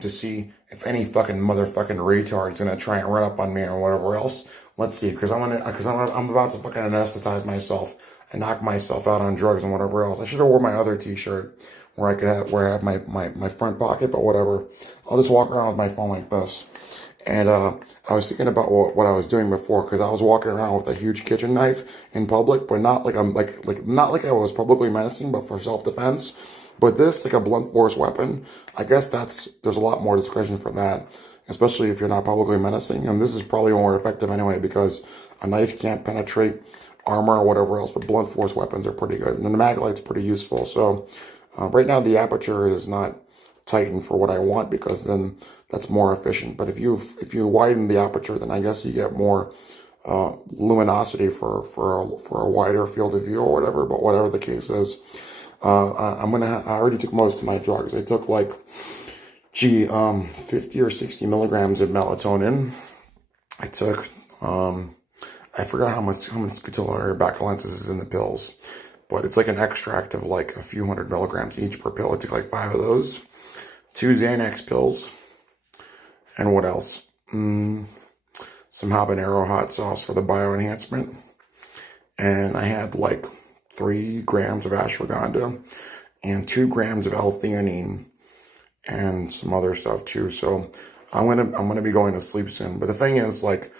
to see if any fucking motherfucking retard is gonna try and run up on me or whatever else. Let's see, because I'm about to fucking anesthetize myself and knock myself out on drugs and whatever else. I should have worn my other t-shirt where I have my front pocket, but whatever. I'll just walk around with my phone like this. And I was thinking about what I was doing before, because I was walking around with a huge kitchen knife in public, but not like I'm not like I was publicly menacing, but for self-defense. But this, like a blunt force weapon, I guess there's a lot more discretion for that, especially if you're not publicly menacing. And this is probably more effective anyway, because a knife can't penetrate armor or whatever else, but blunt force weapons are pretty good. And the Maglite's pretty useful. So right now the aperture is not tightened for what I want, because then that's more efficient. But if you widen the aperture, then I guess you get more luminosity for a wider field of view or whatever. But whatever the case is, I already took most of my drugs. I took like 50 or 60 milligrams of melatonin. I took I forgot how much Scutola or Bacillus is in the pills, but it's like an extract of like a few hundred milligrams each per pill. I took like 5 of those, 2 Xanax pills, and what else? Some habanero hot sauce for the bioenhancement, and I had like 3 grams of ashwagandha and 2 grams of L-theanine and some other stuff too. So I'm gonna be going to sleep soon. But the thing is, like,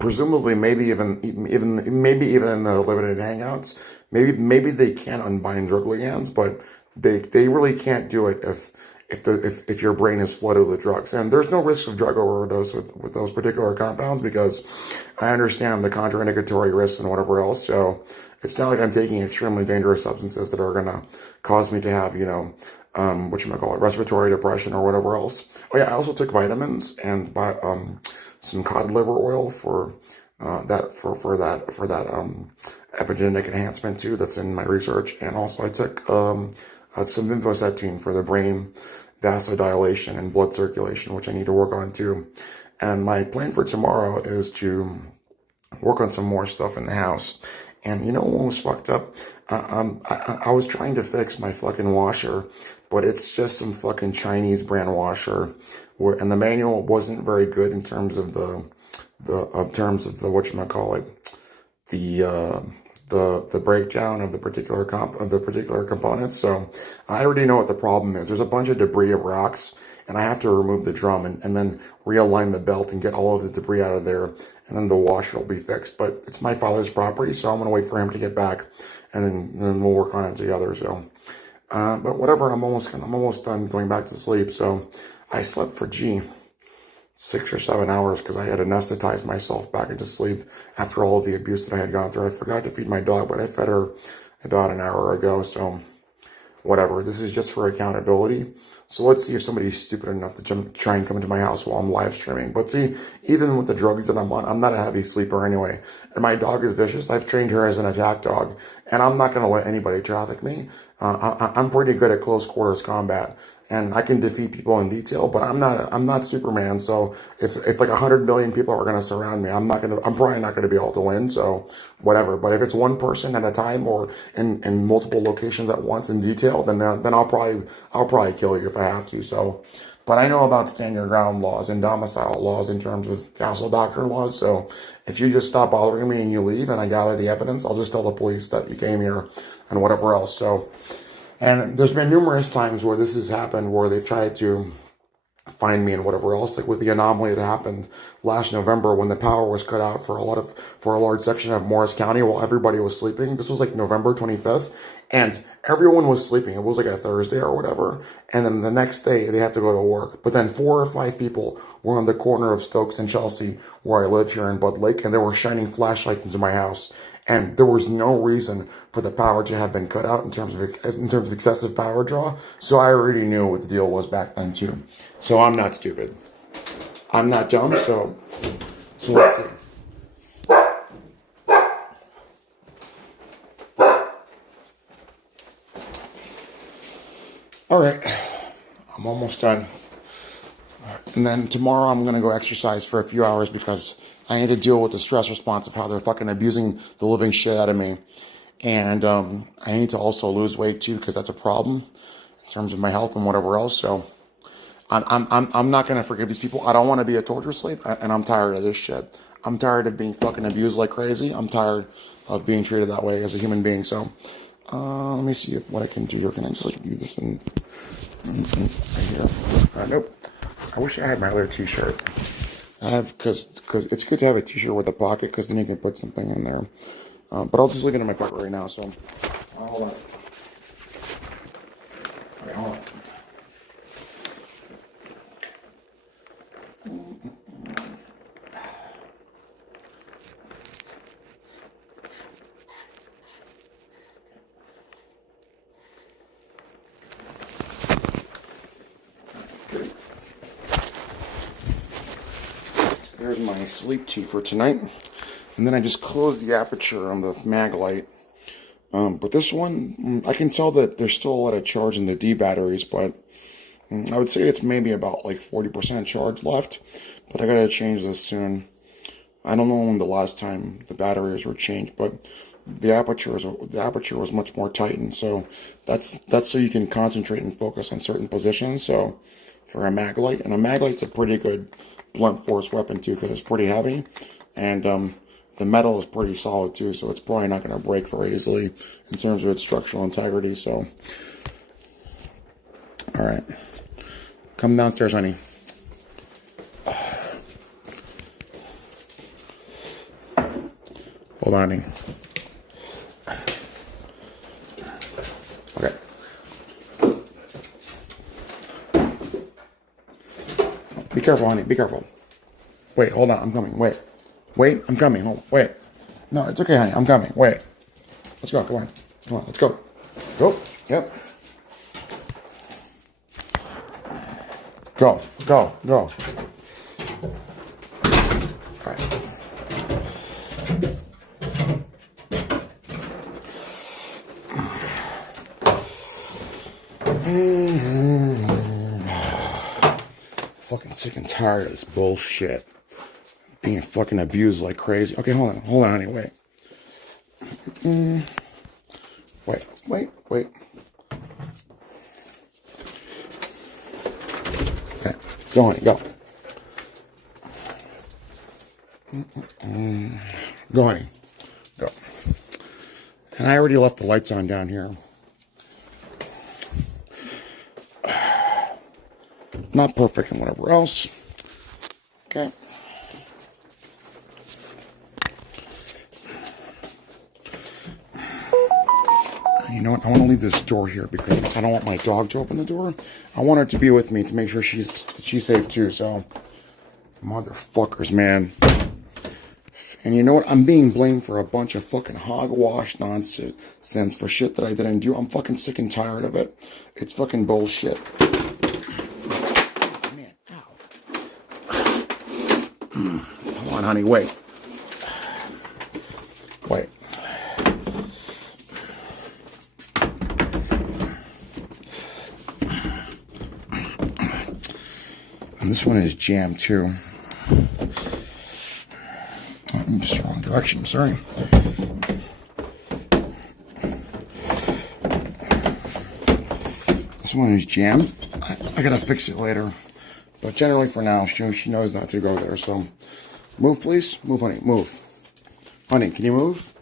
presumably maybe even in the limited hangouts, maybe they can unbind drug ligands, but they really can't do it if your brain is flooded with drugs. And there's no risk of drug overdose with those particular compounds, because I understand the contraindicatory risks and whatever else. So it's not like I'm taking extremely dangerous substances that are gonna cause me to have, respiratory depression or whatever else. Oh yeah, I also took vitamins and some cod liver oil for that epigenetic enhancement too. That's in my research. And also I took some vinpocetine for the brain vasodilation and blood circulation, which I need to work on too. And my plan for tomorrow is to work on some more stuff in the house. And you know what was fucked up? I was trying to fix my fucking washer, but it's just some fucking Chinese brand washer, and the manual wasn't very good in terms of the breakdown of the particular components. So I already know what the problem is. There's a bunch of debris of rocks, and I have to remove the drum and then realign the belt and get all of the debris out of there, and then the washer will be fixed. But it's my father's property, so I'm gonna wait for him to get back, and then we'll work on it together. So, but whatever. I'm almost done going back to sleep. So I slept for 6 or 7 hours, because I had anesthetized myself back into sleep after all of the abuse that I had gone through. I forgot to feed my dog, but I fed her about an hour ago. So whatever. This is just for accountability. So let's see if somebody's stupid enough to try and come into my house while I'm live streaming. But see, even with the drugs that I'm on, I'm not a heavy sleeper anyway. And my dog is vicious. I've trained her as an attack dog, and I'm not going to let anybody traffic me. I'm pretty good at close quarters combat, and I can defeat people in detail, but I'm not Superman. So if like 100 million people are going to surround me, I'm probably not going to be able to win. So whatever. But if it's one person at a time or in multiple locations at once in detail, then I'll probably kill you if I have to. So, but I know about stand your ground laws and domicile laws in terms of castle doctrine laws. So if you just stop bothering me and you leave and I gather the evidence, I'll just tell the police that you came here and whatever else. So, and there's been numerous times where this has happened, where they've tried to find me and whatever else, like with the anomaly that happened last November when the power was cut out for a large section of Morris County while everybody was sleeping. This was like November 25th, and everyone was sleeping. It was like a Thursday or whatever. And then the next day they had to go to work. But then 4 or 5 people were on the corner of Stokes and Chelsea, where I live here in Bud Lake, and they were shining flashlights into my house. And there was no reason for the power to have been cut out in terms of excessive power draw. So I already knew what the deal was back then too. So I'm not stupid. I'm not dumb. So let's see. All right, I'm almost done. And then tomorrow I'm going to go exercise for a few hours, because I need to deal with the stress response of how they're fucking abusing the living shit out of me. And I need to also lose weight too, because that's a problem in terms of my health and whatever else. So I'm not gonna forgive these people. I don't want to be a torture slave, and I'm tired of this shit. I'm tired of being fucking abused like crazy. I'm tired of being treated that way as a human being. So, let me see if what I can do here. Can I just like do this in right here? Nope. I wish I had my other T-shirt. I have because it's good to have a T-shirt with a pocket because then you can put something in there. But I'll just leave it in my pocket right now. So, hold on. Okay, hold on. There's my sleep tea for tonight. And then I just closed the aperture on the Maglite. But this one, I can tell that there's still a lot of charge in the D batteries, but I would say it's maybe about like 40% charge left. But I gotta change this soon. I don't know when the last time the batteries were changed, but the aperture was much more tightened. So that's so you can concentrate and focus on certain positions. So for a Maglite, and a Maglite's a pretty good blunt force weapon too because it's pretty heavy, and the metal is pretty solid too, so it's probably not going to break very easily in terms of its structural integrity. So, all right, come downstairs, honey. Hold on, honey. Okay. Be careful, honey. Be careful. Wait, hold on. I'm coming. Wait. Wait, I'm coming. Oh, wait. No, it's okay, honey. I'm coming. Wait. Let's go. Come on. Come on. Let's go. Go. Yep. Go. Go. Go. All right. Fucking sick and tired of this bullshit. Being fucking abused like crazy. Okay, hold on. Hold on, honey. Wait. Wait. Okay. Go, honey. Go. Go, honey. Go. And I already left the lights on down here. Not perfect and whatever else. Okay. You know what? I want to leave this door here because I don't want my dog to open the door. I want her to be with me to make sure she's safe too. So, motherfuckers, man. And you know what? I'm being blamed for a bunch of fucking hogwash nonsense for shit that I didn't do. I'm fucking sick and tired of it. It's fucking bullshit. Man, ow. Come on, honey, wait. Wait. And this one is jammed too. I'm just the wrong direction, I'm sorry. This one is jammed. I gotta fix it later. But generally for now, she knows not to go there. So move, please. Move, honey. Move. Honey, can you move?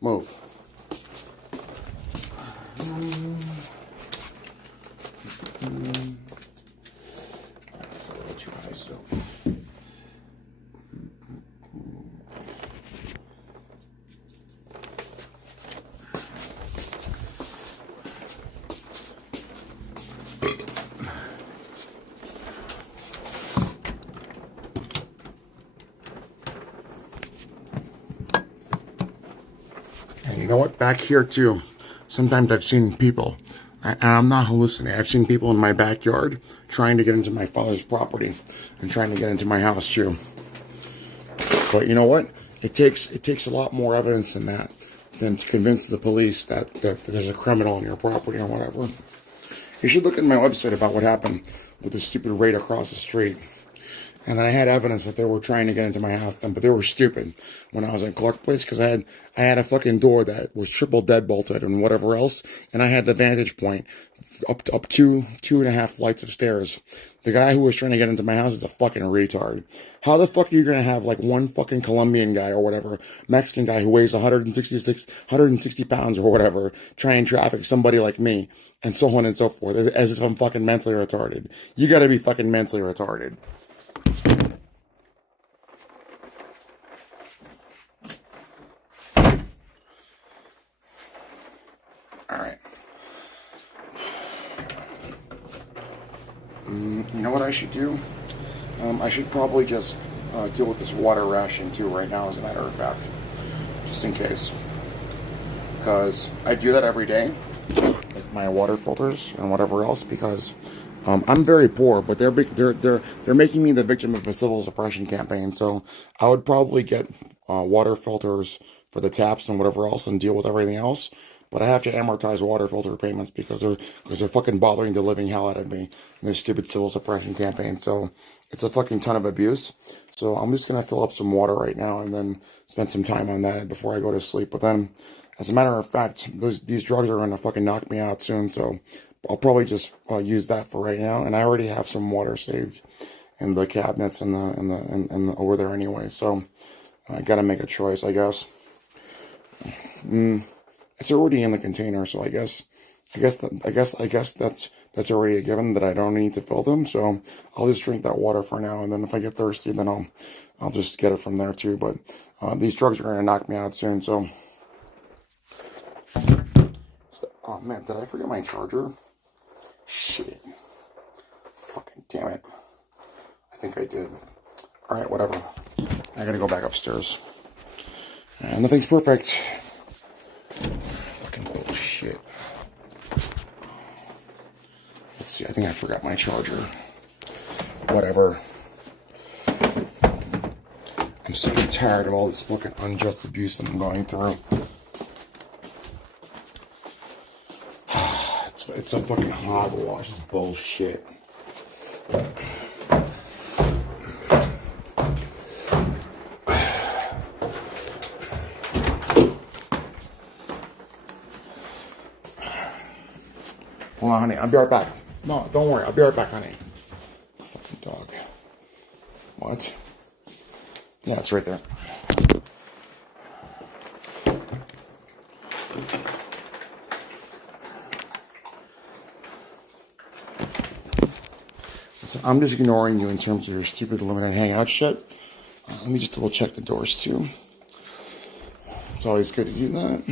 Move. That's a little too high, so. And you know what? Back here too, sometimes I've seen people, and I'm not hallucinating. I've seen people in my backyard trying to get into my father's property and trying to get into my house too. But you know what? It takes a lot more evidence than that, than to convince the police that there's a criminal on your property or whatever. You should look at my website about what happened with the stupid raid across the street. And then I had evidence that they were trying to get into my house then, but they were stupid when I was in Clark Place because I had a fucking door that was triple deadbolted and whatever else, and I had the vantage point up two and a half flights of stairs. The guy who was trying to get into my house is a fucking retard. How the fuck are you gonna have like one fucking Colombian guy or whatever, Mexican guy who weighs 160 pounds or whatever, try and traffic somebody like me, and so on and so forth, as if I'm fucking mentally retarded? You gotta be fucking mentally retarded. Alright. You know what I should do? I should probably just deal with this water ration too right now, as a matter of fact. Just in case. Because I do that every day with my water filters and whatever else, because I'm very poor, but they're making me the victim of a civil suppression campaign. So I would probably get water filters for the taps and whatever else and deal with everything else. But I have to amortize water filter payments because they're fucking bothering the living hell out of me in this stupid civil suppression campaign. So it's a fucking ton of abuse. So I'm just gonna fill up some water right now and then spend some time on that before I go to sleep. But then, as a matter of fact, these drugs are gonna fucking knock me out soon. So I'll probably just use that for right now. And I already have some water saved in the cabinets and the over there anyway. So I gotta make a choice, I guess. It's already in the container, so I guess that's already a given that I don't need to fill them. So I'll just drink that water for now, and then if I get thirsty, then I'll just get it from there too. But these drugs are gonna knock me out soon. So, oh man, did I forget my charger? Shit, fucking damn it! I think I did. All right, whatever. I gotta go back upstairs, and nothing's perfect. Bullshit. Let's see, I think I forgot my charger. Whatever. I'm sick and tired of all this fucking unjust abuse that I'm going through. It's a fucking hogwash. It's bullshit. Hold on, honey. I'll be right back. No, don't worry. I'll be right back, honey. Fucking dog. What? Yeah, it's right there. So I'm just ignoring you in terms of your stupid limited hangout shit. Let me just double check the doors too. It's always good to do that.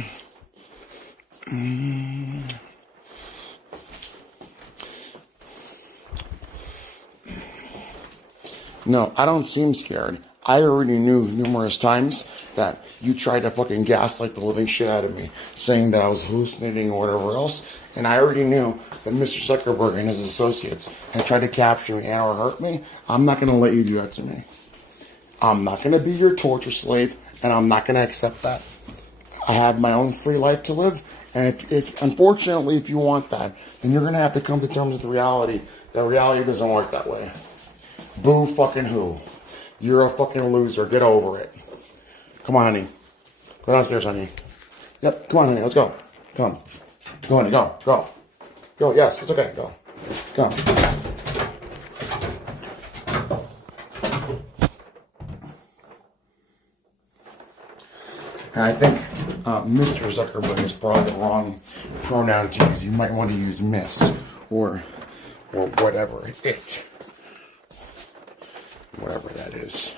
No, I don't seem scared. I already knew numerous times that you tried to fucking gaslight the living shit out of me, saying that I was hallucinating or whatever else. And I already knew that Mr. Zuckerberg and his associates had tried to capture me and or hurt me. I'm not going to let you do that to me. I'm not going to be your torture slave, and I'm not going to accept that. I have my own free life to live, and if unfortunately, if you want that, then you're going to have to come to terms with the reality that reality doesn't work that way. Boo fucking who. You're a fucking loser. Get over it. Come on, honey. Go downstairs, honey. Yep, come on, honey. Let's go. Come. Go, honey. Go. Go. Go. Yes, it's okay. Go. Go. And I think Mr. Zuckerberg is probably the wrong pronoun to use. You might want to use miss or whatever. It. Whatever that is.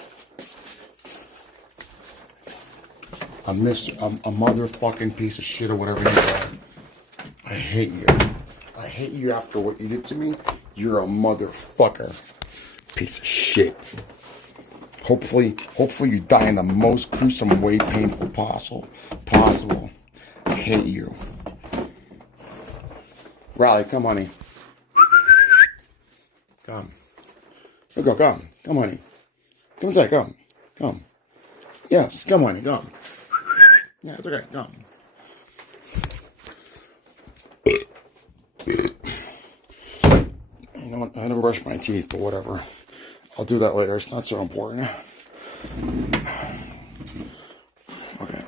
A motherfucking piece of shit or whatever you are. I hate you. I hate you after what you did to me. You're a motherfucker. Piece of shit. Hopefully you die in the most gruesome way painful possible. I hate you. Riley, come, honey. Come. Go, come. Come, honey. Come inside, come. Come. Yes, come, honey, come. Yeah, it's okay, come. You know what? I never brushed my teeth, but whatever. I'll do that later. It's not so important. Okay.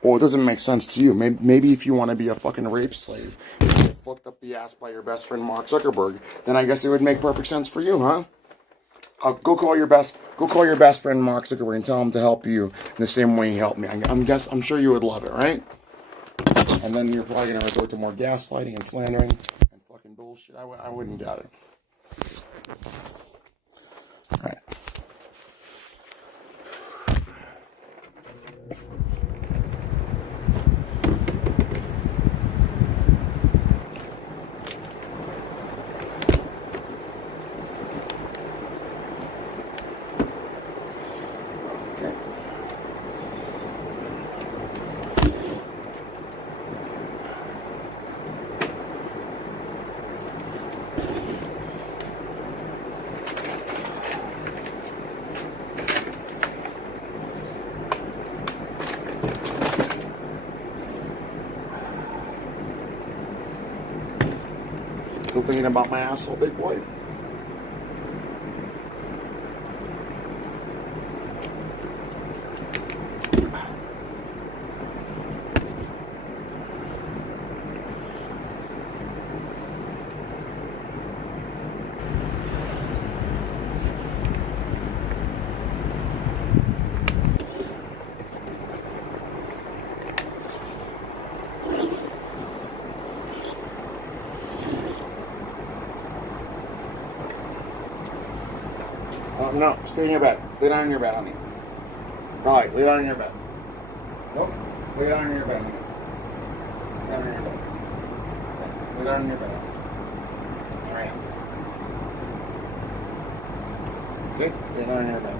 Well, it doesn't make sense to you. Maybe if you want to be a fucking rape slave, and get fucked up the ass by your best friend Mark Zuckerberg, then I guess it would make perfect sense for you, huh? Go call your best friend Mark Zuckerberg and tell him to help you in the same way he helped me. I'm sure you would love it, right? And then you're probably gonna resort to more gaslighting and slandering and fucking bullshit. I wouldn't doubt it. All right. Still thinking about my asshole, big boy? No, stay in your bed. Lay down in your bed, honey. Right, lay down in your bed. Nope, lay down in your bed, honey. Lay down in your bed. Lay down in your bed. All right. Okay, lay down in your bed.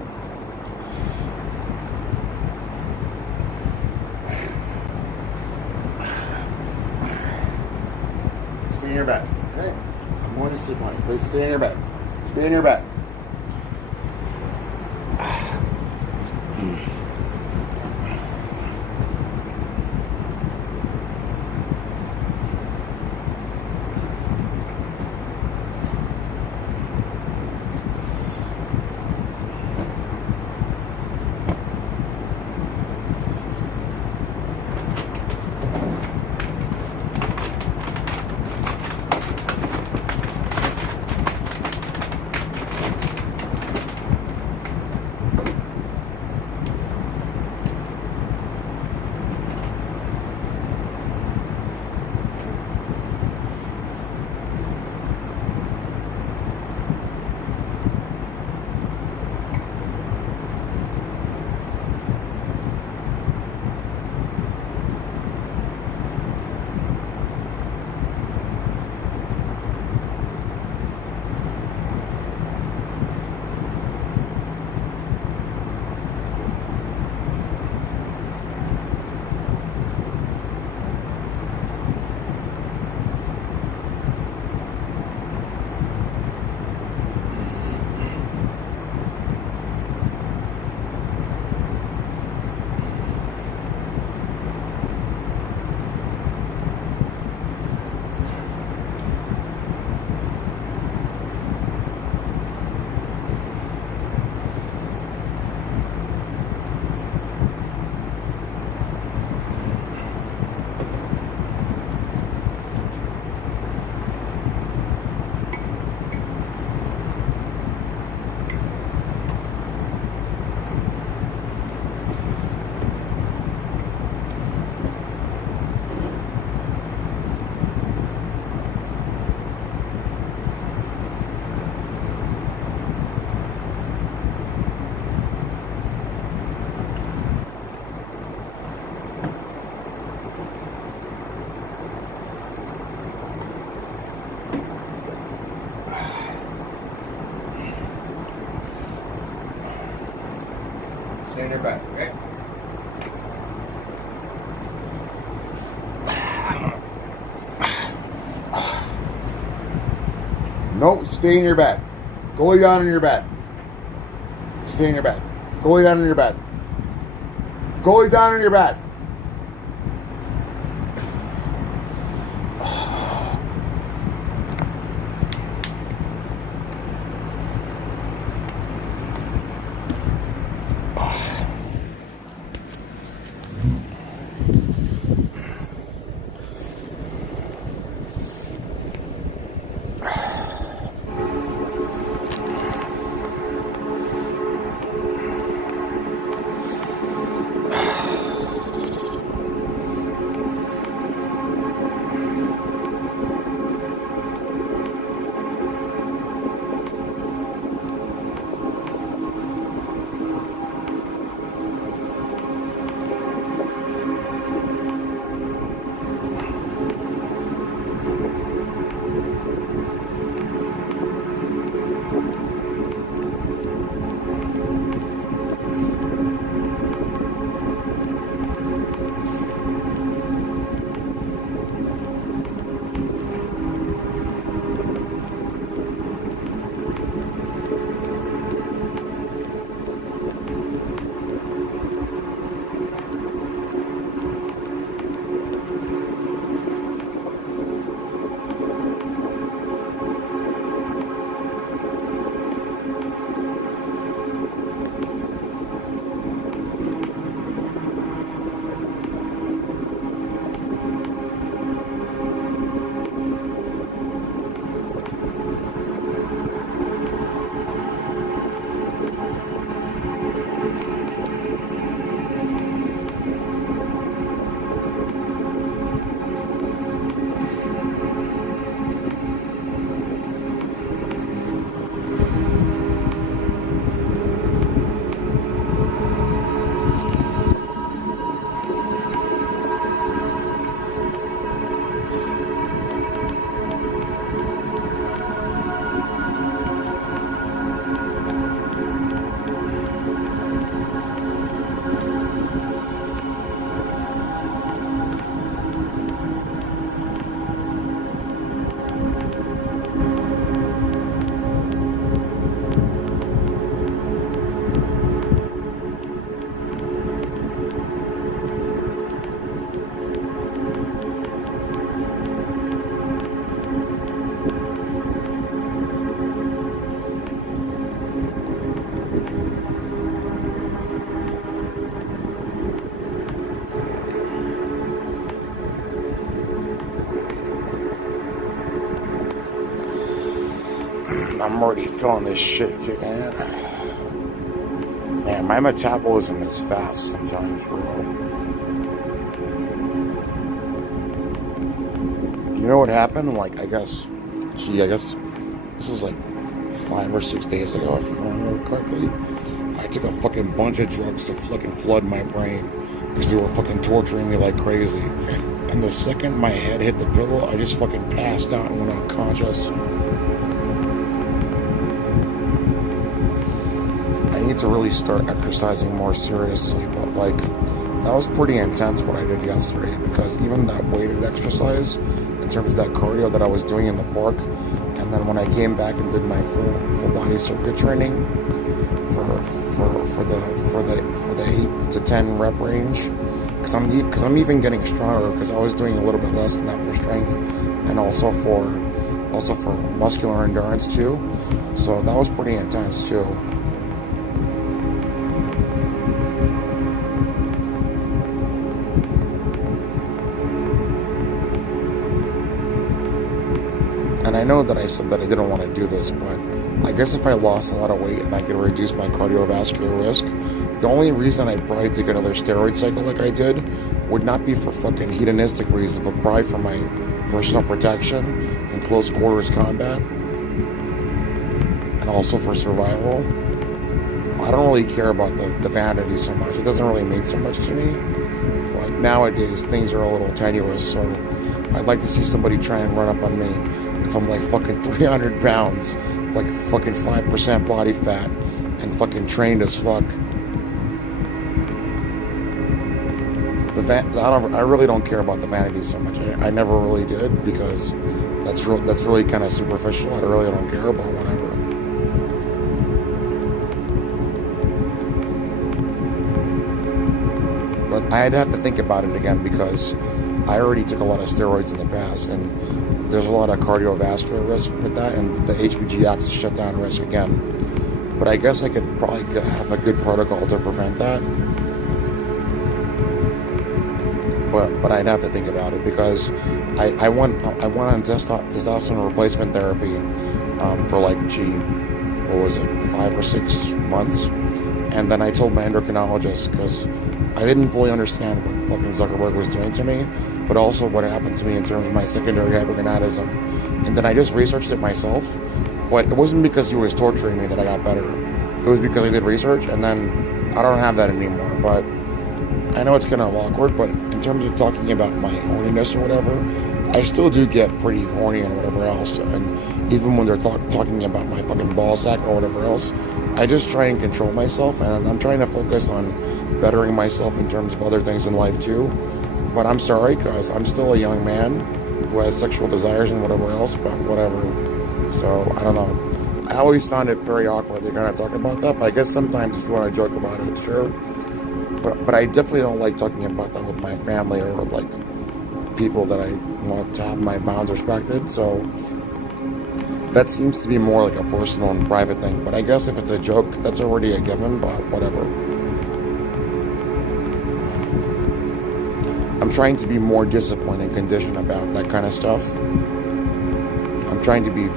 Stay in your bed. Okay, I'm going to sleep, honey. Please stay in your bed. Stay in your bed. Stay in your bed, okay? No, stay in your bed. Go lay down in your bed. Stay in your bed. Go lay down in your bed. Go lay down in your bed. I'm already feeling this shit kicking in. Man, my metabolism is fast sometimes, bro. You know what happened? Like, I guess this was like 5 or 6 days ago, if I remember correctly. I took a fucking bunch of drugs to fucking flood my brain because they were fucking torturing me like crazy. And the second my head hit the pillow, I just fucking passed out and went unconscious. I need to really start exercising more seriously, but like, that was pretty intense what I did yesterday, because even that weighted exercise, in terms of that cardio that I was doing in the park, and then when I came back and did my full body circuit training for the 8 to 10 rep range, because I'm even getting stronger, because I was doing a little bit less than that for strength and also for muscular endurance too. So that was pretty intense too. And I know that I said that I didn't want to do this, but I guess if I lost a lot of weight and I could reduce my cardiovascular risk, the only reason I'd probably take another steroid cycle like I did would not be for fucking hedonistic reasons, but probably for my personal protection in close quarters combat, and also for survival. I don't really care about the vanity so much. It doesn't really mean so much to me. But nowadays, things are a little tenuous, so I'd like to see somebody try and run up on me if I'm like fucking 300 pounds, like fucking 5% body fat, and fucking trained as fuck. I really don't care about the vanity so much. I never really did, because that's really kind of superficial. I really don't care about whatever. But I'd have to think about it again, because I already took a lot of steroids in the past, and there's a lot of cardiovascular risk with that, and the HPG axis shutdown risk again. But I guess I could probably have a good protocol to prevent that. But I'd have to think about it, because I went on testosterone replacement therapy for like, what was it, 5 or 6 months, and then I told my endocrinologist, because I didn't fully understand what fucking Zuckerberg was doing to me, but also what happened to me in terms of my secondary hypergonadism, and then I just researched it myself. But it wasn't because he was torturing me that I got better. It was because I did research, and then I don't have that anymore. But I know it's kind of awkward, but in terms of talking about my horniness or whatever, I still do get pretty horny and whatever else. And even when they're talking about my fucking ball sack or whatever else, I just try and control myself, and I'm trying to focus on bettering myself in terms of other things in life too. But I'm sorry, because I'm still a young man who has sexual desires and whatever else, but whatever. So, I don't know. I always found it very awkward to kind of talk about that, but I guess sometimes if you want to joke about it, sure. But I definitely don't like talking about that with my family or like people that I want to have my bounds respected. So that seems to be more like a personal and private thing. But I guess if it's a joke, that's already a given, but whatever. I'm trying to be more disciplined and conditioned about that kind of stuff. I'm trying to be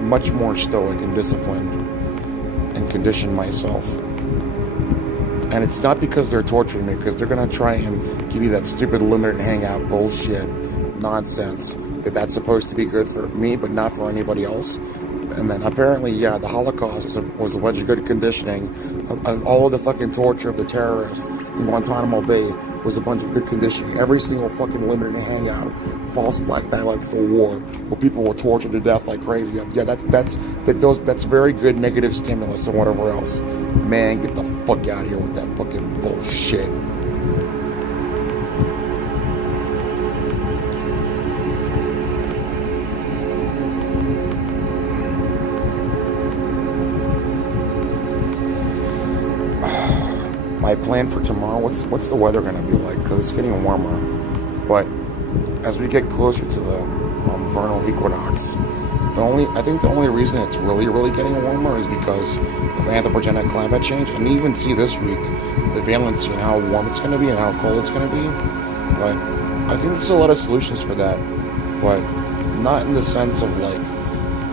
much more stoic and disciplined and condition myself. And it's not because they're torturing me, because they're going to try and give you that stupid limited hangout bullshit nonsense that's supposed to be good for me but not for anybody else. And then apparently, yeah, the Holocaust was a bunch of good conditioning. All of the fucking torture of the terrorists in Guantanamo Bay was a bunch of good conditioning. Every single fucking limited hangout, false flag dialectical war, where people were tortured to death like crazy. Yeah, that's very good negative stimulus and whatever else. Man, get the fuck out of here with that fucking bullshit. My plan for tomorrow, what's the weather going to be like? Because it's getting warmer. But as we get closer to the vernal equinox, I think the only reason it's really getting warmer is because of anthropogenic climate change. And you even see this week the valency and how warm it's going to be and how cold it's going to be. But I think there's a lot of solutions for that, but not in the sense of like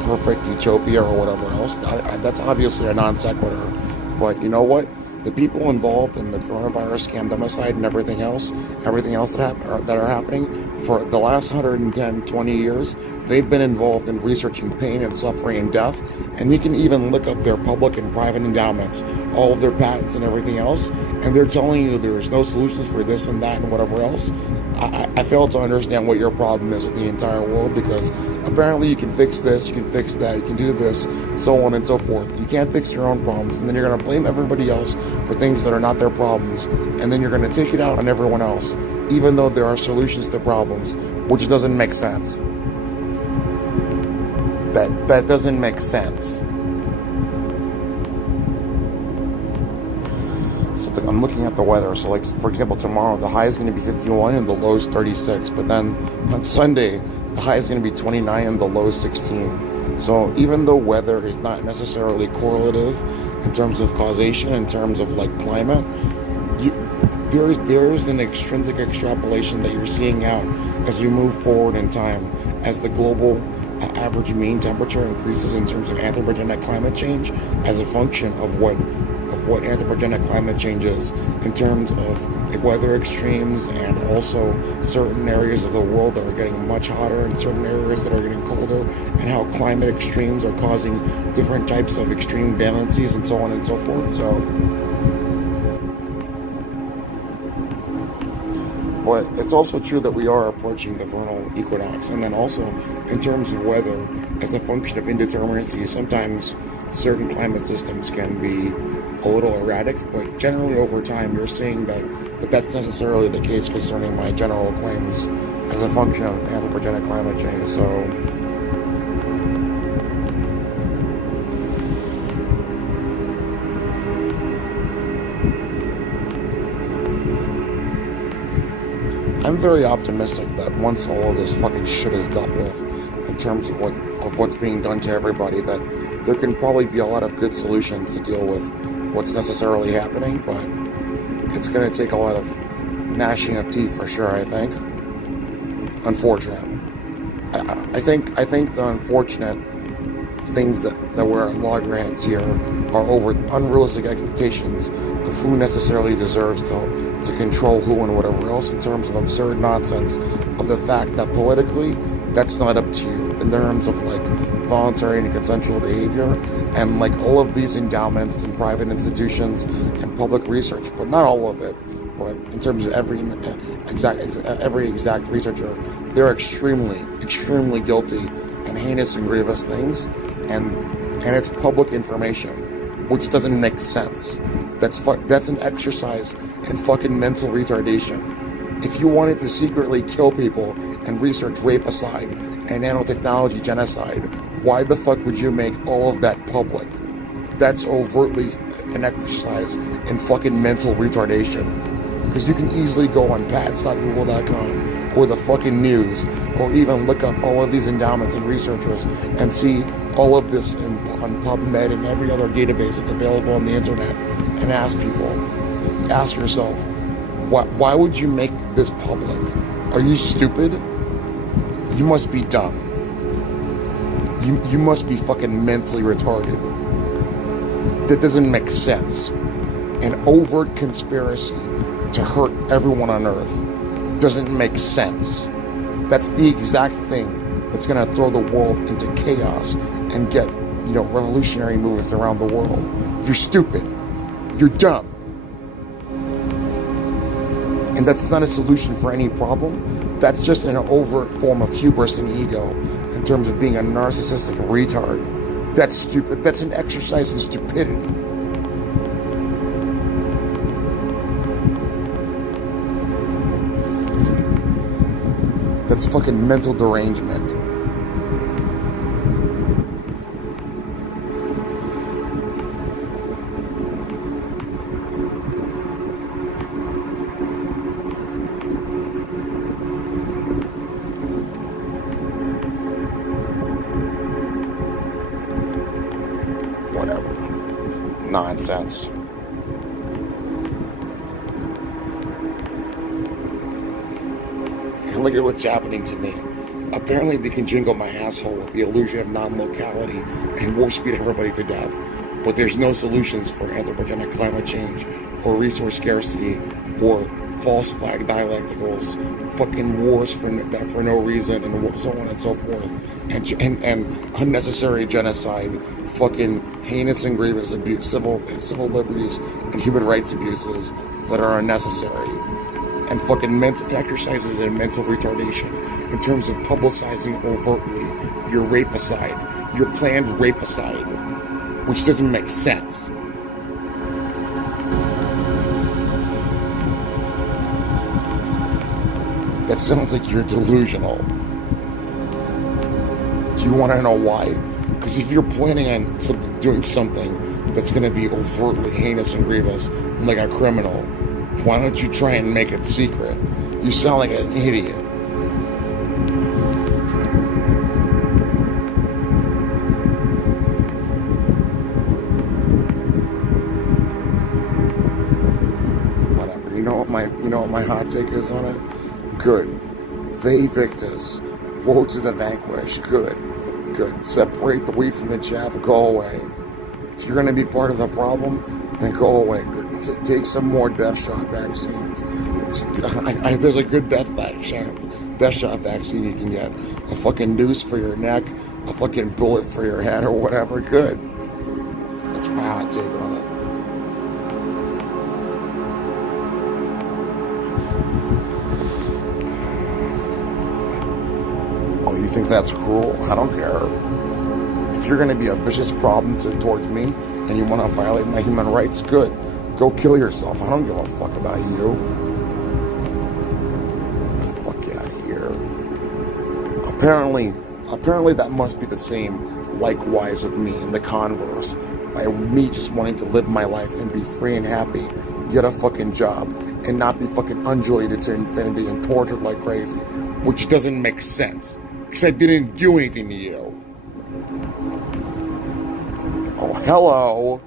perfect utopia or whatever else. That's obviously a non sequitur. But you know what? The people involved in the coronavirus scandemicide and everything else that are happening for the last 110, 20 years, they've been involved in researching pain and suffering and death. And you can even look up their public and private endowments, all of their patents and everything else, and they're telling you there's no solutions for this and that and whatever else. I fail to understand what your problem is with the entire world, because apparently you can fix this, you can fix that, you can do this, so on and so forth. You can't fix your own problems, and then you're going to blame everybody else for things that are not their problems, and then you're going to take it out on everyone else, even though there are solutions to problems, which doesn't make sense. That doesn't make sense. I'm looking at the weather. So, like, for example, tomorrow the high is going to be 51 and the low is 36. But then on Sunday, the high is going to be 29 and the low is 16. So even though weather is not necessarily correlative in terms of causation, in terms of like climate, there is an extrinsic extrapolation that you're seeing out as we move forward in time, as the global average mean temperature increases in terms of anthropogenic climate change as a function of what anthropogenic climate change is, in terms of weather extremes, and also certain areas of the world that are getting much hotter and certain areas that are getting colder, and how climate extremes are causing different types of extreme valencies and so on and so forth. So, but it's also true that we are approaching the vernal equinox, and then also in terms of weather, as a function of indeterminacy, sometimes certain climate systems can be a little erratic, but generally over time you're seeing that's necessarily the case concerning my general claims as a function of anthropogenic climate change. So I'm very optimistic that once all of this fucking shit is dealt with, in terms of what's being done to everybody, that there can probably be a lot of good solutions to deal with what's necessarily happening, but it's going to take a lot of gnashing of teeth for sure, I think. Unfortunate. I think the unfortunate things that we're at loggerheads here are over unrealistic expectations of who necessarily deserves to control who and whatever else, in terms of absurd nonsense of the fact that politically that's not up to you, in terms of like voluntary and consensual behavior, and like all of these endowments and private institutions and public research, but not all of it, but in terms of every exact researcher, they're extremely guilty and heinous and grievous things, and it's public information, which doesn't make sense. That's an exercise in fucking mental retardation. If you wanted to secretly kill people and research rapicide and nanotechnology genocide, why the fuck would you make all of that public? That's overtly an exercise in fucking mental retardation. Because you can easily go on pats.google.com or the fucking news, or even look up all of these endowments and researchers and see all of this on PubMed and every other database that's available on the internet, and ask yourself, why would you make this public? Are you stupid? You must be dumb. You must be fucking mentally retarded. That doesn't make sense. An overt conspiracy to hurt everyone on Earth doesn't make sense. That's the exact thing that's going to throw the world into chaos and get, revolutionary moves around the world. You're stupid. You're dumb. And that's not a solution for any problem. That's just an overt form of hubris and ego in terms of being a narcissistic retard. That's stupid. That's an exercise in stupidity. That's fucking mental derangement. Whatever. Nonsense. Look at what's happening to me. apparently they can jingle my asshole with the illusion of non-locality and warp speed everybody to death. But there's no solutions for anthropogenic climate change or resource scarcity or false flag dialecticals, fucking wars for no reason, and so on and so forth, and unnecessary genocide, fucking heinous and grievous abuse, civil liberties and human rights abuses that are unnecessary, and fucking mental exercises in mental retardation in terms of publicizing overtly your rapicide, your planned rapicide, which doesn't make sense. That sounds like you're delusional. Do you want to know why? Because if you're planning on doing something that's going to be overtly heinous and grievous, like a criminal, why don't you try and make it secret? You sound like an idiot. Whatever. You know what my hot take is on it? Good. Vae victis. Woe to the vanquished. Good. Separate the wheat from the chaff. Go away. If you're going to be part of the problem, then go away. Good. Take some more death shot vaccines. There's a good death shot vaccine you can get. A fucking noose for your neck, a fucking bullet for your head, or whatever. Good. That's my hot take on it. Oh, you think that's cruel? I don't care. If you're going to be a vicious problem towards me and you want to violate my human rights, good. Go kill yourself. I don't give a fuck about you. Get the fuck out of here. Apparently that must be the same likewise with me in the converse. By me just wanting to live my life and be free and happy, get a fucking job, and not be fucking undulated to infinity and tortured like crazy, which doesn't make sense. Because I didn't do anything to you. Oh, hello.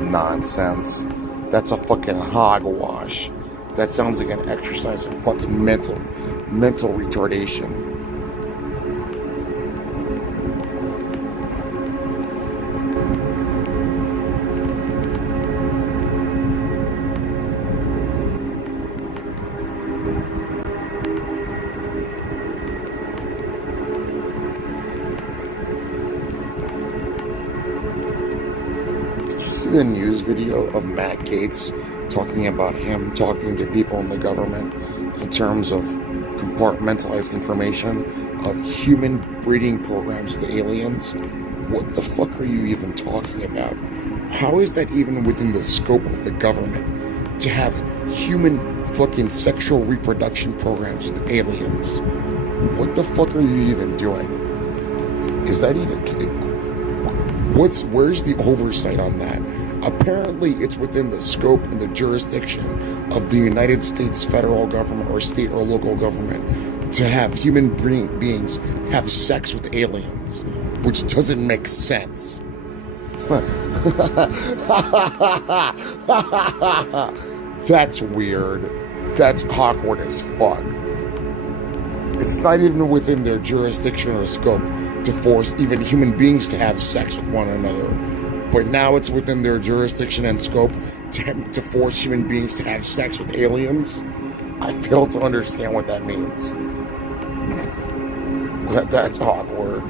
Nonsense. That's a fucking hogwash. That sounds like an exercise in fucking mental retardation. See the news video of Matt Gaetz talking about him talking to people in the government in terms of compartmentalized information of human breeding programs to aliens? What the fuck are you even talking about? How is that even within the scope of the government to have human fucking sexual reproduction programs with aliens? What the fuck are you even doing? Is that even... Where's the oversight on that? Apparently, it's within the scope and the jurisdiction of the United States federal government or state or local government to have human beings have sex with aliens, which doesn't make sense. That's weird. That's awkward as fuck. It's not even within their jurisdiction or scope to force even human beings to have sex with one another. But now it's within their jurisdiction and scope to force human beings to have sex with aliens. I fail to understand what that means. That's awkward.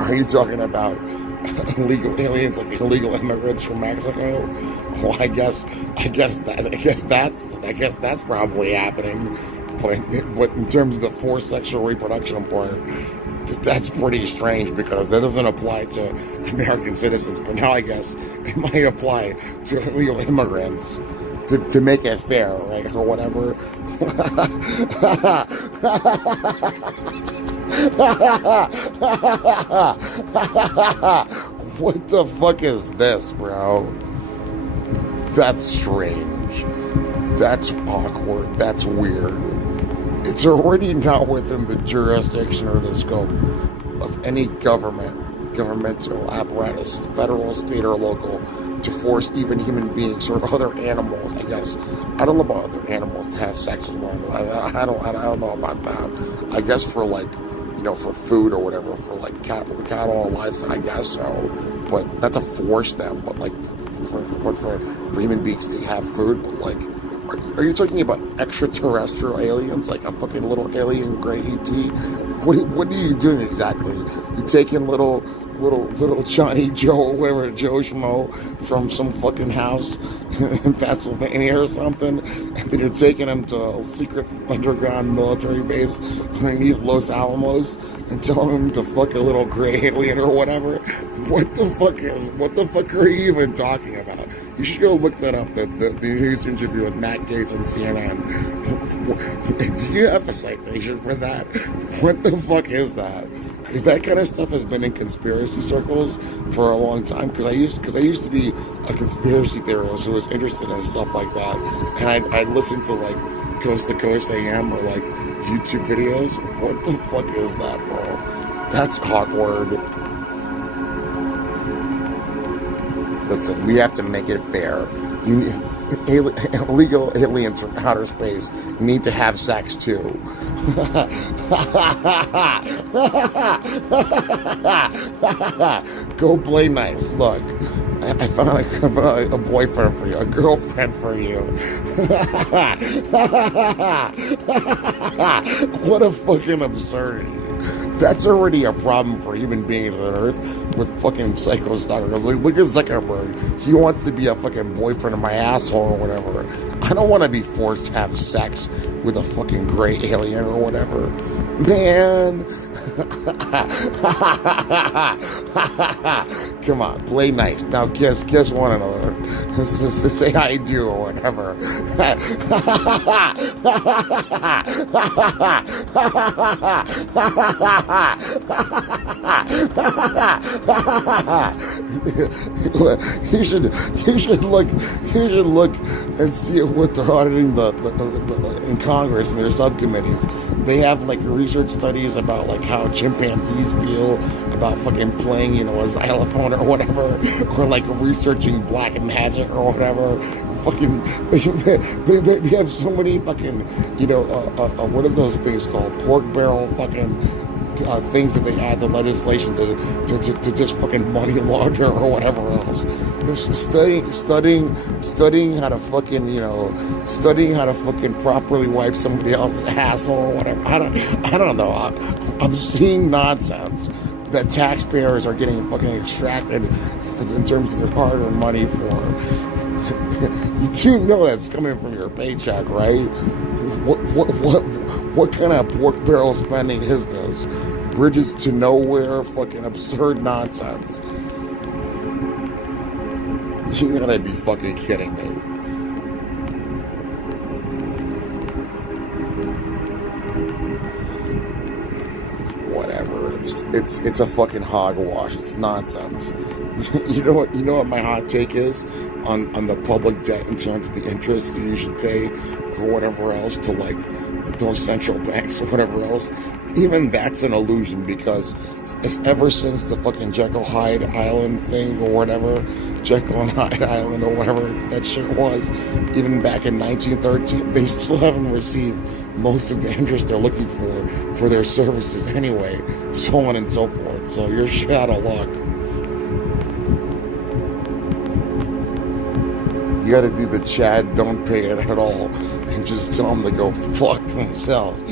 Are you talking about illegal aliens, like illegal immigrants from Mexico? Well, I guess that's probably happening. But in terms of the forced sexual reproduction part, that's pretty strange because that doesn't apply to American citizens. But now I guess it might apply to illegal immigrants to make it fair, right, or whatever. What the fuck is this, bro? That's strange. That's awkward. That's weird. It's already not within the jurisdiction or the scope of any governmental apparatus, federal, state, or local, to force even human beings or other animals, I guess. I don't know about other animals to have sex with one another. I don't know about that. I guess for like, for food or whatever, for like cattle or livestock, I guess so. But not to force them, but like for human beings to have food. But like, are you talking about extraterrestrial aliens, like a fucking little alien gray ET? What are you doing exactly? You taking little Johnny Joe or whatever, Joe Schmo from some fucking house in Pennsylvania or something, and then you're taking him to a secret underground military base underneath Los Alamos and telling him to fuck a little gray alien or whatever. What the fuck are you even talking about? You should go look that up, the news interview with Matt Gaetz on CNN. Do you have a citation for that? What the fuck is that? Because that kind of stuff has been in conspiracy circles for a long time. Because I used to be a conspiracy theorist who was interested in stuff like that, and I'd listen to like Coast to Coast AM or like YouTube videos. What the fuck is that, bro? That's awkward. Listen, we have to make it fair. Illegal aliens from outer space need to have sex too. Go play nice. Look, I found a boyfriend for you, a girlfriend for you. What a fucking absurdity. That's already a problem for human beings on Earth with fucking psycho stalkers. Look at Zuckerberg. He wants to be a fucking boyfriend of my asshole or whatever. I don't want to be forced to have sex with a fucking gray alien or whatever. Man. Come on, play nice. Now kiss one another. Say I do or whatever. You should look and see what they're auditing in Congress and their subcommittees. They have like research studies about like how chimpanzees feel about fucking playing, a xylophone or whatever, or like researching black magic or whatever. Fucking, they have so many fucking, what are those things called? Pork barrel fucking things that they add to legislation to just fucking money launder or whatever else. Just studying how to fucking, studying how to fucking properly wipe somebody else's asshole or whatever. I don't know. I'm seeing nonsense that taxpayers are getting fucking extracted in terms of their hard-earned money for. You do know that's coming from your paycheck, right? What kind of pork barrel spending is this? Bridges to nowhere, fucking absurd nonsense. You gotta be fucking kidding me. Whatever. It's a fucking hogwash. It's nonsense. You know what my hot take is on the public debt in terms of the interest that you should pay or whatever else to like those central banks or whatever else. Even that's an illusion, because it's ever since the fucking Jekyll Hyde Island thing or whatever, Jekyll and Hyde Island or whatever that shit was, even back in 1913, they still haven't received most of the interest they're looking for their services anyway, so on and so forth. So you're shit out of luck. You gotta do the Chad don't pay it at all and just tell them to go fuck themselves.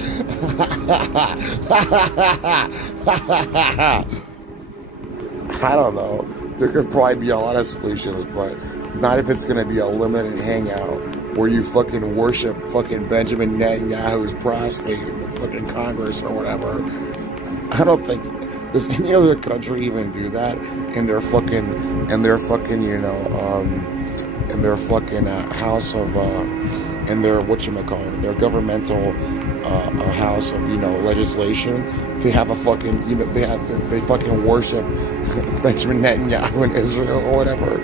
I don't know. There could probably be a lot of solutions, but not if it's gonna be a limited hangout where you fucking worship fucking Benjamin Netanyahu's prostate in the fucking Congress or whatever. I don't think, does any other country even do that in their fucking in their fucking house of in their whatchamacallit, their governmental house of legislation. They have a fucking they fucking worship Benjamin Netanyahu in Israel or whatever.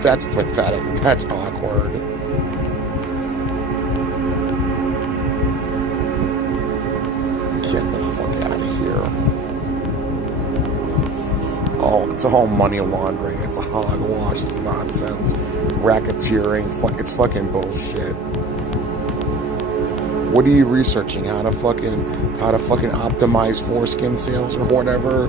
That's pathetic. That's awkward. Get the fuck out of here. It's all money laundering. It's a hogwash. It's nonsense. Racketeering. It's fucking bullshit. What are you researching? How to fucking optimize foreskin sales or whatever?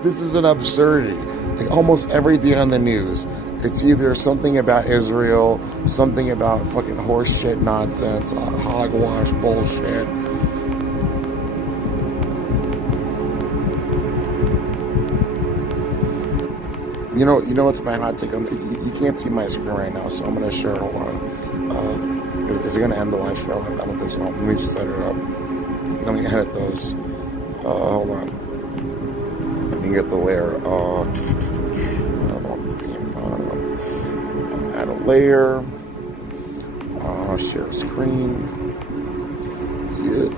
This is an absurdity. Like almost every day on the news, it's either something about Israel, something about fucking horse shit nonsense, hogwash bullshit. You know what's my hot take? You can't see my screen right now, so I'm gonna share it. Hold on. Is it gonna end the live show? I don't think so. Let me just set it up. Let me edit those. Hold on. Let me get the layer. Add a layer. Share screen. Yeah.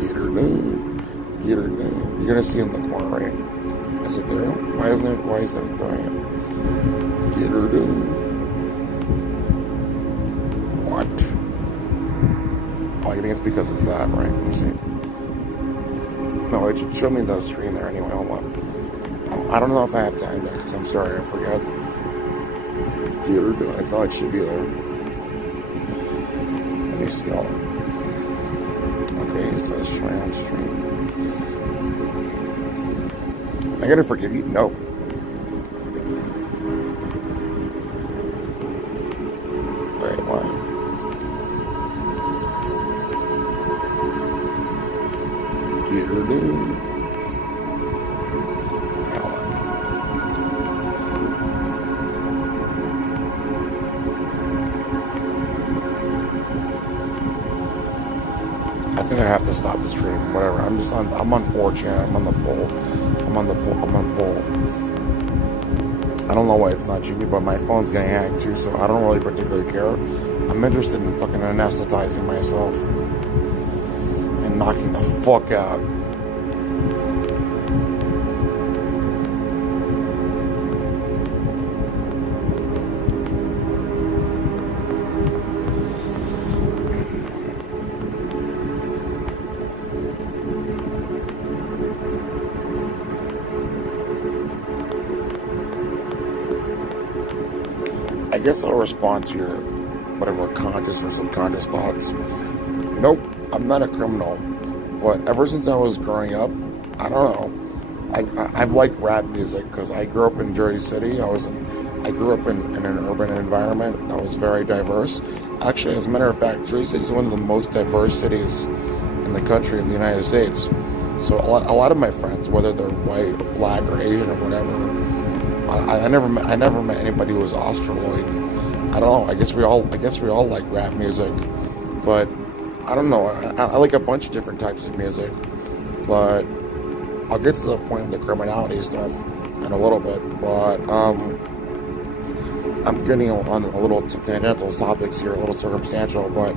Get her done. Get her done. You're gonna see in the corner, right? Is it there? Why isn't it doing it? Get her done. What? Oh, I think it's because it's that, right? Let me see. No, it should show me the screen there anyway. Hold on. I don't know if I have time there, because I'm sorry, I forgot. Get her done. I thought it should be there. Let me see all that. Okay, it says share on stream. Am I gonna forgive you? No. Wait, why? Get her done. I think I have to stop the stream. Whatever. I'm on 4chan. I'm on Bull. I don't know why it's not cheating, but my phone's getting hacked too, so I don't really particularly care. I'm interested in fucking anesthetizing myself and knocking the fuck out. I guess I'll respond to your whatever conscious or subconscious thoughts. Nope, I'm not a criminal. But ever since I was growing up, I don't know. I've liked rap music because I grew up in Jersey City. I grew up in an urban environment that was very diverse. Actually, as a matter of fact, Jersey City is one of the most diverse cities in the country, in the United States. So a lot of my friends, whether they're white or black or Asian or whatever, I never met anybody who was Australoid. I don't know. I guess we all like rap music, but I don't know. I like a bunch of different types of music, but I'll get to the point of the criminality stuff in a little bit. But I'm getting on a little tangential topics here, a little circumstantial. But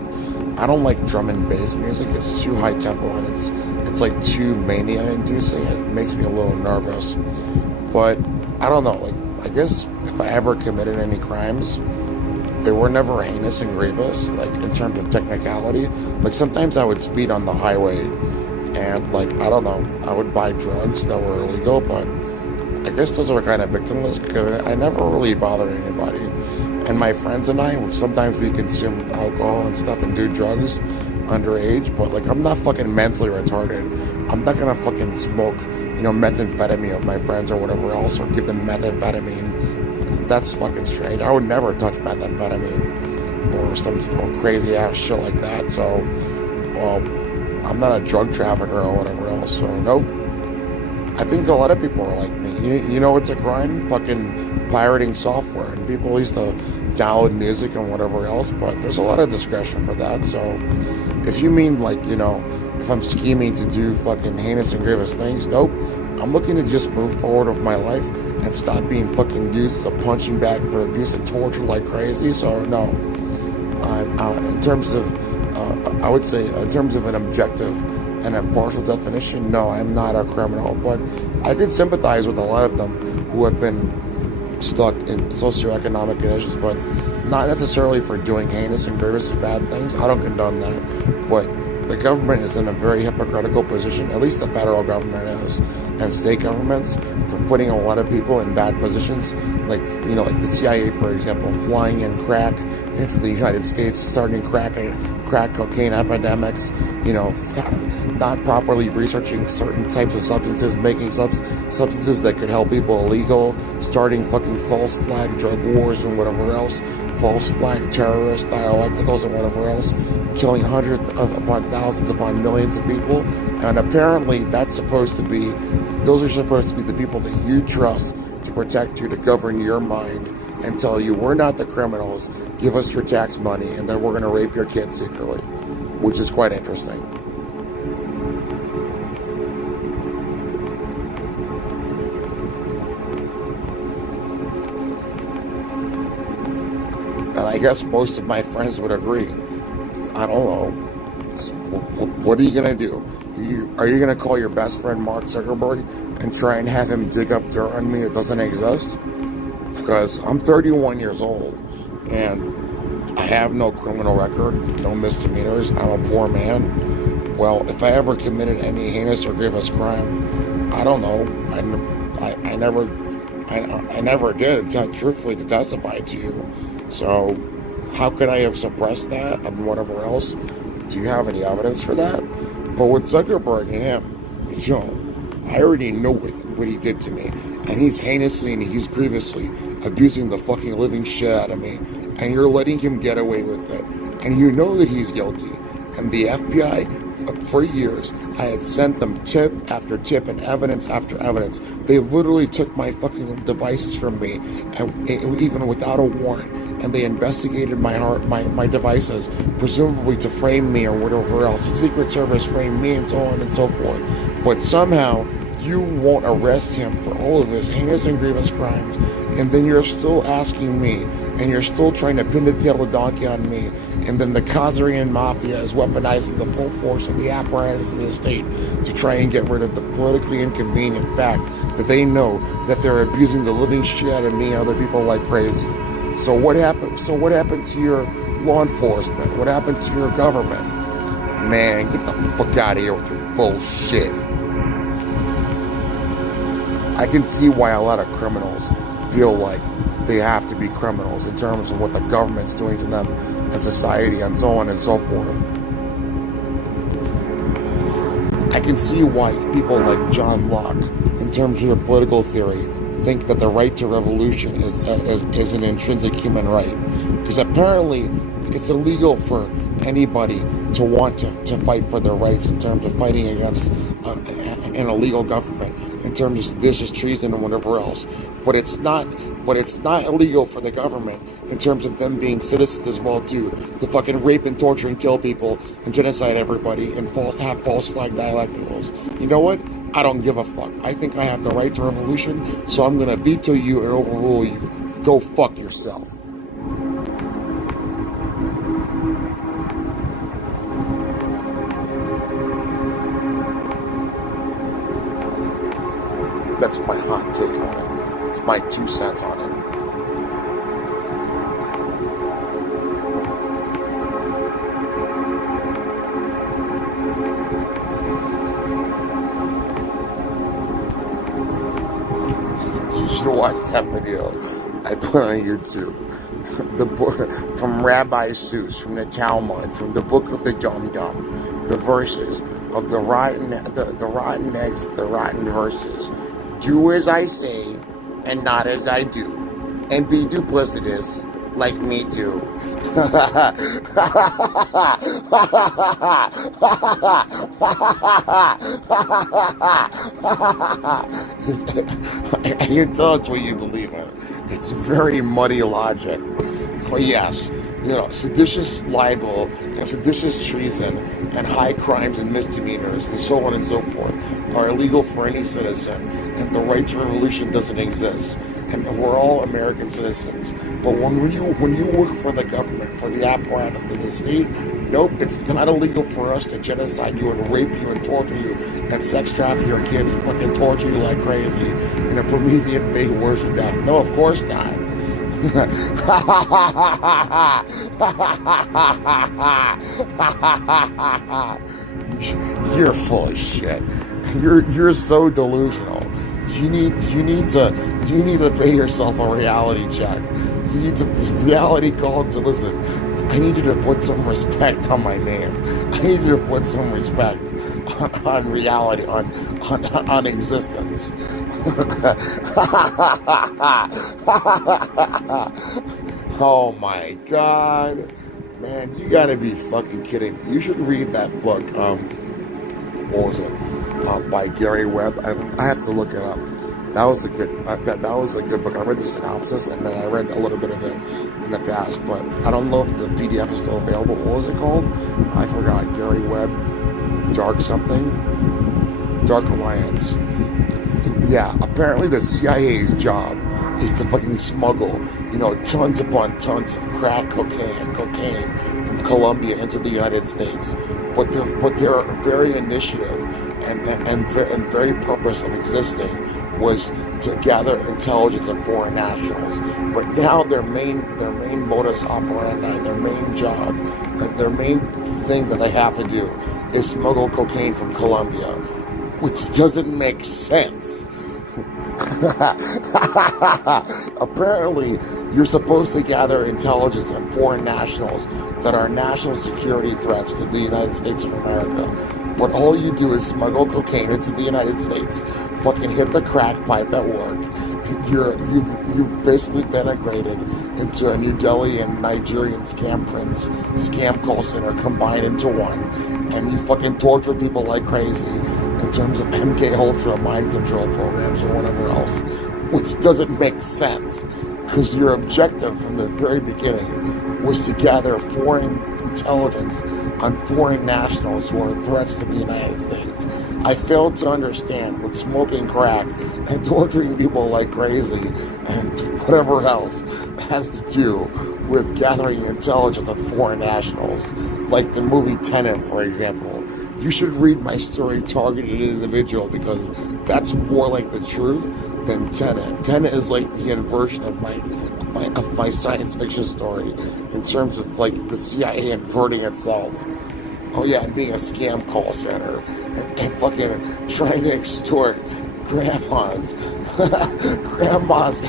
I don't like drum and bass music. It's too high tempo and it's like too mania inducing. It makes me a little nervous. But I don't know, like, I guess if I ever committed any crimes, they were never heinous and grievous, like, in terms of technicality. Like, sometimes I would speed on the highway, and, like, I don't know, I would buy drugs that were illegal, but I guess those are kind of victimless, because I never really bothered anybody. And my friends and I, sometimes we consume alcohol and stuff and do drugs underage, but, like, I'm not fucking mentally retarded. I'm not gonna fucking smoke, methamphetamine with my friends or whatever else, or give them methamphetamine. That's fucking strange. I would never touch methamphetamine or some crazy ass shit like that. So, well, I'm not a drug trafficker or whatever else. So, nope. I think a lot of people are like me. You know what's a crime? Fucking pirating software. And people used to download music and whatever else, but there's a lot of discretion for that. So, if you mean like, if I'm scheming to do fucking heinous and grievous things, nope. I'm looking to just move forward with my life and stop being fucking used as a punching bag for abuse and torture like crazy. So no, in terms of, I would say in terms of an objective and impartial definition, no, I'm not a criminal. But I could sympathize with a lot of them who have been stuck in socioeconomic conditions, but not necessarily for doing heinous and grievously bad things. I don't condone that, but the government is in a very hypocritical position, at least the federal government is, and state governments, for putting a lot of people in bad positions, like, like the CIA, for example, flying in crack into the United States, starting crack cocaine epidemics, not properly researching certain types of substances, making substances that could help people illegal, starting fucking false flag drug wars and whatever else, false flag terrorist dialecticals and whatever else, killing hundreds upon thousands upon millions of people. And apparently those are supposed to be the people that you trust to protect you, to govern your mind and tell you, we're not the criminals, give us your tax money, and then we're going to rape your kids secretly, which is quite interesting. And I guess most of my friends would agree. I don't know. What are you going to do? Are you going to call your best friend Mark Zuckerberg and try and have him dig up dirt on me that doesn't exist? Because I'm 31 years old and I have no criminal record, no misdemeanors. I'm a poor man. Well, if I ever committed any heinous or grievous crime, I don't know. I never did, truthfully, to testify to you. So how could I have suppressed that and whatever else? Do you have any evidence for that? But with Zuckerberg and him, I already know what he did to me. And he's heinously and he's grievously abusing the fucking living shit out of me. And you're letting him get away with it. And you know that he's guilty. And the FBI, for years, I had sent them tip after tip and evidence after evidence. They literally took my fucking devices from me, and even without a warrant. And they investigated my devices, presumably to frame me or whatever else. The Secret Service framed me and so on and so forth. But somehow, you won't arrest him for all of his heinous and grievous crimes, and then you're still asking me, and you're still trying to pin the tail of the donkey on me, and then the Khazarian Mafia is weaponizing the full force of the apparatus of the state to try and get rid of the politically inconvenient fact that they know that they're abusing the living shit out of me and other people like crazy. So what happened to your law enforcement? What happened to your government? Man, get the fuck out of here with your bullshit. I can see why a lot of criminals feel like they have to be criminals in terms of what the government's doing to them and society and so on and so forth. I can see why people like John Locke, in terms of their political theory, think that the right to revolution is an intrinsic human right. Because apparently it's illegal for anybody to want to fight for their rights in terms of fighting against an illegal government, in terms of seditious treason and whatever else. But it's not illegal for the government in terms of them being citizens as well too, to fucking rape and torture and kill people and genocide everybody and have false flag dialecticals. You know what? I don't give a fuck. I think I have the right to revolution, so I'm gonna veto you and overrule you. Go fuck yourself. That's my hot take on it. It's my 2 cents on it. You should watch that video I put on YouTube. The book from Rabbi Seuss, from the Talmud, from the Book of the Dum Dum, the verses of the rotten eggs, the rotten verses. Do as I say, and not as I do, and be duplicitous like me do. I can tell it's what you believe in. It's very muddy logic. Oh yes, seditious libel and seditious treason and high crimes and misdemeanors and so on and so forth are illegal for any citizen, and the right to revolution doesn't exist. And we're all American citizens. But when you work for the government, for the apparatus of the state, nope, it's not illegal for us to genocide you and rape you and torture you and sex traffic your kids and fucking torture you like crazy in a Promethean fate worse than death. No, of course not. You're full of shit. You're so delusional. You need to pay yourself a reality check. You need to reality call to listen. I need you to put some respect on my name. I need you to put some respect on reality, on existence. Oh my God, man, you gotta be fucking kidding. You should read that book. What was it? By Gary Webb. I have to look it up. That was a good. That was a good book. I read the synopsis and then I read a little bit of it in the past, but I don't know if the PDF is still available. What was it called? I forgot. Gary Webb, Dark something, Dark Alliance. Yeah, apparently the CIA's job is to fucking smuggle, tons upon tons of crack cocaine from Colombia into the United States. But their very initiative and very purpose of existing was to gather intelligence on foreign nationals. But now their main modus operandi, their main job, their main thing that they have to do is smuggle cocaine from Colombia, which doesn't make sense. Apparently, you're supposed to gather intelligence on foreign nationals that are national security threats to the United States of America. But all you do is smuggle cocaine into the United States, fucking hit the crack pipe at work. You've basically denigrated into a New Delhi and Nigerian scam call center combined into one, and you fucking torture people like crazy in terms of MK Ultra mind control programs or whatever else, which doesn't make sense because your objective from the very beginning was to gather foreign intelligence on foreign nationals who are threats to the United States. I failed to understand what smoking crack and torturing people like crazy and whatever else has to do with gathering intelligence on foreign nationals, like the movie Tenet, for example. You should read my story, Targeted Individual, because that's more like the truth than Tenet. Tenet is like the inversion of my science fiction story in terms of like the CIA inverting itself. Oh yeah, and being a scam call center and fucking trying to extort grandma's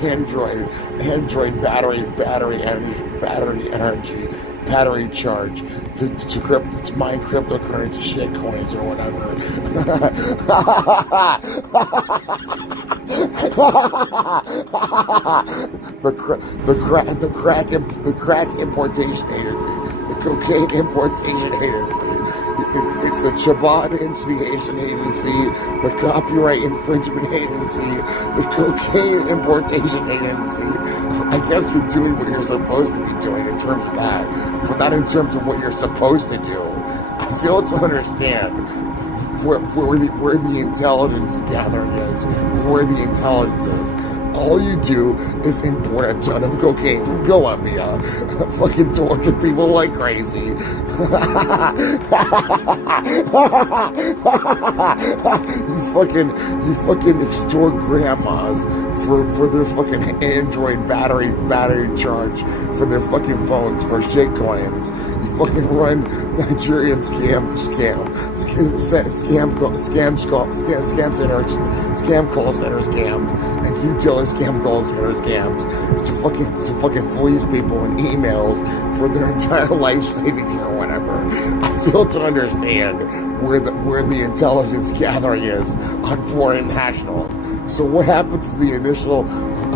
Android battery charge to mine cryptocurrency shit coins or whatever. the crack importation agency, the cocaine importation agency. It's the Chabad Instigation Agency, the Copyright Infringement Agency, the Cocaine Importation Agency. I guess you're doing what you're supposed to be doing in terms of that, but not in terms of what you're supposed to do. I fail to understand where the intelligence gathering is, where the intelligence is. All you do is import a ton of cocaine from Colombia, fucking torture people like crazy. You fucking extort grandmas for their fucking Android battery charge for their fucking phones for shit coins. You fucking run Nigerian scam call center scams, and you tell scam call center scams to fucking fleece people in emails for their entire life savings or whatever. I fail to understand where the intelligence gathering is on foreign nationals. So what happened to the initial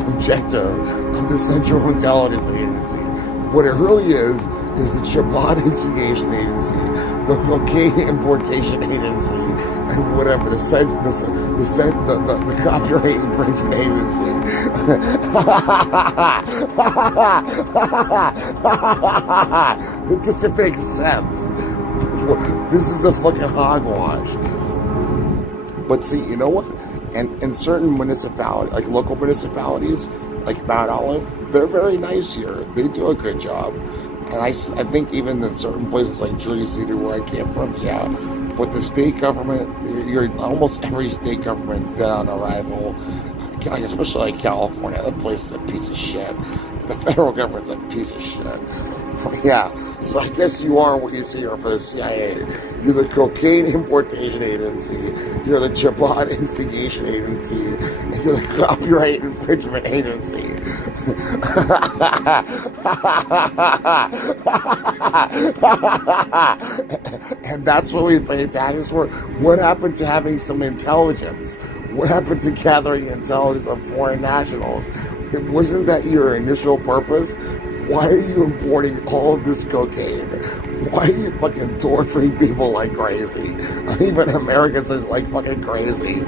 objective of the Central Intelligence Agency? What it really is the Chabad Instigation Agency, the Cocaine Importation Agency, and whatever, the Copyright Infringement Agency. It doesn't make sense. This is a fucking hogwash. But see, you know what? And in certain municipalities, like local municipalities, like Mount Olive, they're very nice here. They do a good job. And I think even in certain places like Jersey City, where I came from, yeah. But the state government, almost every state government's dead on arrival. Especially like California, that place is a piece of shit. The federal government's a piece of shit. Yeah, so I guess you are what you say you are for the CIA. You're the cocaine importation agency, you're the Jabhat instigation agency, and you're the copyright infringement agency. And that's what we pay taxes for. What happened to having some intelligence? What happened to gathering intelligence on foreign nationals? It wasn't that your initial purpose? Why are you importing all of this cocaine? Why are you fucking torturing people like crazy? Even Americans is like fucking crazy.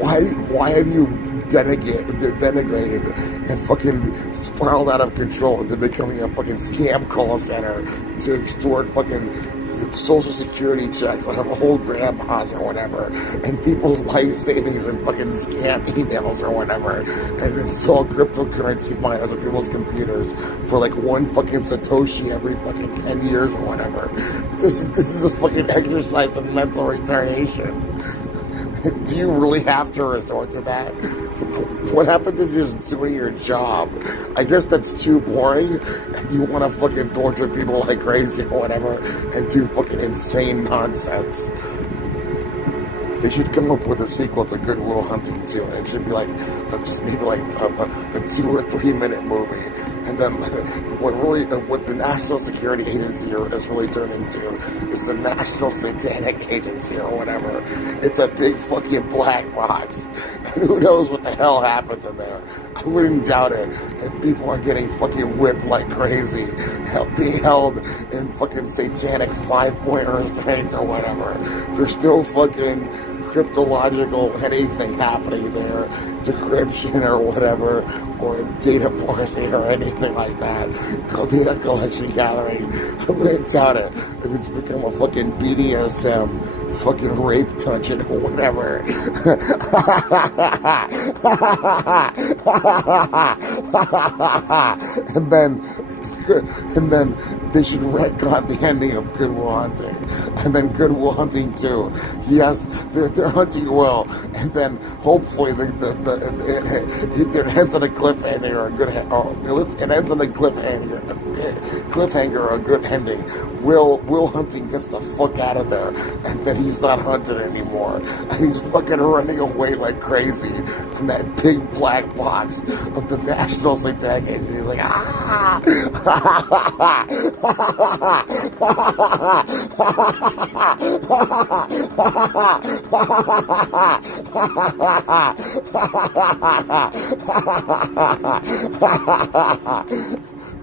Why have you denigrated and fucking spiraled out of control into becoming a fucking scam call center to extort fucking social security checks out of old grandmas or whatever, and people's life savings and fucking scam emails or whatever, and install cryptocurrency miners on people's computers for like one fucking Satoshi every fucking 10 years or whatever. This is a fucking exercise in mental retardation. Do you really have to resort to that? What happened to just doing your job? I guess that's too boring. You want to fucking torture people like crazy or whatever and do fucking insane nonsense. They should come up with a sequel to Good Will Hunting 2, and it should be like just maybe like a 2 or 3 minute movie. And then what the National Security Agency has really turned into is the National Satanic Agency or whatever. It's a big fucking black box, and who knows what the hell happens in there. I wouldn't doubt it. And people are getting fucking whipped like crazy, being held in fucking satanic 5-point restraints or whatever. There's no fucking cryptological anything happening there, decryption or whatever, or data parsing or anything like that, data collection gathering. I wouldn't doubt it if it's become a fucking BDSM fucking rape dungeon or whatever. and then they should retcon the ending of Good Will Hunting, and then Good Will Hunting 2. Yes, they're hunting well, and then hopefully it ends on a cliffhanger or a good, it ends on a cliffhanger or a good ending. Will Hunting gets the fuck out of there, and then he's not hunted anymore, and he's fucking running away like crazy from that big black box of the National Satanic Agency. He's like, ah!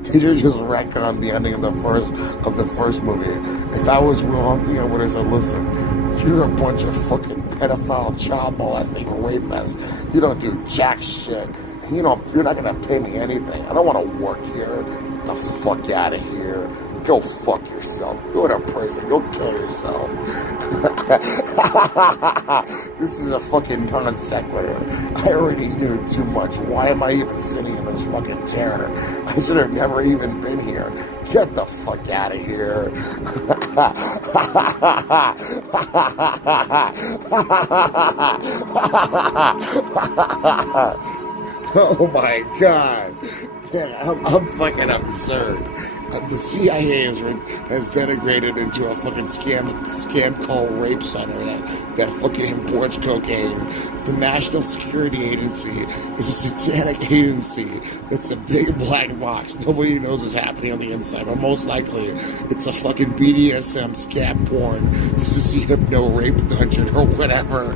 They should just retcon the ending of the first movie. If I was Will Hunting, I would have said, listen, you're a bunch of fucking pedophile, child molesting rapists. You don't do jack shit. You're not gonna pay me anything. I don't want to work here. Get the fuck out of here. Go fuck yourself. Go to prison. Go kill yourself. This is a fucking non sequitur. I already knew too much. Why am I even sitting in this fucking chair? I should have never even been here. Get the fuck out of here. Oh my god. Yeah, I'm fucking absurd. The CIA has denigrated into a fucking scam call rape center that fucking imports cocaine. The National Security Agency is a satanic agency that's a big black box. Nobody knows what's happening on the inside, but most likely it's a fucking BDSM scam porn, sissy hypno rape dungeon or whatever.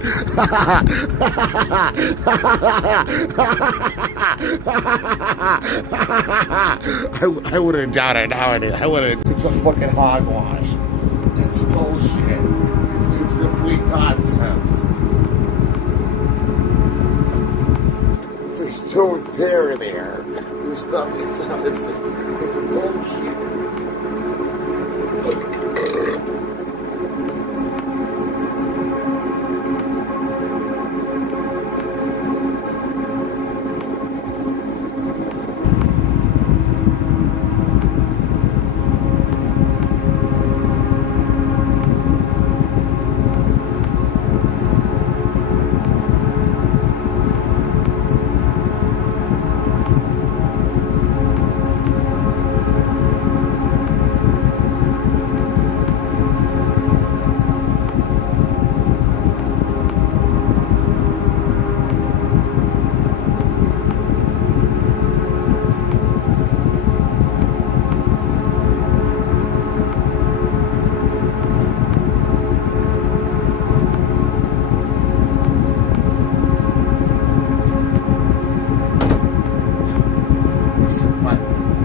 I wouldn't doubt it nowadays. It's a fucking hogwash. It's bullshit. It's complete nonsense. There's no there. There's nothing. It's bullshit.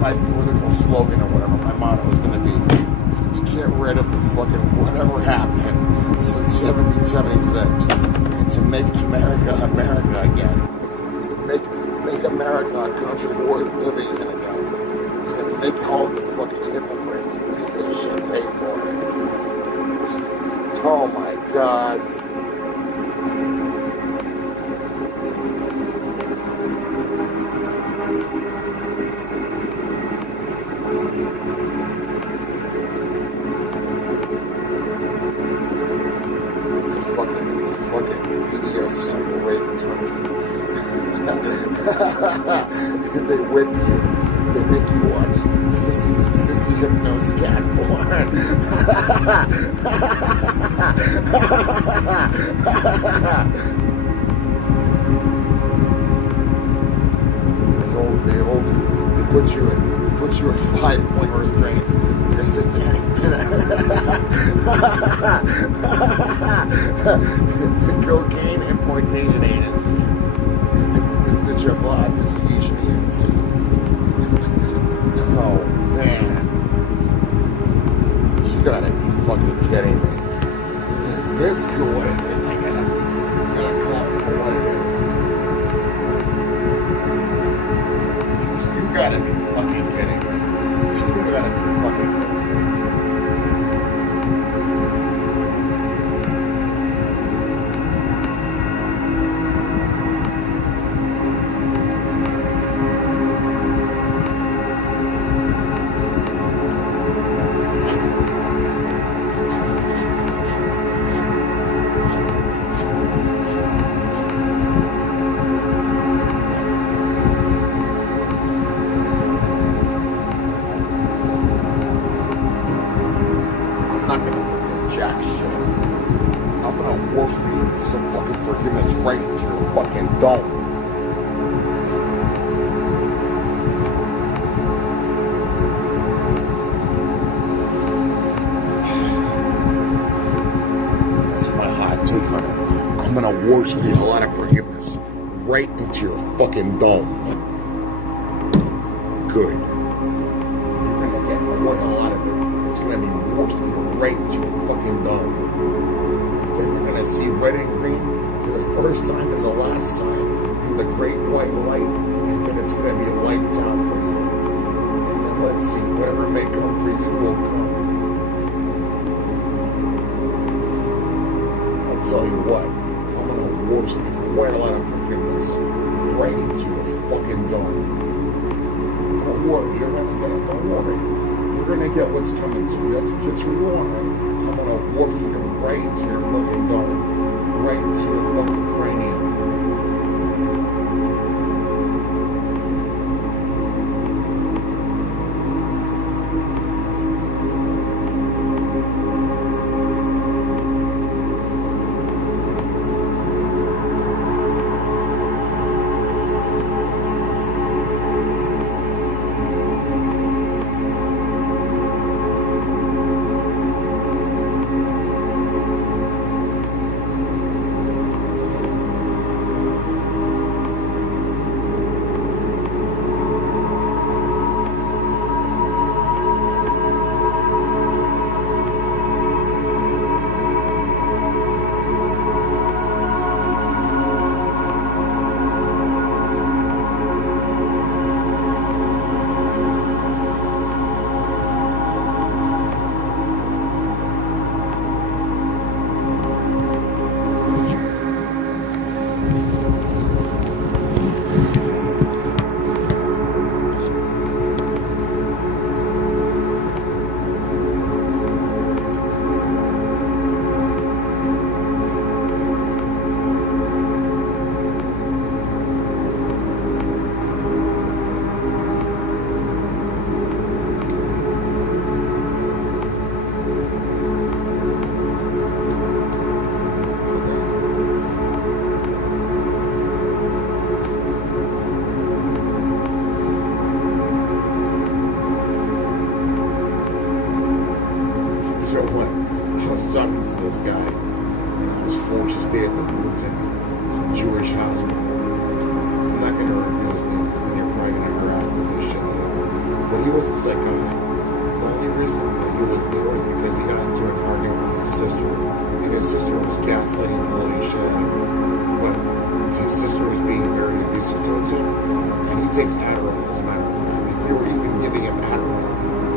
my political slogan or whatever, my motto is going to be to get rid of the fucking whatever happened since 1776 and to make America America again. Make America a country worth living in again. And make all the fucking hypocrites and pieces of shit pay for it. Oh my God. It's a fucking BDSM rape country. They whip you. They make you watch sissy hypnos cat porn. They hold you. They put you in 5-point restraints. You're a satanic the cocaine importation agency. It's the triple abuse agency. Oh man, you gotta be fucking kidding me. It's basically what it is, I guess. You gotta call it for what it is. You gotta be fucking kidding me. You gotta be fucking kidding me. I'm not gonna forget jack shit. I'm gonna work for you some fucking forgiveness right into your fucking dome. That's my hot take on it. I'm gonna work for you a lot of forgiveness right into your fucking dome. Good. You're gonna get quite a lot of it. It's gonna be worse than right to your fucking dome. Then you're gonna see red and green for the first time and the last time in the great white light, and then it's gonna be lights out for you. And then let's see, whatever may come for you will come. I'll tell you what, I'm gonna worse than quite a lot of forgiveness right into your fucking dome. Don't worry, you're gonna get it, don't worry. You're gonna get what's coming to you. That's what you want, right? I'm gonna warp you right into your fucking dome. Right into your fucking cranium. talking to this guy, and I was forced to stay at the Bulletin. It's a Jewish hospital. I'm not going to reveal his name because then you're probably going to harass him and shut up. But he wasn't psychotic. The only reason that he was there was because he got into an argument with his sister, and his sister was gaslighting the living shit out of him. But his sister was being very abusive towards him, and he takes Adderall, as a matter of fact. If they were even giving him Adderall,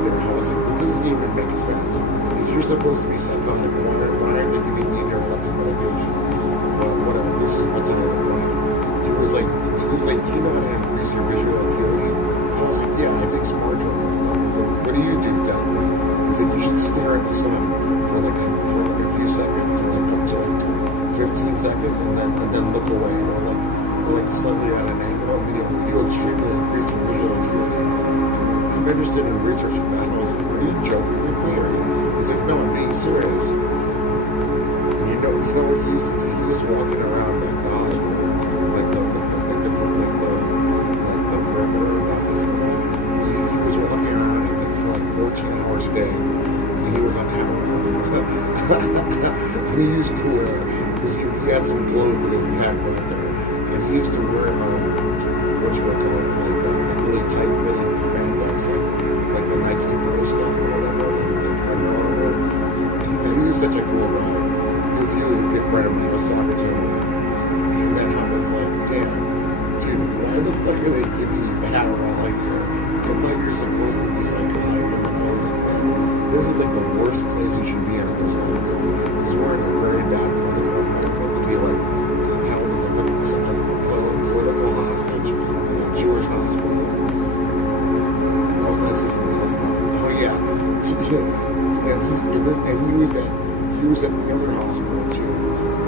their house, it doesn't even make sense. If you're supposed to be psychotic, why are they giving you neuroleptic medication? But whatever, this is what's another point. He was like, do you know how to increase your visual acuity? I was like, yeah, I take smart drugs and stuff. He's like, what do you do exactly? He said, you should stare at the sun for like a few seconds, or like up to like 15 seconds, and then look away, or like slightly at an angle, and then you'll extremely increase your visual acuity. I'm interested in researching that. And I was like, are you joking with me? Or he's like, no, I'm being serious. And you know what he used to do? He was walking around like the hospital, like the perimeter of the hospital. He was walking around like for like 14 hours a day, and he was on Adderall. And he used to wear, because he had some clothes that his cat brought there, and he used to wear what you call it, like really tight fitting spandex, like the Nike Pro stuff or whatever, like Under Armour. And he was such a cool guy. He was a good friend of mine. I was talking to him, and then I was like, damn, dude, why the fuck are they giving you Adderall like here? I thought you're supposed to be psychotic. And I was like, man, this is like the worst place you should be in this time, because we're in a very bad political environment to be like held as a political hostage in a Jewish hospital. I was going to say something else about it. Oh yeah, and he was at the other hospital too,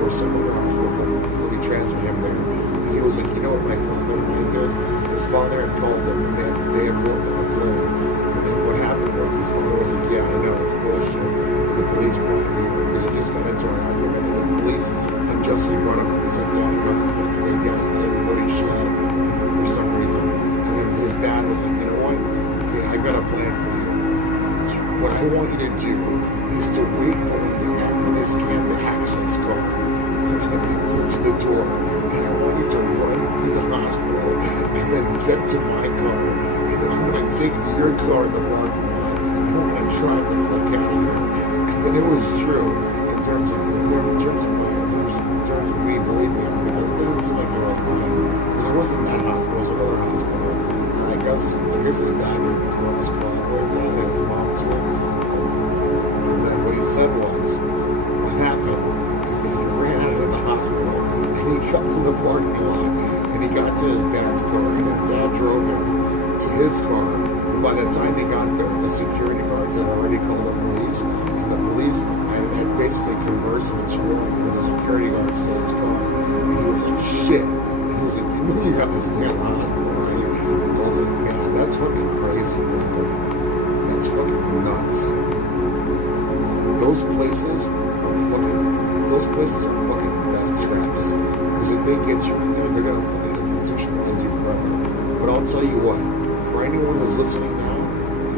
or some other hospital before they transferred him there. And he was like, you know what my father and I did? His father had called them, and they had worked on a plane. And then what happened was his father was like, yeah, I know, it's bullshit. And the police brought me here because he just got into an argument, and the police unjustly brought him to the psychiatric hospital because they gaslighted Buddy Shad for some reason. And then his dad was like, you know what? Okay, I got a plan for you. What I want you to do is to wait for when they scan the access card to the door. And I want you to run to the hospital and then get to my car. And then I'm going to take your car in the parking lot. And I'm going to drive the fuck out of here. And then it was true in terms of me, believe me, because it doesn't seem like it was mine. Because it wasn't that hospital, it was another hospital. And I guess his dad would before his car, and his mom too. And then what he said was, what happened is that he ran out of the hospital and he got to the parking lot and he got to his dad's car, and his dad drove him to his car. And by the time he got there, the security guards had already called the police, and the police had basically conversed and sworn with the security guards to his car. And he was like, shit. And he was like, you know you have to stay in the hospital, right? I was like, man, that's fucking crazy, bro. That's fucking nuts. Those places are fucking death traps. Because if they get you in there, they're gonna fucking institutionalize you forever. But I'll tell you what, for anyone who's listening now,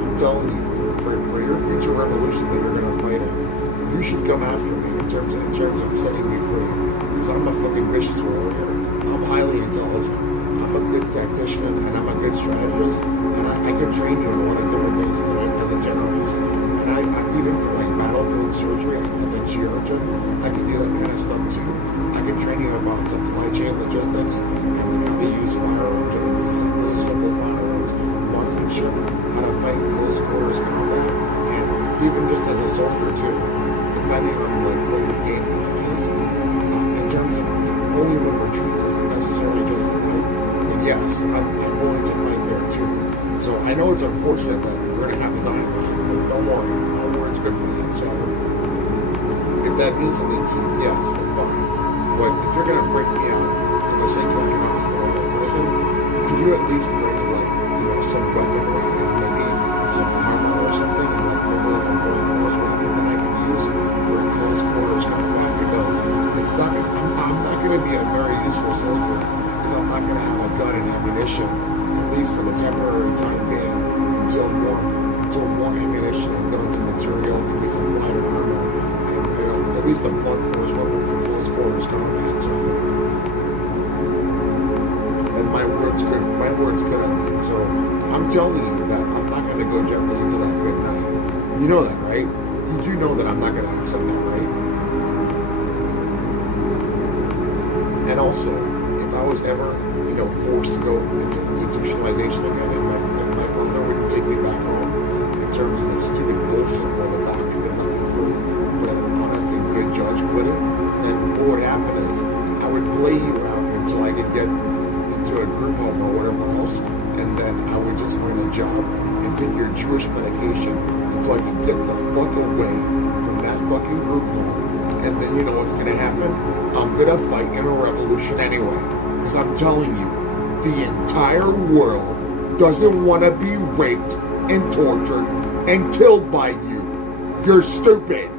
I'm telling you, for your future revolution that you're gonna fight in, you should come after me in terms of setting me free. Because I'm a fucking vicious warrior. I'm highly intelligent. I'm a good tactician, and I'm a good strategist, and I can train you in a lot of different things as a generalist. And I even for like battlefield surgery as a chirurgeon, I can do that kind of stuff too. I can train you about supply chain logistics and how to use firearms, and disassemble firearms, marksmanship, how to fight in close quarters combat, and even just as a soldier too, depending on like what your game plan is. In terms of only when retreat isn't necessarily just a fight, then yes, I'm willing to fight there too. So I know it's unfortunate that we're going to have to die, but don't worry, my word's good for that. So if that means something to you, yes, then fine. But if you're going to break me out of the psychiatric hospital or prison, could you at least bring like, some weaponry and maybe some armor or something, and like maybe like a blunt force weapon that I can use for close quarters combat? Because I'm not going to be a very useful soldier if I'm not going to have a gun and ammunition, at least for the temporary time being, until more ammunition and guns and material can be supplied or armor, and at least a blunt force weapon for close quarters combat. So, and my word's good on that. So I'm telling you that I'm not going to go gently into that good night. You know that, right? You do know that I'm not going to accept that, right? And also, if I was ever, forced to go into institutionalization again, if my father would take me back home in terms of the stupid bullshit where the doctor could let me free, but an honest and good judge couldn't, then what would happen is I would play you out until I could get into a group home or whatever else, and then I would just find a job and take your Jewish medication until I could get the fuck away from that fucking group home. And then you know what's gonna happen? I'm gonna fight in a revolution anyway. Because I'm telling you, the entire world doesn't want to be raped and tortured and killed by you. You're stupid.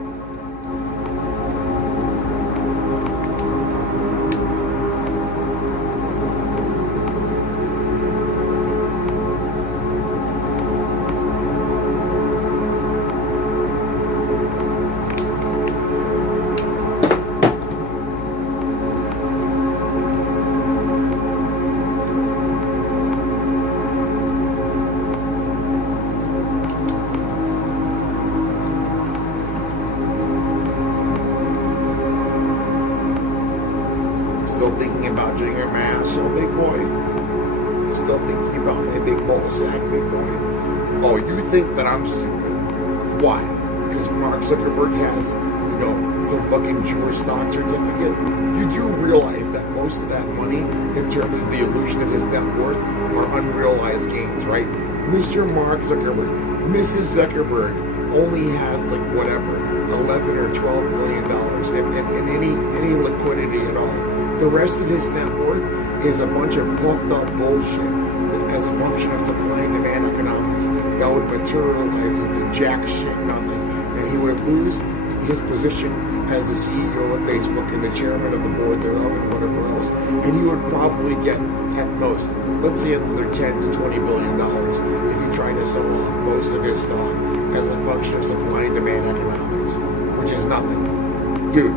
Still thinking about jigging my asshole, big boy. Still thinking about my big ball sack, big boy. Oh, you think that I'm stupid? Why? Because Mark Zuckerberg has, some fucking Jewish stock certificate. You do realize that most of that money, in terms of the illusion of his net worth, are unrealized gains, right? Mr. Mark Zuckerberg, Mrs. Zuckerberg only has 11 or $12 billion in any liquidity at all. The rest of his net worth is a bunch of puffed up bullshit as a function of supply and demand economics that would materialize into jack shit nothing. And he would lose his position as the CEO of Facebook and the chairman of the board thereof and whatever else. And he would probably get, at most, let's say another $10 to $20 billion if he tried to sell off most of his stock as a function of supply and demand economics, which is nothing. Dude,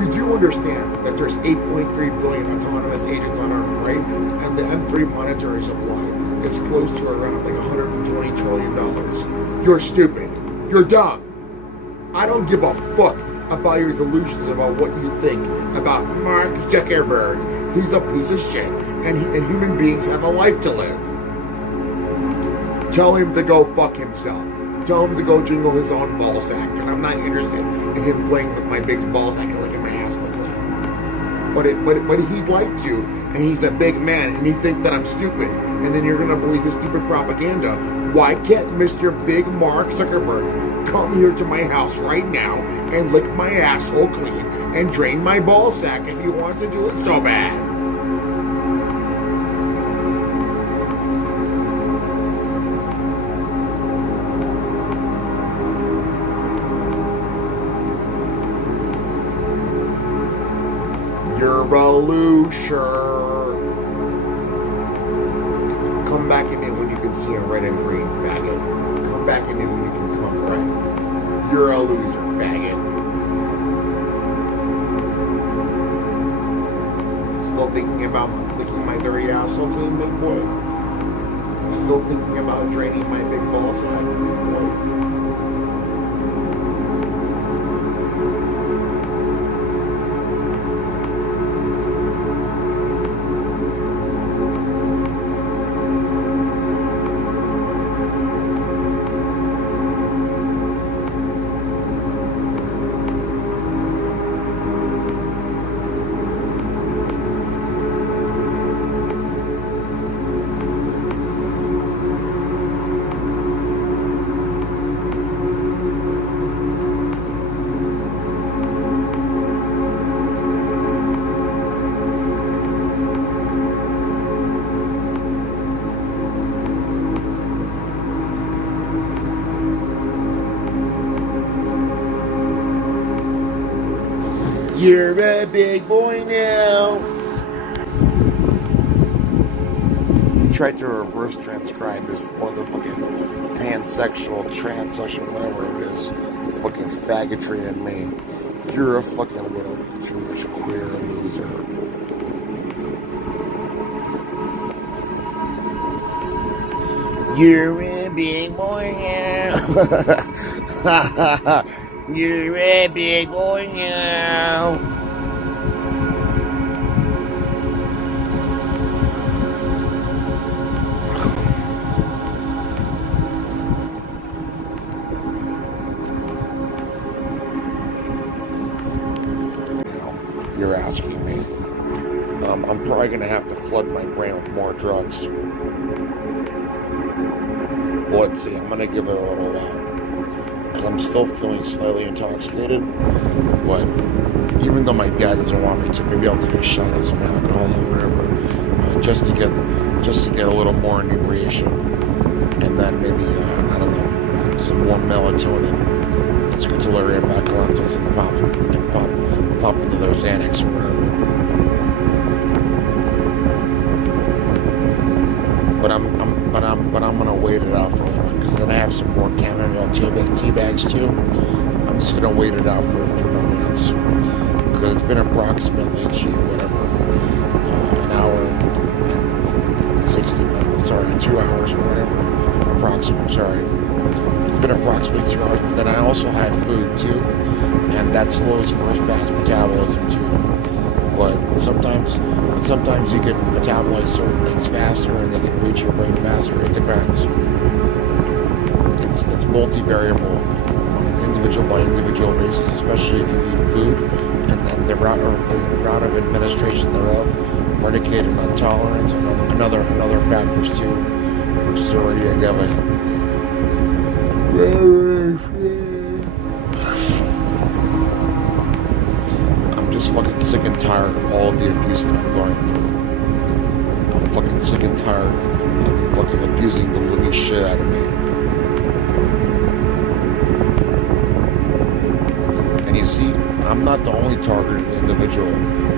you do understand that there's 8.3 billion autonomous agents on Earth, right? And the M3 monetary supply is close to around $120 trillion. You're stupid. You're dumb. I don't give a fuck about your delusions about what you think about Mark Zuckerberg. He's a piece of shit, and human beings have a life to live. Tell him to go fuck himself. Tell him to go jingle his own ball sack, because I'm not interested in him playing with my big ball sack and licking my ass with it. But if he'd like to, and he's a big man, and you think that I'm stupid, and then you're gonna believe his stupid propaganda, why can't Mr. Big Mark Zuckerberg come here to my house right now and lick my asshole clean and drain my ball sack if he wants to do it so bad? You're a loser. Come back at me when you can see a red and green, faggot. Come back at me when you can come right. You're a loser, faggot. Still thinking about licking my dirty asshole clean, big boy? Still thinking about draining my big balls sack, big boy? You're a big boy now. He tried to reverse transcribe this motherfucking pansexual, transsexual, whatever it is. Fucking faggotry in me. You're a fucking little Jewish queer loser. You're a big boy now. You're a big boy now. You're asking me. I'm probably going to have to flood my brain with more drugs. But let's see, I'm going to give it a little while. Because I'm still feeling slightly intoxicated. But even though my dad doesn't want me to, maybe I'll take a shot of some alcohol or whatever. Just to get a little more inebriation. And then maybe, I don't know, some more melatonin. Let's go to Larry and Bacalantis and pop into their Xanax or whatever. But I'm gonna wait it out for a little bit because then I have some more chamomile tea bags too. I'm just gonna wait it out for a few more minutes because it's been approximately an hour and 60 minutes. Sorry, 2 hours or whatever. It's been approximately 2 hours, but then I also had food too, and that slows first pass metabolism too. But sometimes you can metabolize certain things faster, and they can reach your brain faster. It depends. It's multivariable on an individual by individual basis, especially if you eat food, and the route of administration thereof predicated on tolerance and other factors too, which is already a given. I'm just fucking sick and tired of all of the abuse that I'm going through. I'm fucking sick and tired of them fucking abusing the living shit out of me. And you see, I'm not the only targeted individual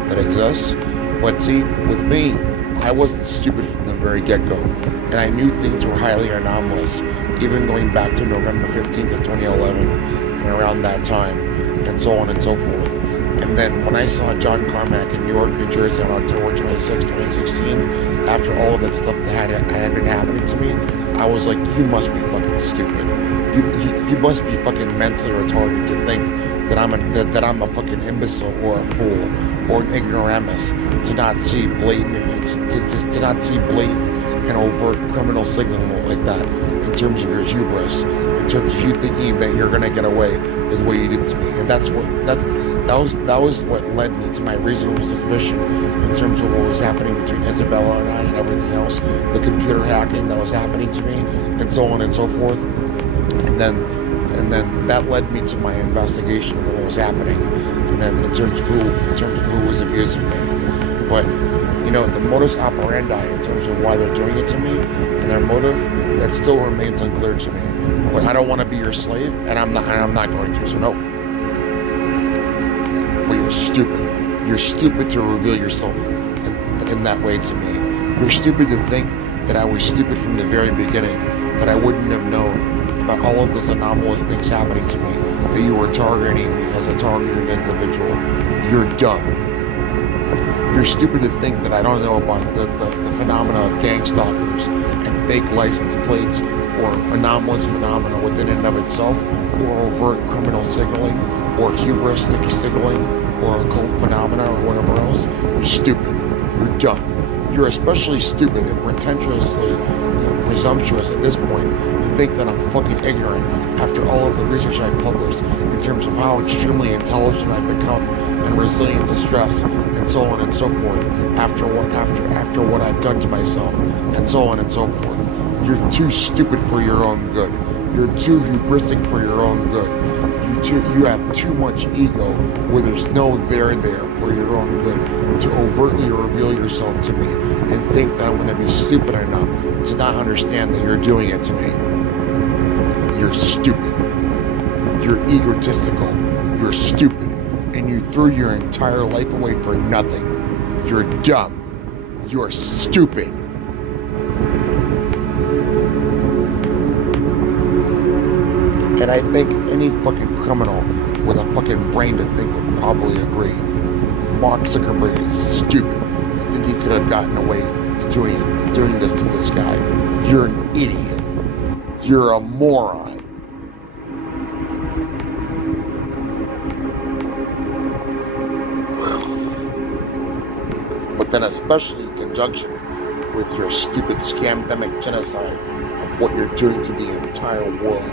that exists, but see, with me, I wasn't stupid from the very get-go, and I knew things were highly anomalous, even going back to November 15th of 2011, and around that time, and so on and so forth. And then when I saw John Carmack in Newark, New Jersey on October 26, 2016, after all of that stuff that had been happening to me, I was like, you must be fucking stupid. You must be fucking mentally retarded to think that I'm a fucking imbecile or a fool or an ignoramus to not see blatant and overt criminal signal like that in terms of your hubris, in terms of you thinking that you're gonna get away with what you did to me. And that was what led me to my reasonable suspicion in terms of what was happening between Isabella and I and everything else, the computer hacking that was happening to me, and so on and so forth. And then that led me to my investigation of what was happening, and then in terms of who was abusing me. But you know, the modus operandi in terms of why they're doing it to me and their motive, that still remains unclear to me. But I don't want to be your slave, and I'm not going to. So no. But you're stupid. You're stupid to reveal yourself in that way to me. You're stupid to think that I was stupid from the very beginning, that I wouldn't have known about all of those anomalous things happening to me, that you were targeting me as a targeted individual. You're dumb. You're stupid to think that I don't know about the phenomena of gang stalkers and fake license plates or anomalous phenomena within and of itself, or overt criminal signaling, or hubristic signaling, or occult phenomena, or whatever else. You're stupid. You're dumb. You're especially stupid and pretentiously presumptuous at this point to think that I'm fucking ignorant after all of the research I've published in terms of how extremely intelligent I've become and resilient to stress and so on and so forth after what I've done to myself and so on and so forth. You're too stupid for your own good. You're too hubristic for your own good. You have too much ego where there's no there for your own good to overtly reveal yourself to me and think that I'm going to be stupid enough to not understand that you're doing it to me. You're stupid. You're egotistical. You're stupid. And you threw your entire life away for nothing. You're dumb. You're stupid. And I think any fucking criminal with a fucking brain to think would probably agree. Mark Zuckerberg is stupid. I think he could have gotten away to doing this to this guy. You're an idiot. You're a moron. But then especially in conjunction with your stupid scamdemic genocide of what you're doing to the entire world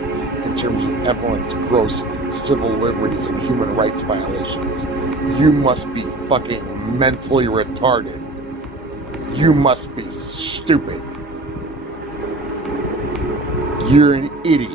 in terms of everyone's gross civil liberties and human rights violations. You must be fucking mentally retarded. You must be stupid. You're an idiot.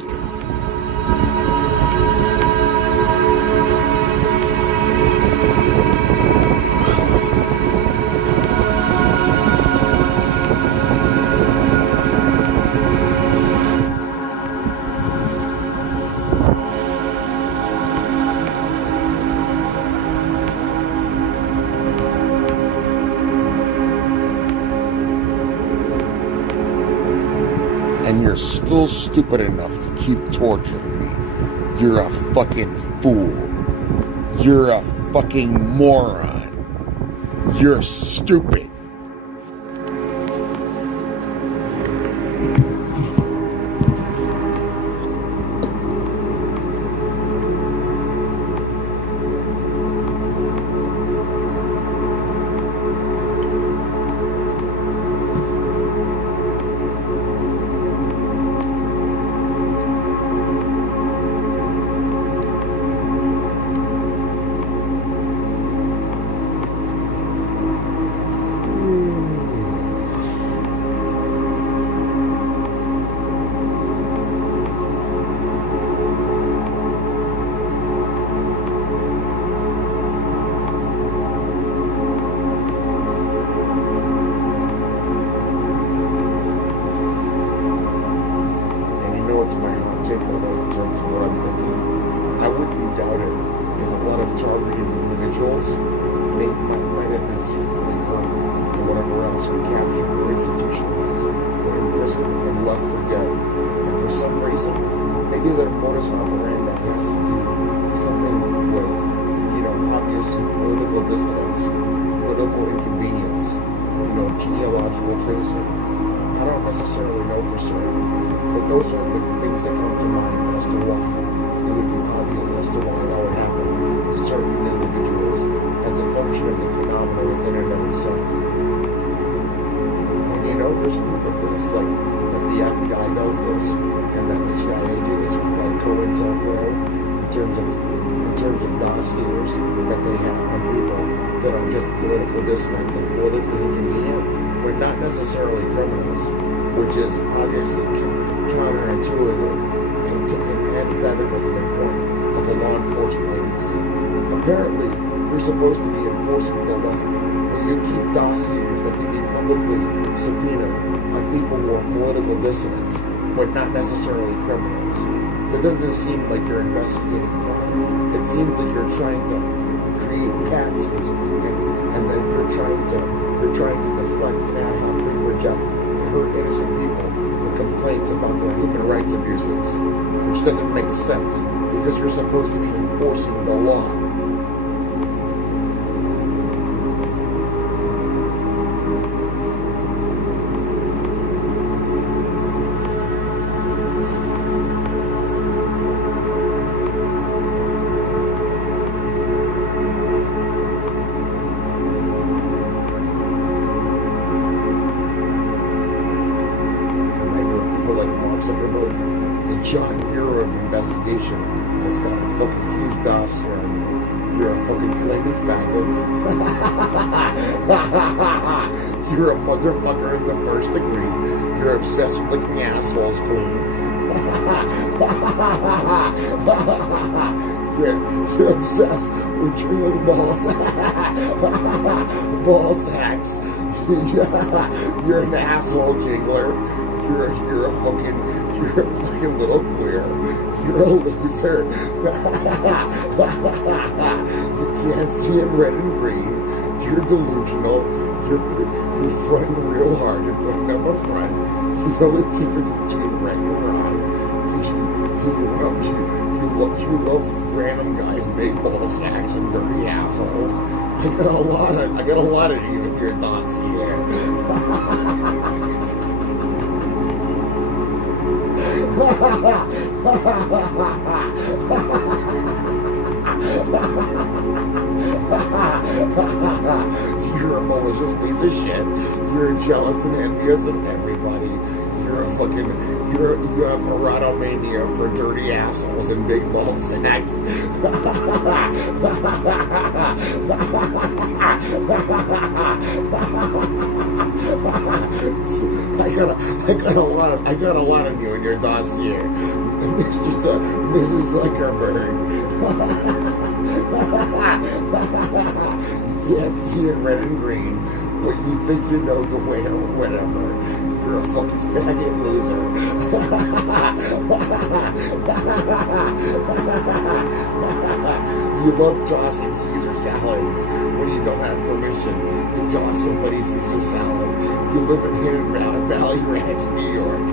And you're still stupid enough to keep torturing me. You're a fucking fool. You're a fucking moron. You're stupid. What's my hot take on it in terms of what I'm thinking? I wouldn't doubt it if a lot of targeted individuals might have been secretly hurt or whatever else, were captured or institutionalized or imprisoned and left for dead. And for some reason, maybe their modus operandi has to do something with, obviously political dissidence, political inconvenience, genealogical tracing. I don't necessarily know for certain, but those are the things that come to mind as to why it would be obvious as to why that would happen to certain individuals as a function of the phenomena within and of itself. And there's proof of this, like that the FBI does this, and that the CIA do this with like COINTELPRO in terms of dossiers that they have on people that are just political dissidents and politically inconvenient, but not necessarily criminals, which is obviously counterintuitive and antithetical to the point of a law enforcement agency. Apparently, you're supposed to be enforcing the law, but you keep dossiers that can be publicly subpoenaed on people who are political dissidents, but not necessarily criminals. It doesn't seem like you're investigating crime. It seems like you're trying to create patsies, and then you're trying to deflect and ad hoc project and hurt innocent people for complaints about their human rights abuses, which doesn't make sense because you're supposed to be enforcing the law. Zuckerberg, the John Bureau of Investigation has got a fucking huge dossier on you. You're a fucking flaming faggot. You're a motherfucker in the first degree. You're obsessed with licking assholes clean. You're obsessed with drilling ball sacks. You're an asshole jingler. You're a fucking little queer. You're a loser. You can't see in red and green. You're delusional. You're fronting real hard. You're putting up a front. You know the difference between right and wrong. You love random guys, big ball sacks, and dirty assholes. I got a lot of you in your dossier. You're a malicious piece of shit. You're jealous and envious of everybody. You're a fucking, you have erotomania for dirty assholes and big ball sacks. I got a lot of you in your dossier, Mrs. Zuckerberg. You can't see it red and green, but you think you know the way or whatever. You're a fucking faggot loser. You love tossing Caesar salads when you don't have permission to toss somebody's Caesar salad. You live in Hidden Valley Ranch, New York.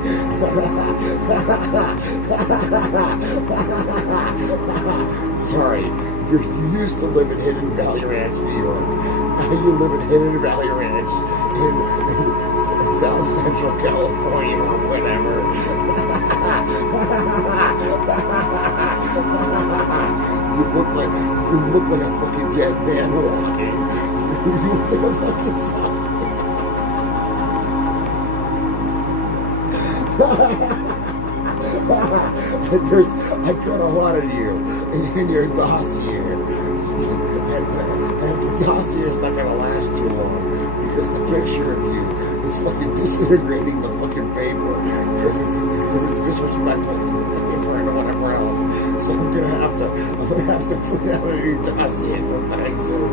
Sorry, you used to live in Hidden Valley Ranch, New York. Now you live in Hidden Valley Ranch in South Central California or whatever. You look like a fucking dead man walking. You look like a fucking zombie. I got a lot of you in your dossier, and the dossier is not gonna last too long because the picture of you is fucking disintegrating the fucking paper because it's disrespectful to the paper and whatever else. So I'm gonna have to put out a new dossier sometime soon.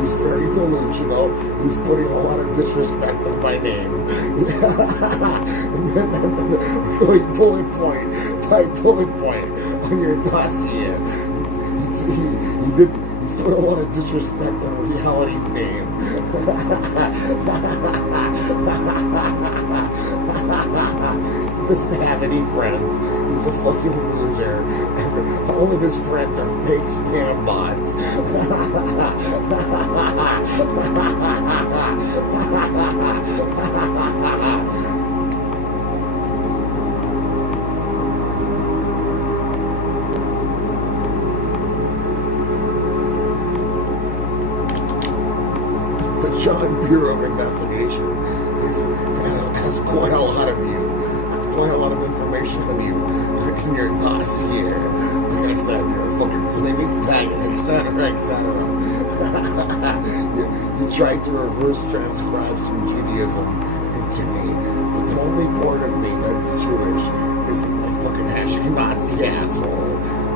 He's very delusional. He's putting a lot of disrespect on my name. And then going bullet point by bullet point on your dossier. He's put a lot of disrespect on reality's name. He doesn't have any friends. He's a fucking loser. All of his friends are fake spam bots. The John Bureau of Investigation has quite a lot of you, quite a lot of information on you in your dossier. Like I said, you're a fucking flaming faggot, etc., etc. You tried to reverse transcribe some Judaism into me, but the only part of me that's Jewish is my fucking Ashkenazi asshole,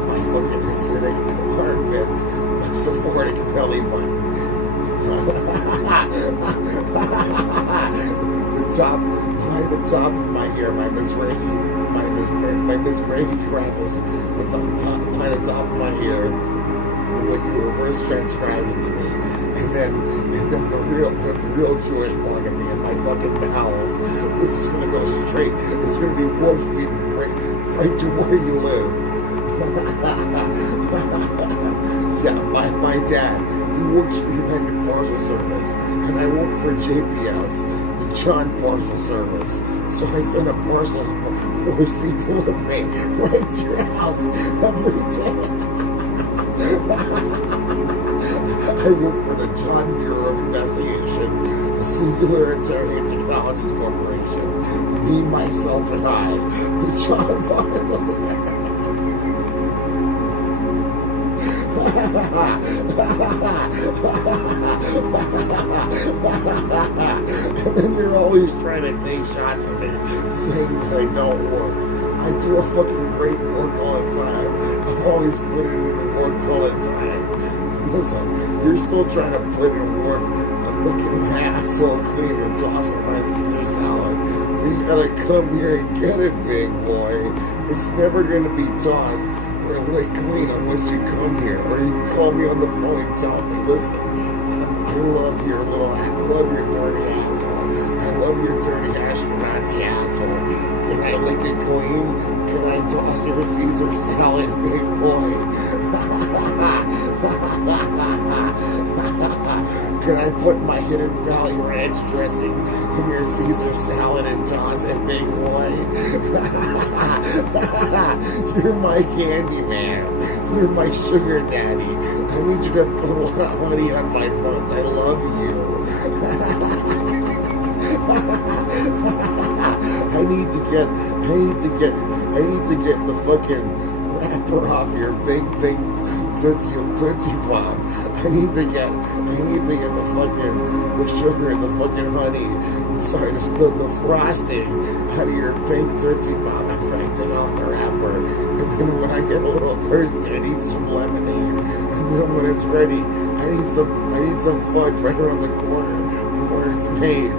my fucking Hasidic armpits, my Sephardic belly button. Behind the top of my ear, my Mizrahi crackles behind the top of my ear, like you reverse transcribe it to me, and then the real Jewish part of me in my fucking bowels, which is gonna go straight. It's gonna be wolf feeding right to where you live. Yeah, my dad. He works for United Parcel Service, and I work for JPS, the John Parcel Service. So I send a parcel for free delivery right to your house every day. I work for the John Bureau of Investigation, a Singularity Technologies Corporation. Me, myself, and I, the John Parcel. And then you're always trying to take shots at me, saying that I don't work. I do a fucking great work all the time. I'm always putting in work all the time. Listen, you're still trying to put in work on looking my asshole clean and tossing my Caesar salad. But you gotta come here and get it, big boy. It's never gonna be tossed or lick clean unless you come here, or you call me on the phone and tell me, listen, I love your dirty asshole. I love your dirty Ashkenazi asshole. Can I lick it clean? Can I toss your Caesar salad, big boy? Can I put my Hidden Valley Ranch dressing in your Caesar salad and toss it, big boy? You're my candy man. You're my sugar daddy. I need you to put a lot of honey on my buns. I love you. I need to get the fucking wrapper off your big pink Tootsie Pop. I need to get the sugar and the fucking honey. Sorry, the frosting out of your pink Tootsie Pop. I franked it off the wrapper. And then when I get a little thirsty, I need some lemonade. And then when it's ready, I need some fudge right around the corner from where it's made.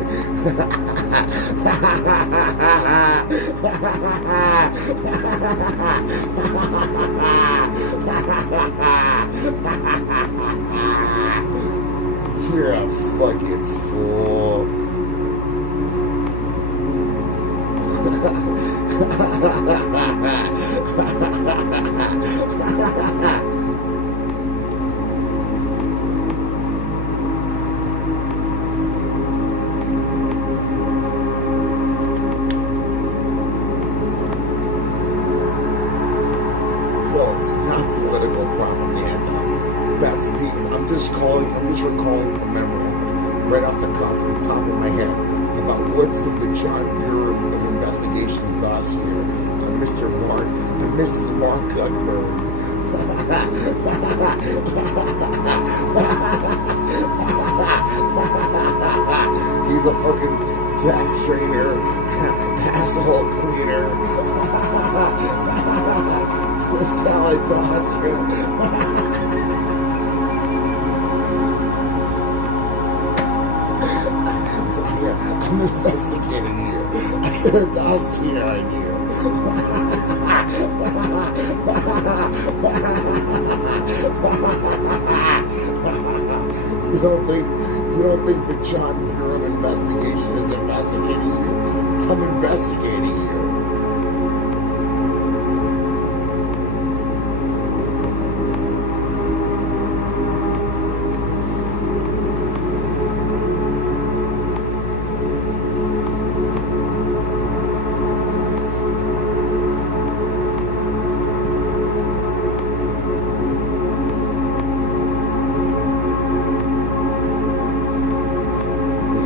You're a fucking fool. No, it's not political propaganda. That's I'm just recalling the memory right off the cuff, from the top of my head, about what's in the John Bureau of Investigation dossier on Mr. Mark and Mrs. Mark Zuckerberg. He's a fucking sack trainer, asshole cleaner, salad tosser. I'm investigating you. I got a dossier on you. You don't think the John Bureau of Investigation is investigating you? I'm investigating you.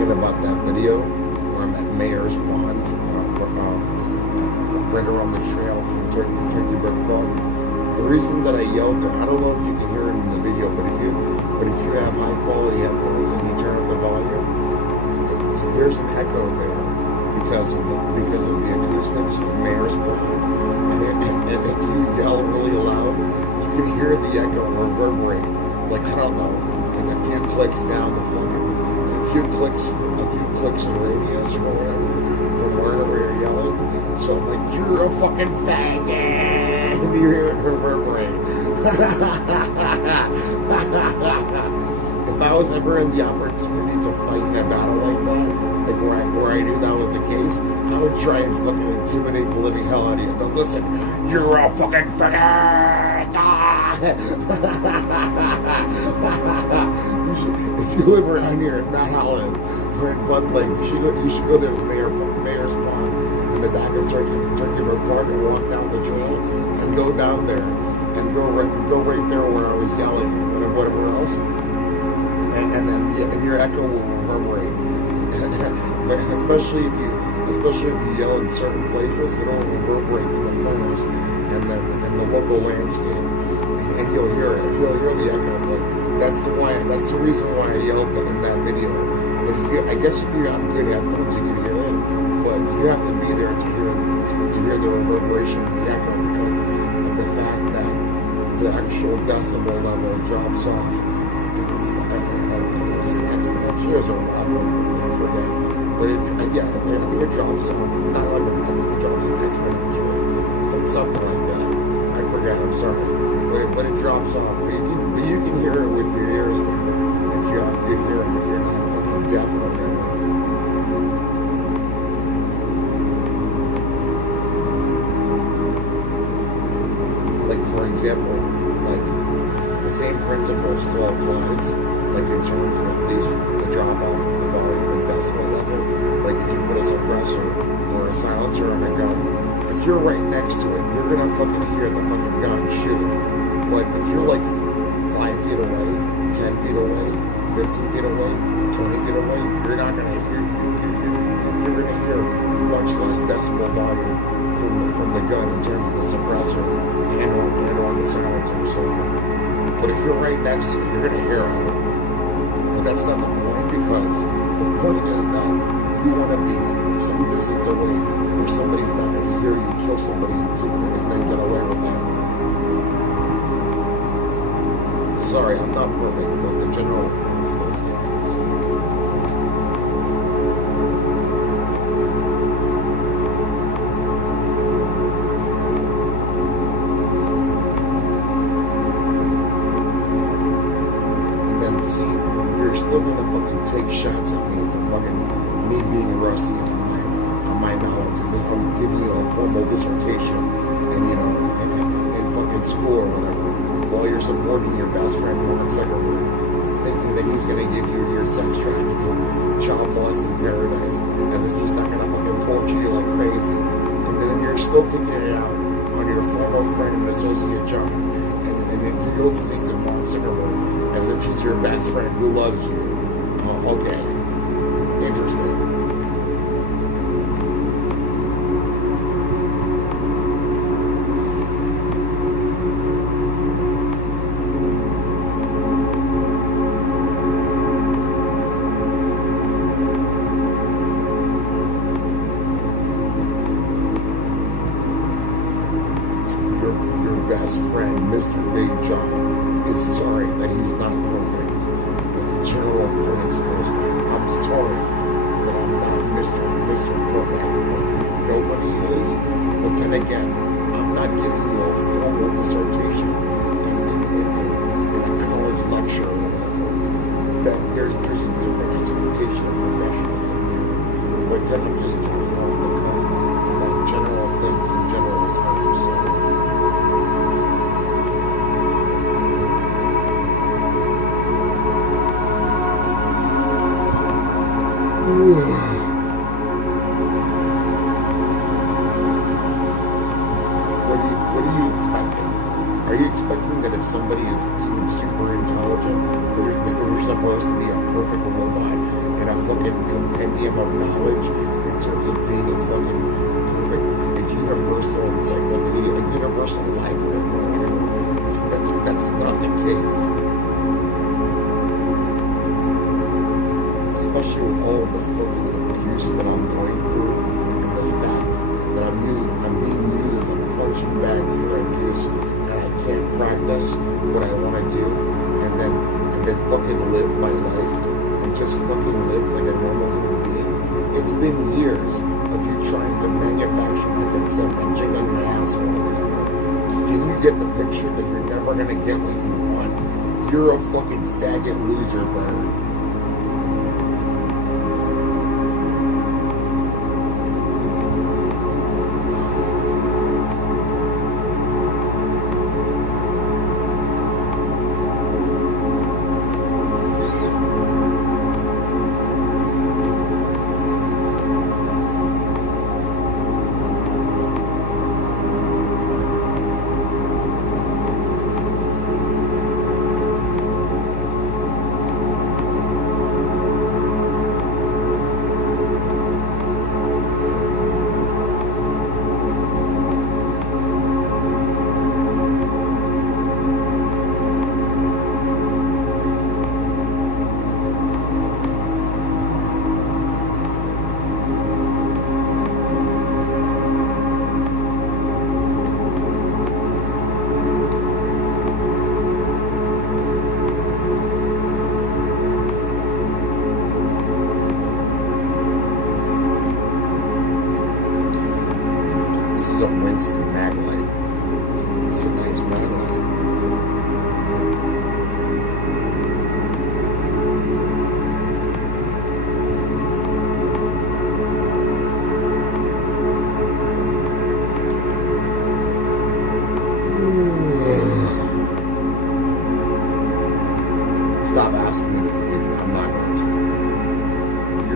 About that video where I'm at Mayor's Pond, right around the trail from Turkey Brook Park. The reason that I yelled there, I don't know if you can hear it in the video, but if you have high quality headphones and you turn up the volume, there's an echo there because of the acoustics of Mayor's Pond. And if you yell really loud, you can hear the echo reverberate. Like, I don't know, like a few clicks down the fucking. A few clicks in radius or whatever from wherever you're yelling. So I'm like, you're a fucking faggot, and you hear it reverberate. If I was ever in the opportunity to fight in a battle like that, like where I knew that was the case, I would try and fucking intimidate the living hell out of you. But listen, you're a fucking faggot. If you live around here in Mount Holland or in Bud Lake, you should go there to Mayor's Pond in the back of Turkey Brook Park and walk down the trail and go down there and go right there where I was yelling and whatever else, and then your echo will reverberate. But especially if you yell in certain places, it'll reverberate in the forest and then in the local landscape, and you'll hear it. You'll hear the echo. But that's the reason why I yelled in that video. But I guess if you have good headphones, you can hear it. But you have to be there to hear the reverberation of the echo because of the fact that the actual decibel level drops off. It's exponentially or not? I forget. But I think it drops off. Not level. I think it drops off exponentially. Something like that. I forget. I'm sorry. But it drops off. But you can hear it with your ears there if you have good hearing. If you're not deaf or whatever. Like for example, like the same principle still applies, like in terms of at least the drop off of the volume and decibel level. Like if you put a suppressor or a silencer on a gun, if you're right next to it, you're gonna fucking hear the fucking gun shoot. But if you're like 5 feet away, 10 feet away, 15 feet away, 20 feet away, you're not gonna hear. You're gonna hear much less decibel volume from the gun in terms of the suppressor and or the silencer. So, but if you're right next to it, you're gonna hear it. But that's not the point, because the point is that you want to be some distance away where somebody's not gonna hear you kill somebody in secret and then get away with that. Sorry, I'm not perfect, but the general point still stands. You're still gonna fucking take shots at me for fucking me being rusty on my knowledge, as if I'm giving you a formal dissertation and in fucking school or whatever, while you're supporting your best friend Mark Zuckerberg, thinking that he's gonna give you your sex trafficking, child molesting paradise, as if he's not gonna fucking torture you like crazy, and then you're still taking it out on your former friend and associate John, and you're listening to Mark Zuckerberg as if he's your best friend who loves you. Okay. Interesting. Your best friend, Mr. Big John, is sorry that he's not perfect. But the general point still stands. I'm sorry that I'm not Mr. Perfect. Nobody is. But then again, I'm not giving you a formal dissertation in a college lecture or whatever. That there's a different expectation of professionalism there. But then I'm just talking off the cuff about general things in general terms. So. What are you expecting? Are you expecting that if somebody is even super intelligent, that they're supposed to be a perfect robot and a fucking compendium of knowledge in terms of being a fucking perfect, a universal encyclopedia, a universal library or whatever? That's not the case. Especially with all of the fucking abuse that I'm going through, and the fact that I'm being used as a punching bag for abuse, and I can't practice what I want to do, and then fucking live my life, and just fucking live like a normal human being. It's been years of you trying to manufacture my consent by jiggling my asshole or whatever. Can you get the picture that you're never gonna get what you want? You're a fucking faggot loser, bird.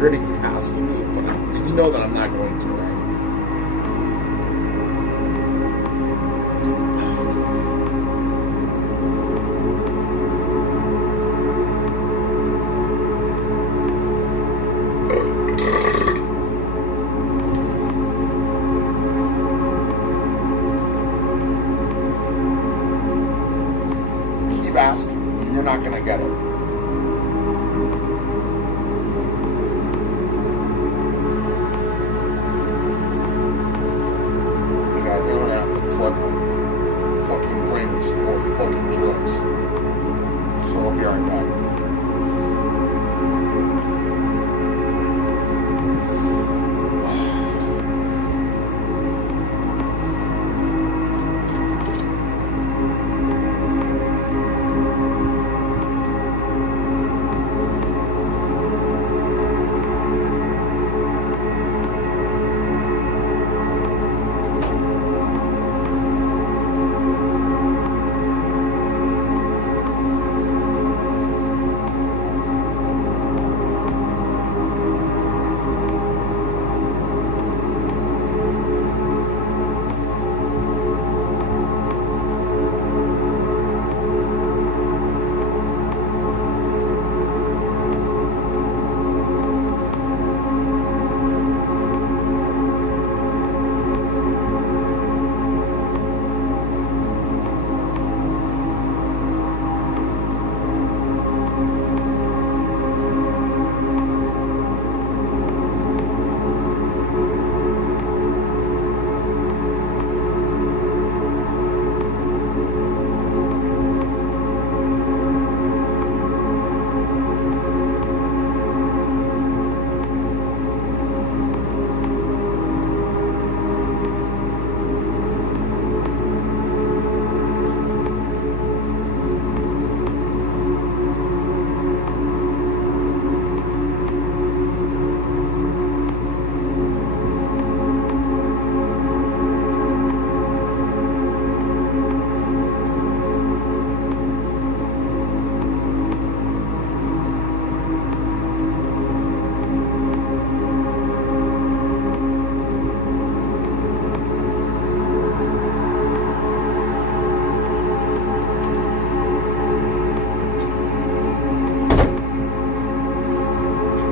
You're gonna keep asking me, but you know that I'm not going to, right? Keep asking. You're not gonna get it. Okay, I don't have to flood my fucking brain with some more fucking drugs. So I'll be right back.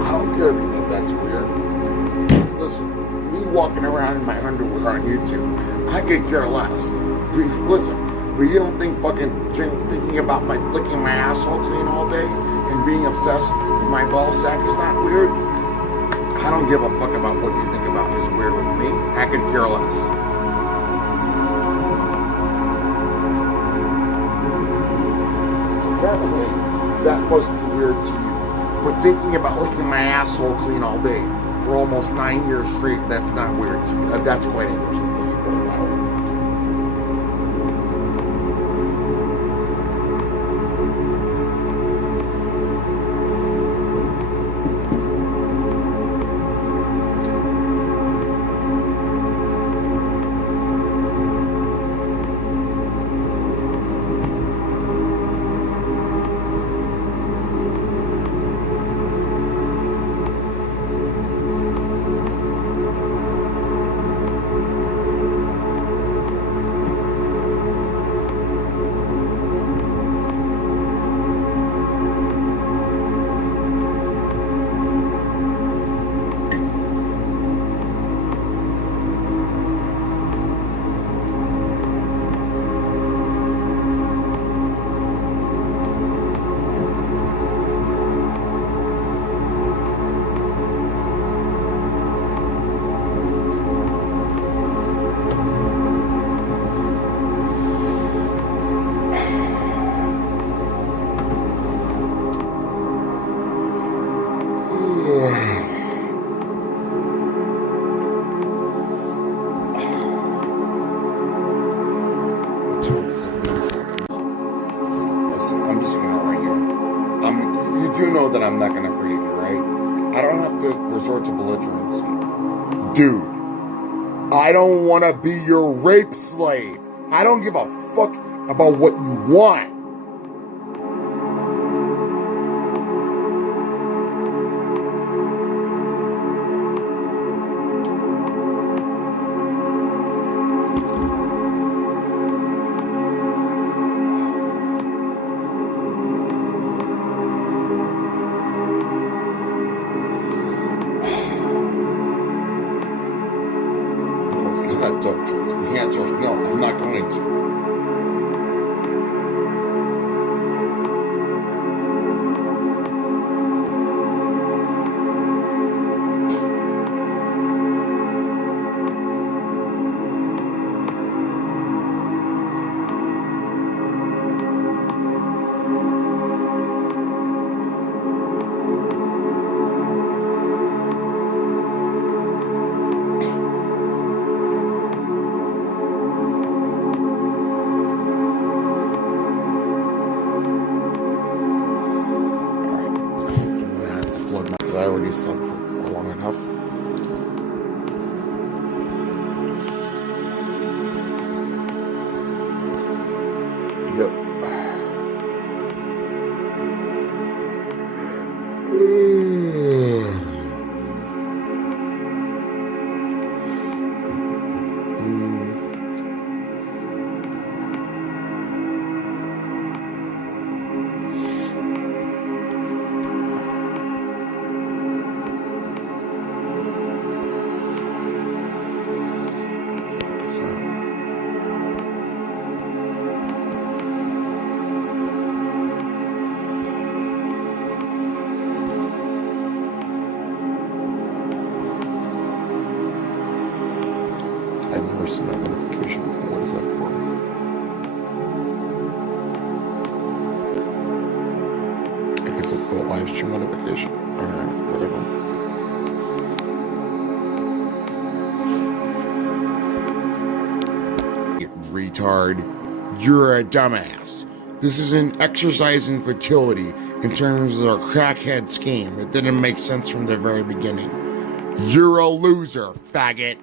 I don't care if you think that's weird. Listen, me walking around in my underwear on YouTube, I could care less. Listen, but you don't think fucking thinking about licking my asshole clean all day and being obsessed with my ball sack is not weird? I don't give a fuck about what you think about is weird with me. I could care less. Apparently, that must be weird to you. But thinking about licking my asshole clean all day for almost 9 years straight, that's not weird to you. That's quite interesting. Let me put it that way. I'm just gonna ring you. You do know that I'm not gonna forget you, right? I don't have to resort to belligerency. Dude, I don't wanna be your rape slave. I don't give a fuck about what you want. I already slept for long enough. Yep. I've never seen that notification before. What is that for? I guess it's the live stream notification. Alright, whatever. Retard. You're a dumbass. This is an exercise in fertility in terms of a crackhead scheme. It didn't make sense from the very beginning. You're a loser, faggot.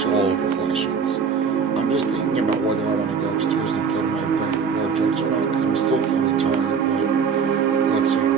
All of your questions. I'm just thinking about whether I want to go upstairs and fill my brain with more jokes or not, because I'm still feeling tired, but let's see.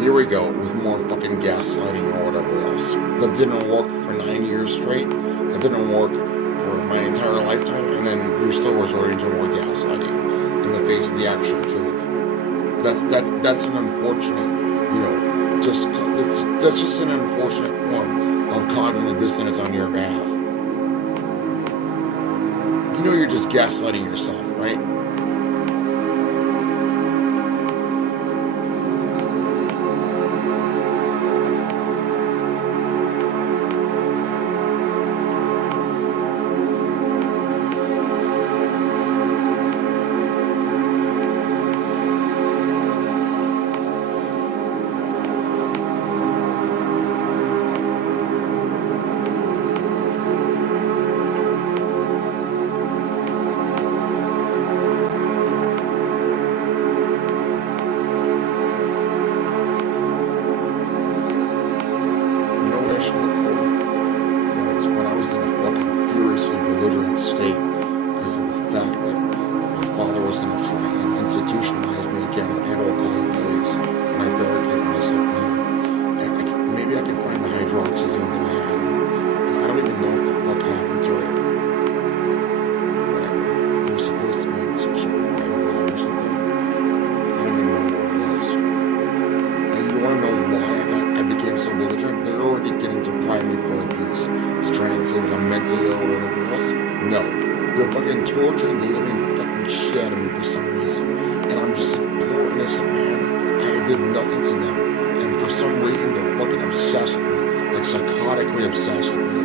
Here we go with more fucking gaslighting or whatever else. That didn't work for 9 years straight. That didn't work for my entire lifetime. And then you're still resorting to more gaslighting in the face of the actual truth. That's an unfortunate, that's just an unfortunate form of cognitive dissonance on your behalf. You know you're just gaslighting yourself, right? Belligerent state because of the fact that my father was going to try and institutionalize me again and or call the police, and I barricaded myself there. Maybe I can find the hydroxyzine that I had, but I don't even know what the fuck happened to it. Whatever. It was supposed to be in some sort of red bag or something. I don't even know where it is. And you want to know why I became so belligerent? They're already getting to pry me for abuse to try and say that I'm mentally ill or whatever else. No. They're fucking torturing the living fucking shit out of me for some reason. And I'm just a poor innocent man. I did nothing to them. And for some reason they're fucking obsessed with me. Like psychotically obsessed with me.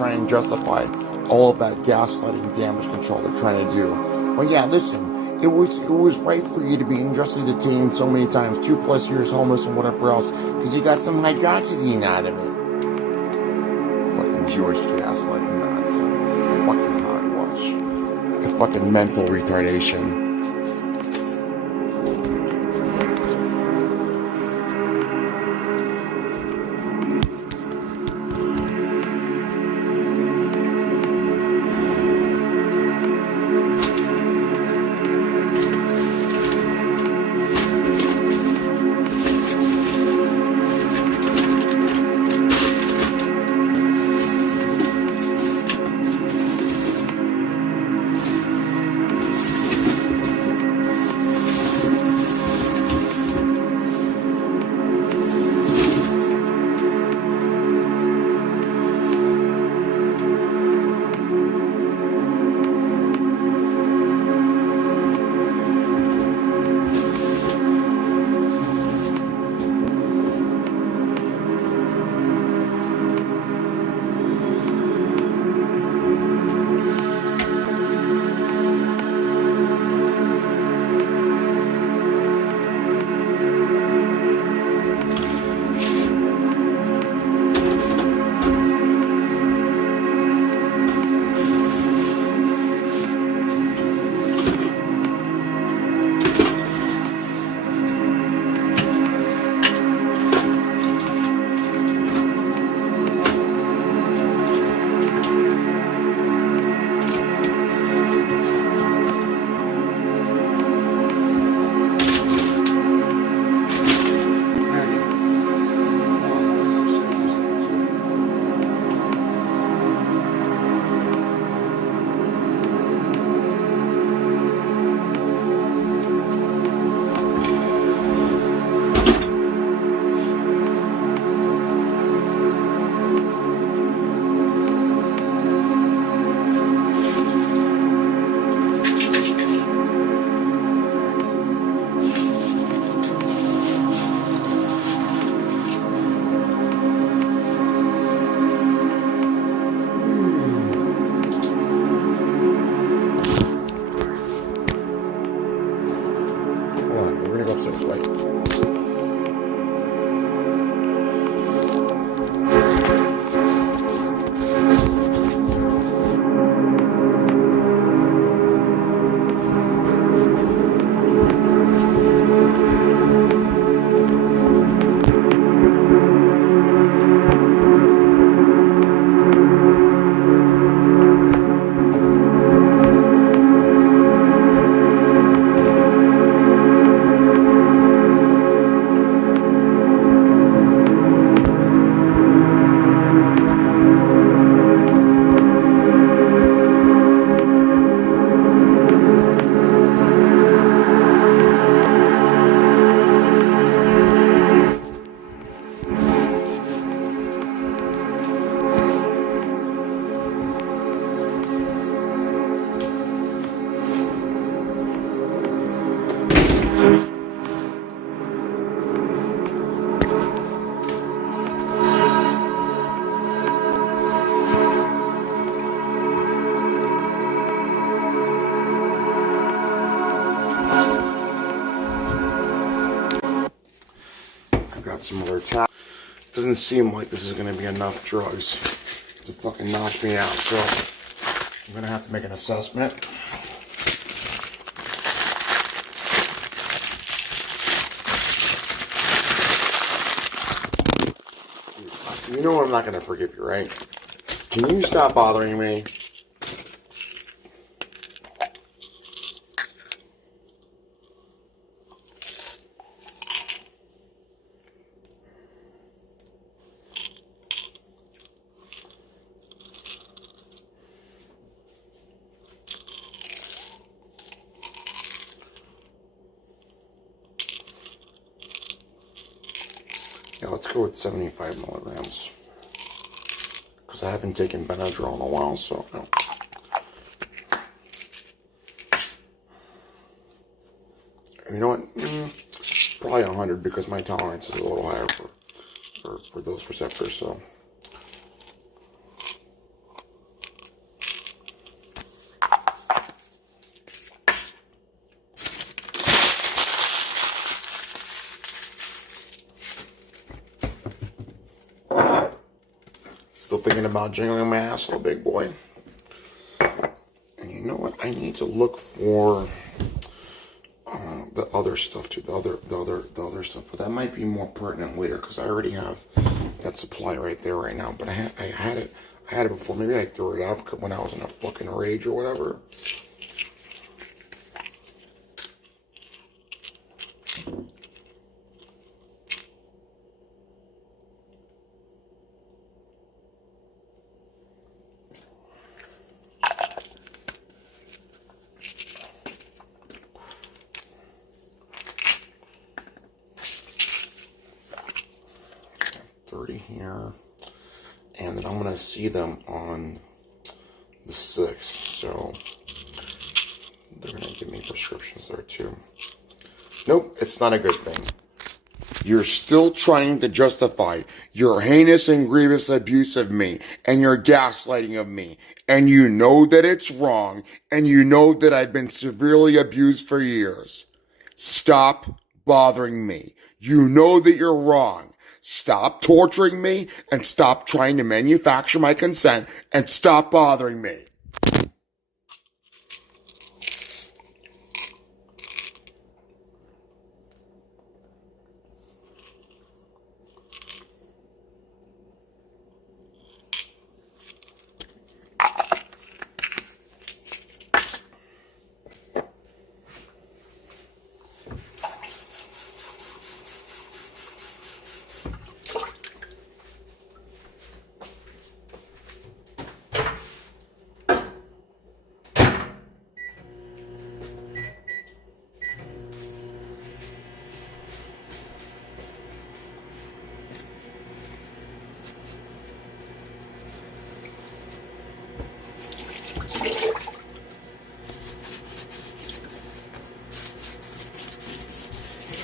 try and justify all of that gaslighting damage control they're trying to do. Well, yeah, listen, it was right for you to be unjustly detained so many times, 2+ years homeless and whatever else, because you got some hydroxyzine out of it. Fucking Jewish gaslighting nonsense. It's fucking hogwash. The fucking mental retardation. Some other time. Doesn't seem like this is going to be enough drugs to fucking knock me out, so I'm going to have to make an assessment. You know I'm not going to forgive you, right? Can you stop bothering me? Yeah, let's go with 75 milligrams. Because I haven't taken Benadryl in a while, so no. You know what? Probably 100 because my tolerance is a little higher for those receptors, so. thinking about jingling my asshole, big boy. And you know what? I need to look for the other stuff too. The other stuff, but that might be more pertinent later because I already have that supply right there right now. But I had it before. Maybe I threw it out when I was in a fucking rage or whatever. Here, and then I'm gonna see them on the 6th, so they're gonna give me prescriptions there too. Nope, it's not a good thing. You're still trying to justify your heinous and grievous abuse of me and your gaslighting of me, and you know that it's wrong, and you know that I've been severely abused for years. Stop bothering me. You know that you're wrong. Stop torturing me and stop trying to manufacture my consent and stop bothering me.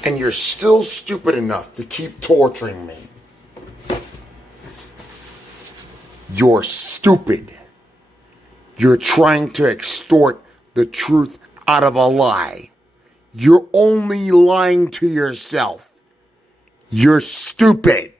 And you're still stupid enough to keep torturing me. You're stupid. You're trying to extort the truth out of a lie. You're only lying to yourself. You're stupid.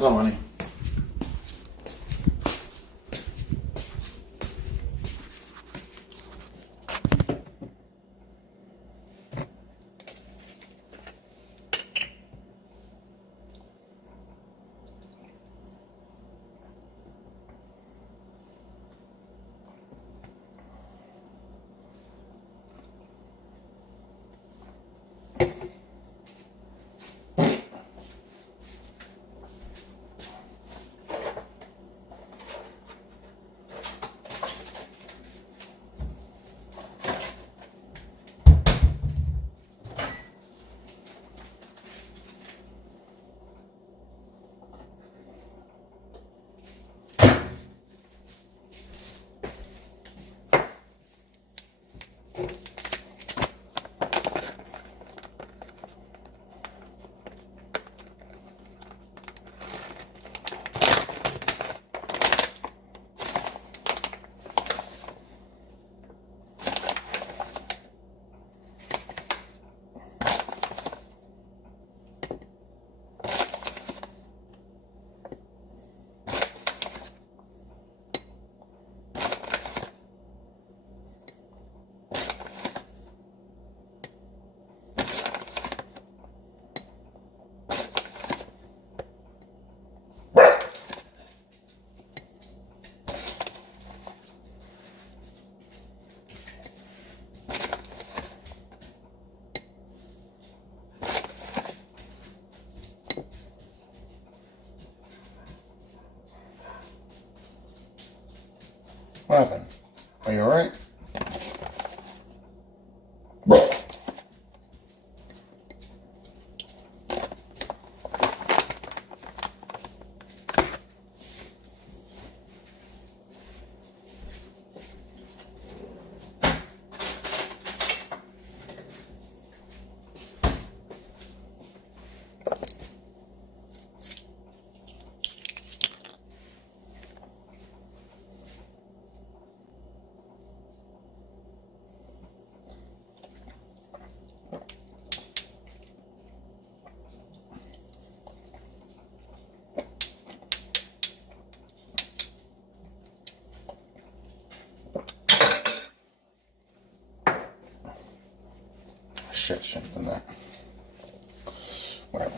Hello, honey. What happened? Are you alright? shit, shouldn't have done that. Whatever.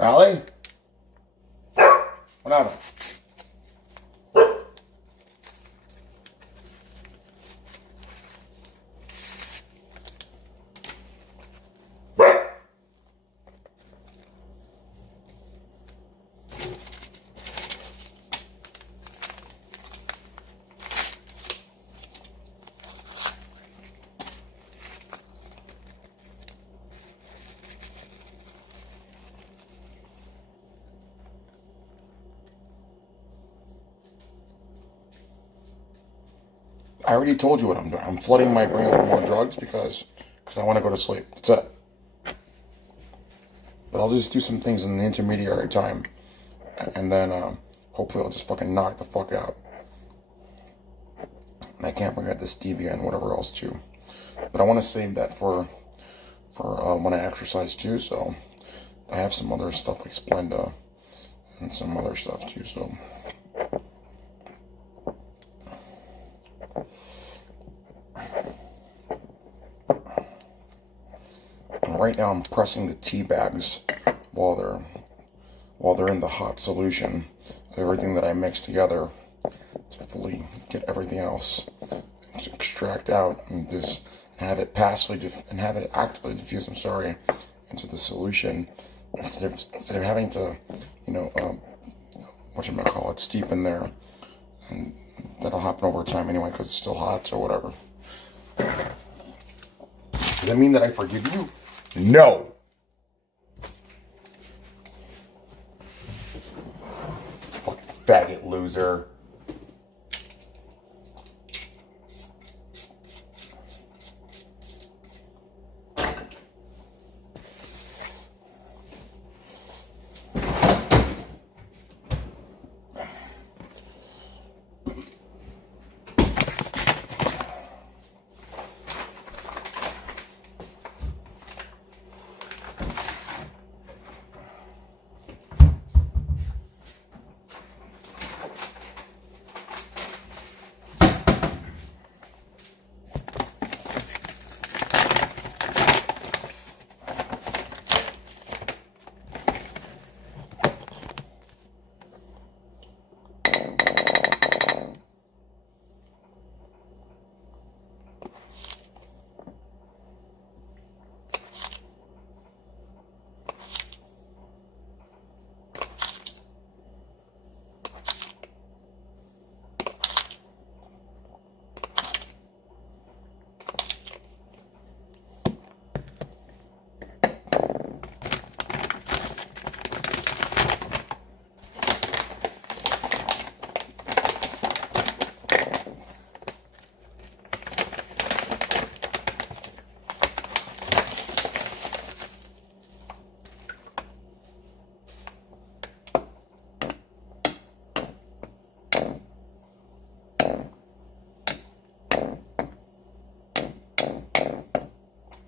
Allie? What happened? I already told you what I'm doing. I'm flooding my brain with more drugs because I want to go to sleep. That's it. But I'll just do some things in the intermediary time. And then hopefully I'll just fucking knock the fuck out. And I can't forget the stevia and whatever else too. But I want to save that for when I exercise too. So I have some other stuff like Splenda and some other stuff too. So. Right now I'm pressing the tea bags while they're in the hot solution. Everything that I mix together to hopefully get everything else to extract out and just have it actively diffuse. I'm sorry, into the solution instead of having to, whatchamacallit, steep in there, and that'll happen over time anyway because it's still hot or whatever. Does that mean that I forgive you? No. Fucking faggot loser.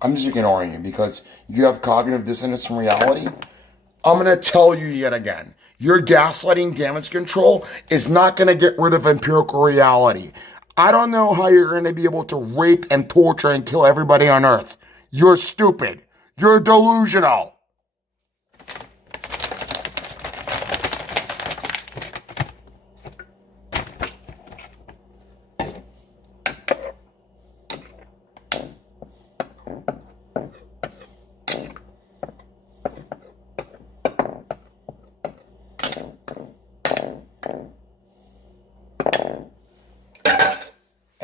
I'm just ignoring you because you have cognitive dissonance from reality. I'm going to tell you yet again, your gaslighting damage control is not going to get rid of empirical reality. I don't know how you're going to be able to rape and torture and kill everybody on Earth. You're stupid. You're delusional.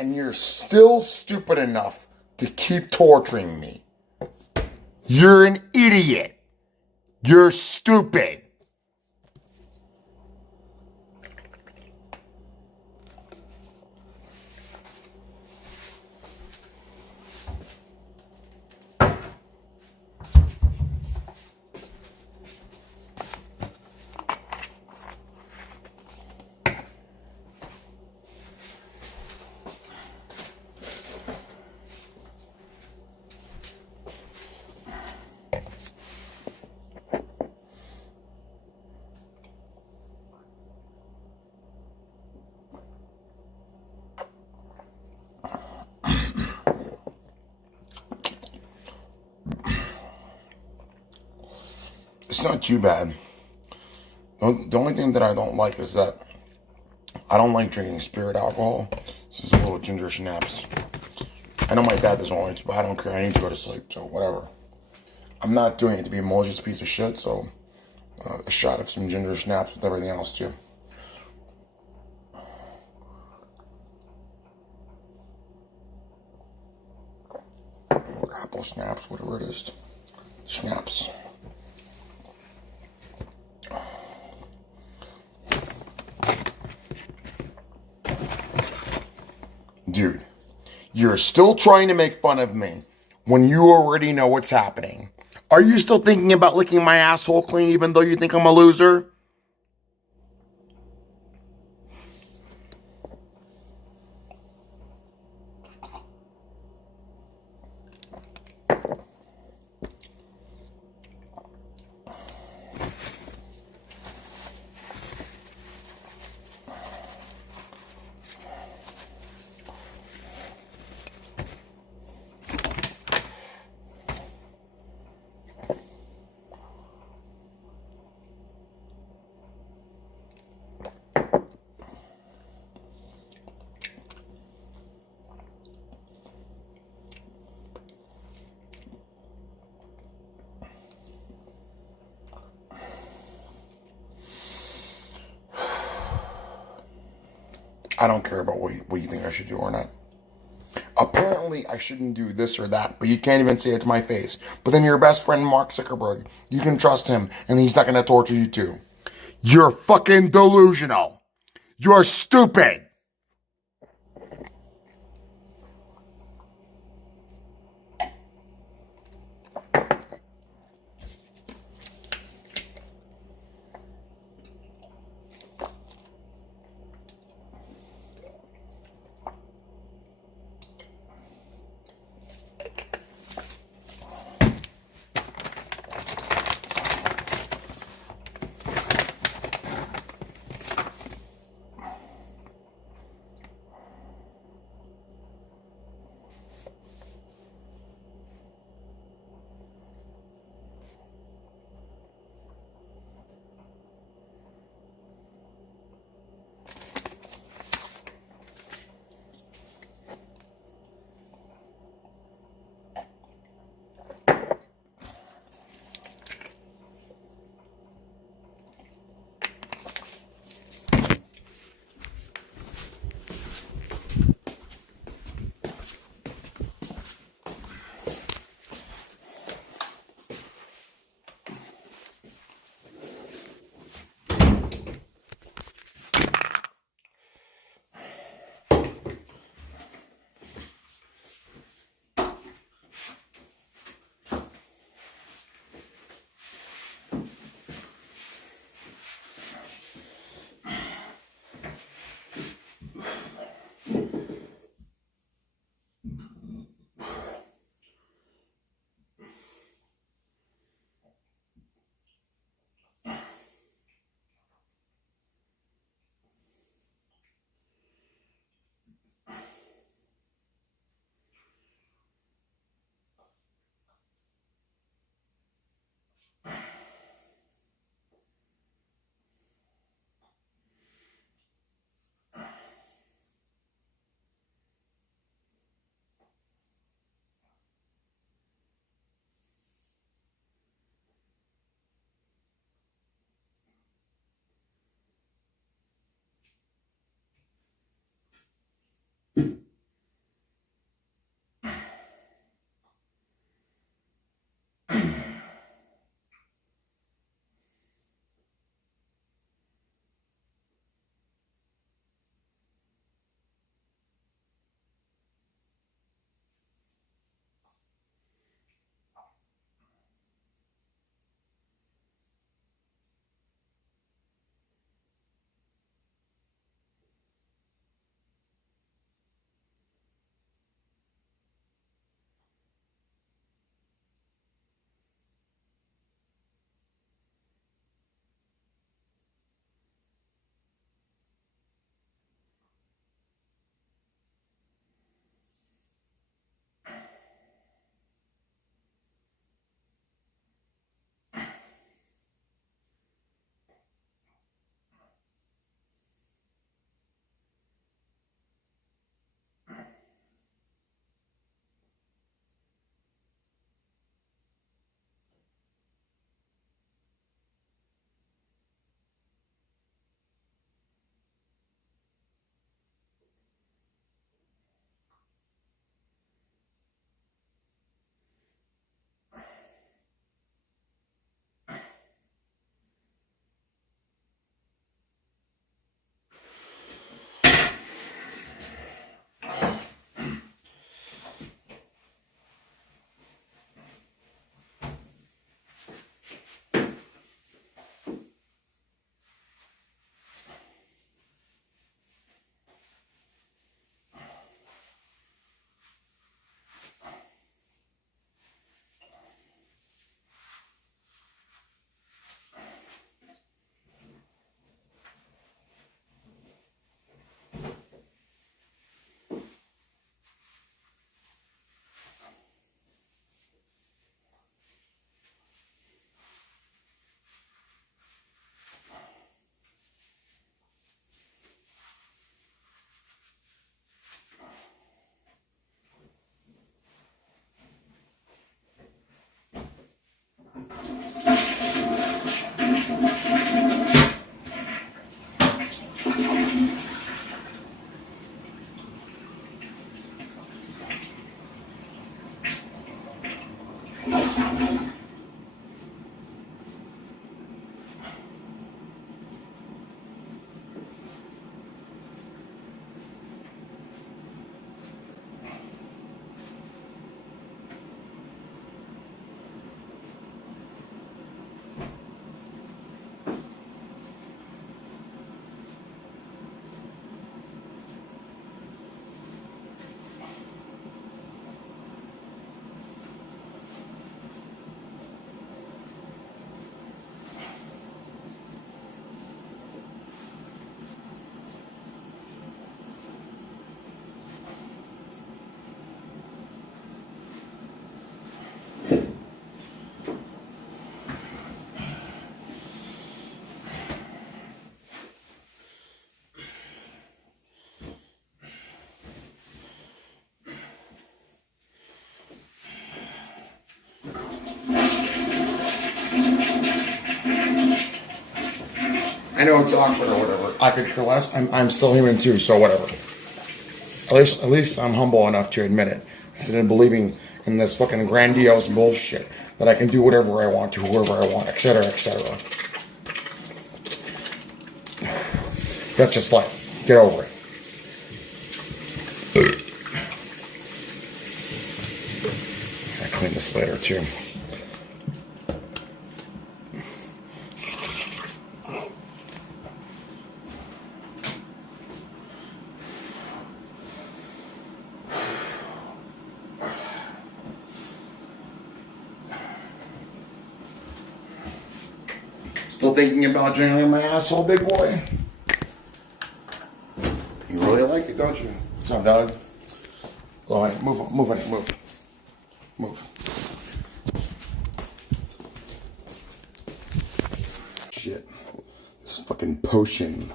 And you're still stupid enough to keep torturing me. You're an idiot. You're stupid. It's not too bad. The only thing that I don't like is that I don't like drinking spirit alcohol. This is a little ginger schnapps. I know my dad doesn't want it, but I don't care. I need to go to sleep, so whatever. I'm not doing it to be a malicious piece of shit, so a shot of some ginger schnapps with everything else too. Or apple snaps, whatever it is. Schnapps. Dude, you're still trying to make fun of me when you already know what's happening. Are you still thinking about licking my asshole clean even though you think I'm a loser? I don't care about what you think I should do or not. Apparently, I shouldn't do this or that, but you can't even say it to my face. But then your best friend, Mark Zuckerberg, you can trust him, and he's not going to torture you too. You're fucking delusional. You're stupid. I know it's awkward or whatever. I could care less. I'm still human too, so whatever. At least I'm humble enough to admit it, instead of believing in this fucking grandiose bullshit that I can do whatever I want to whoever I want, etc., etc. That's just life. Get over it. I clean this later too. Still thinking about jiggling my asshole, big boy? You really like it, don't you? What's up, dog? Go ahead, move on, move. Shit. This fucking potion.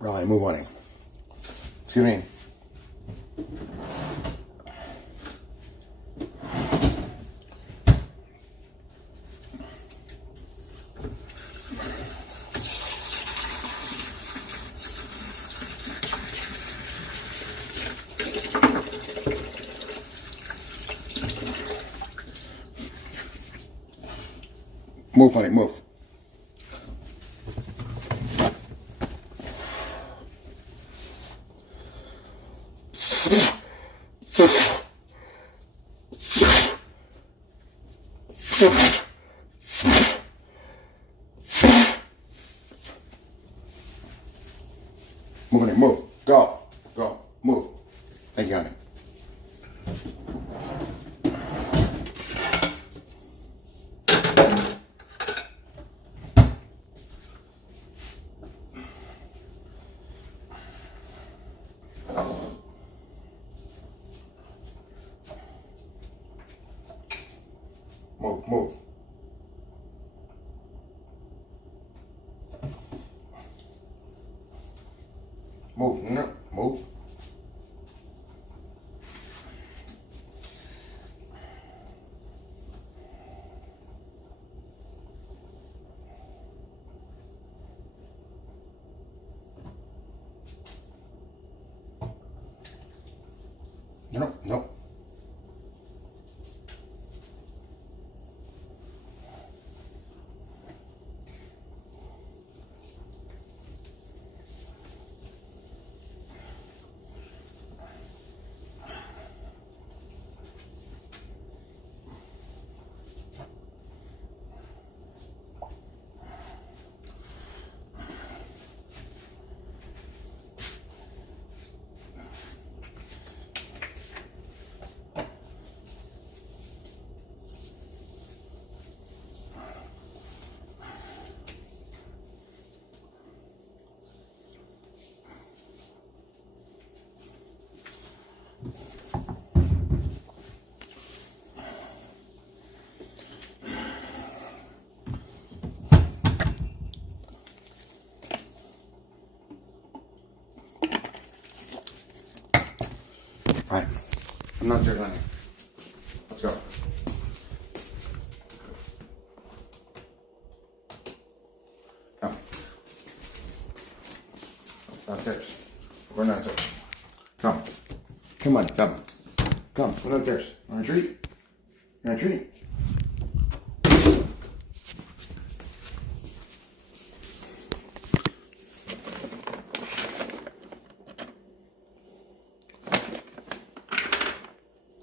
Really, move on in. Excuse me. Move, honey, move. Move, honey, move. Go. Move. Thank you, honey. Move. Move. No, move. No. All right. I'm not serious, honey. Let's go. Come. Downstairs. We're downstairs. Come. Come on, come. Come, we're downstairs. Want a treat? You want a treat?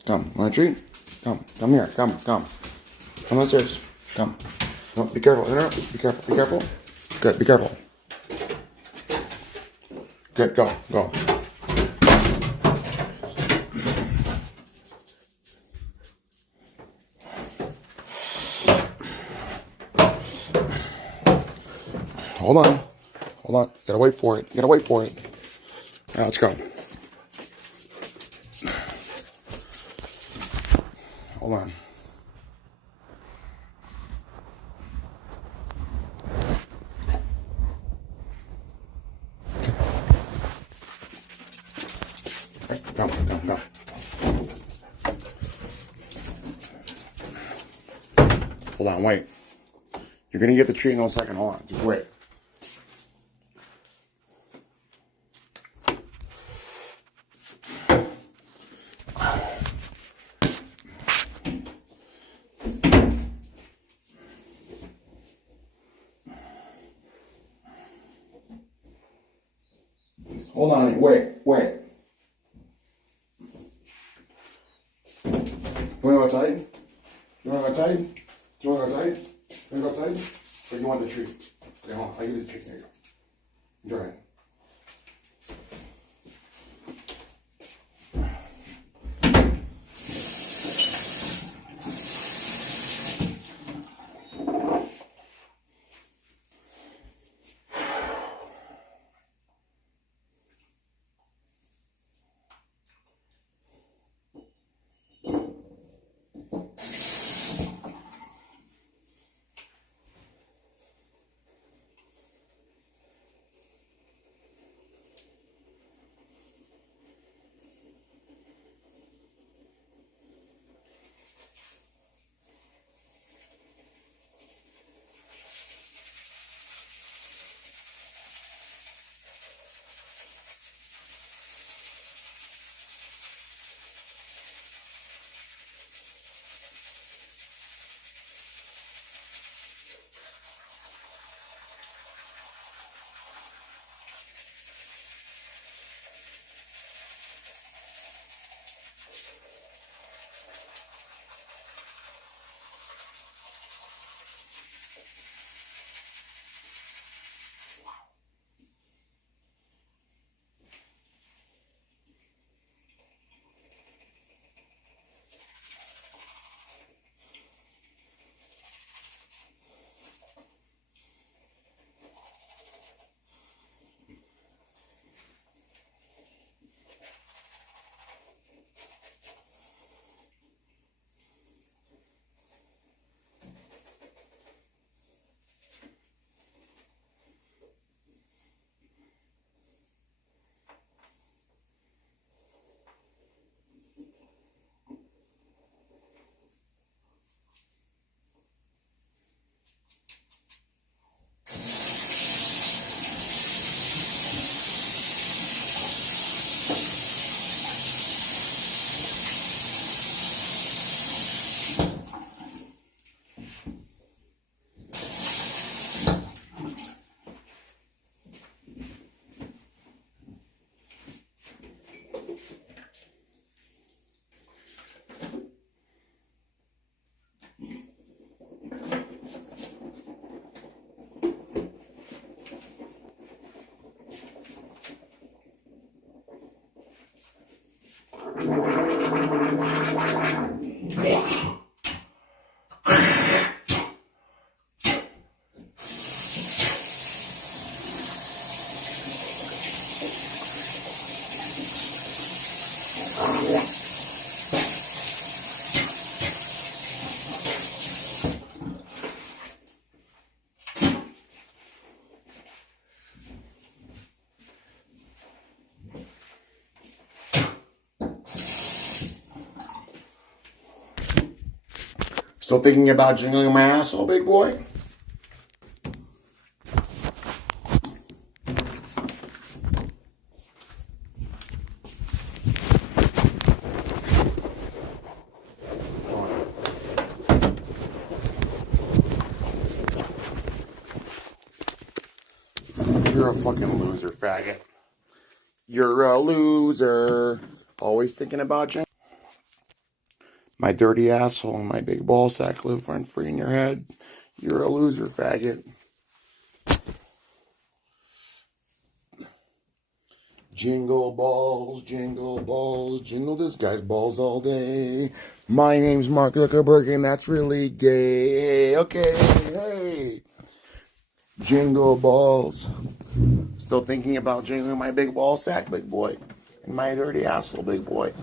Come. Want a treat? Come. Come here. Come. Come. Come downstairs. Come. No, be careful. No, no, be careful. Be careful. Good. Be careful. Good. Go. Go. Hold on. Hold on. Gotta wait for it. Gotta wait for it. Now let's go. Hold on. Come, come, come. Hold on, wait. You're gonna get the treat in a second. Hold on, just wait. Hold on, wait. You wanna go outside? You wanna go outside? Do you wanna go outside? You wanna go outside? Or you want the treat? Okay, hold on, I'll give you the treat. There you go. Enjoy it. Still thinking about jingling my asshole, big boy? You're a fucking loser, faggot. You're a loser. Always thinking about jingling. My dirty asshole and my big ball sack live rent free in your head. You're a loser, faggot. Jingle balls, jingle this guy's balls all day. My name's Mark Zuckerberg and that's really gay. Okay, hey. Jingle balls. Still thinking about jingling my big ball sack, big boy. And my dirty asshole, big boy.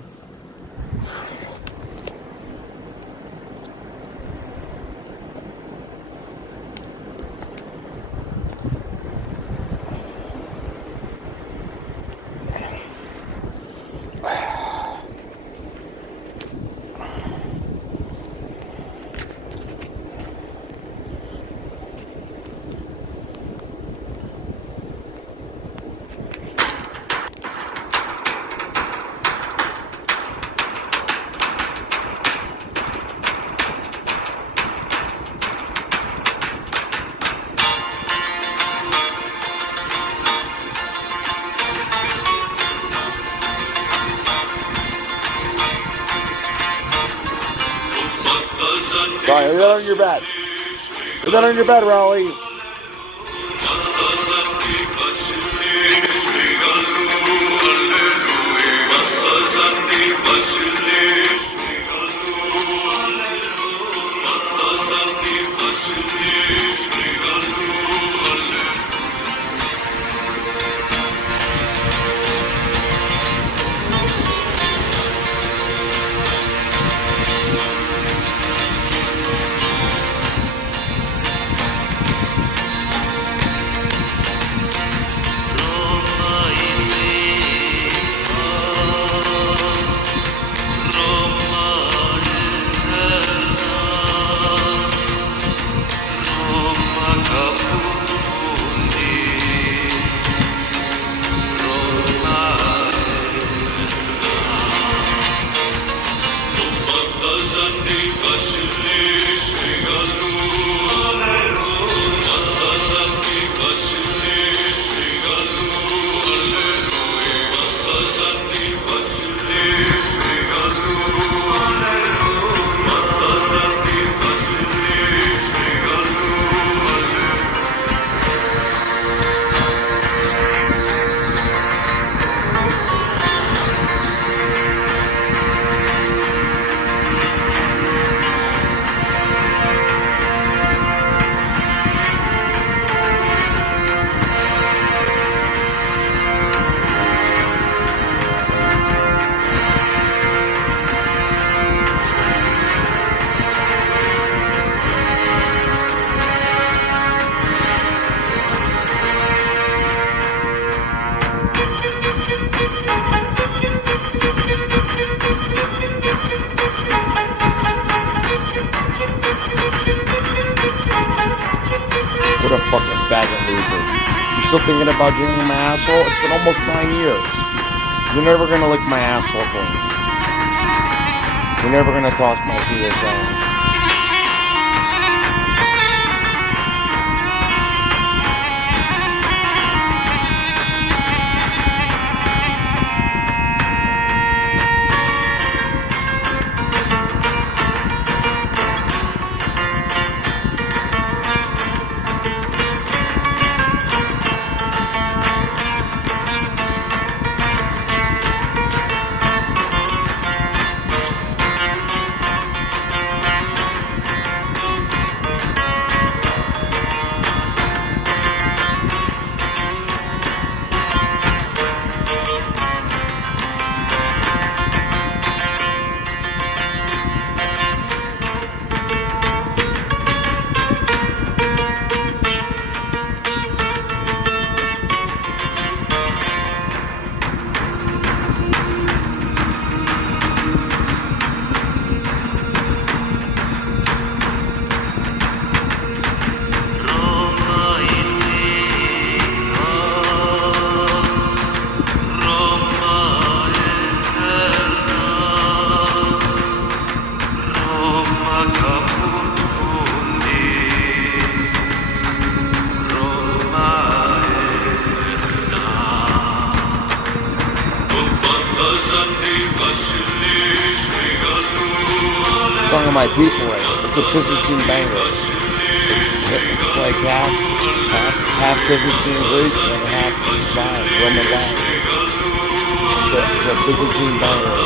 Sorry, lay that on your bed. Lay that on your bed, Raleigh. What a fucking faggot loser. You still thinking about doing my asshole? It's been almost 9 years. You're never gonna lick my asshole clean. You're never gonna toss my CSL. Zandi vasilish Song of my people right here. It's a Byzantine banger. It's like half Byzantine Greek and half Roman Latin. It's a Byzantine banger.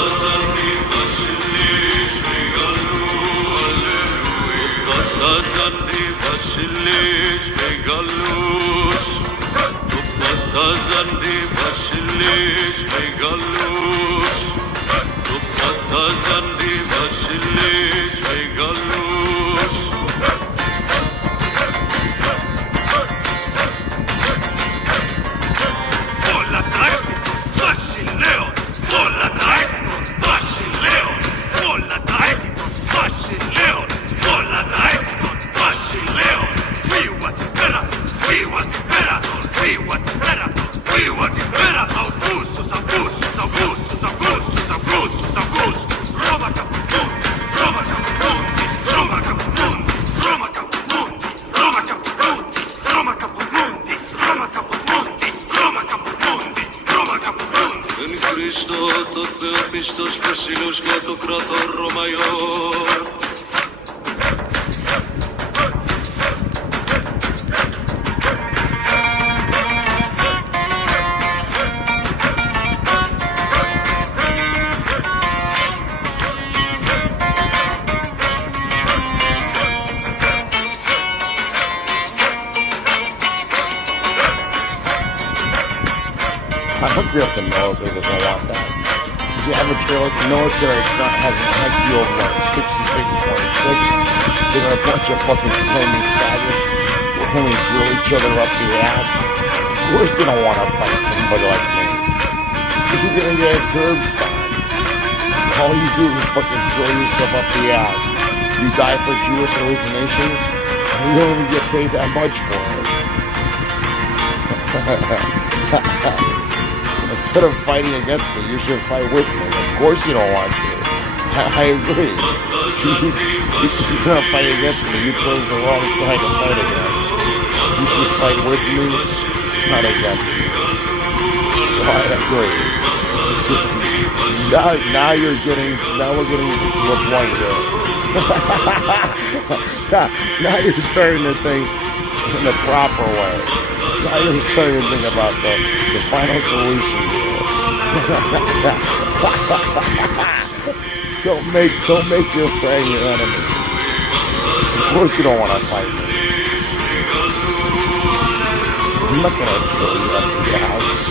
Πιστός Βασίλος και το κράτο Ρωμαϊόρ. I hope you're up the military doesn't want that. The average military has an IQ of like 66.6. They're a bunch of fucking flaming faggots who only drill each other up the ass. Of course they don't want to fight somebody like me. You're gonna get a curb stop. All you do is fucking drill yourself up the ass. You die for Jewish hallucinations, and you don't even get paid that much for it. Instead of fighting against me, you should fight with me. Of course you don't want to. I agree. If you're going to fight against me, you chose the wrong side to fight against. You should fight with me, not against me. So I agree. Now we're getting to a point here. Now you're starting to think in the proper way. Now you're starting to think about the final solution here. Don't make your friend your enemy. Of course you don't want to fight me. I'm not gonna kill you up to your house.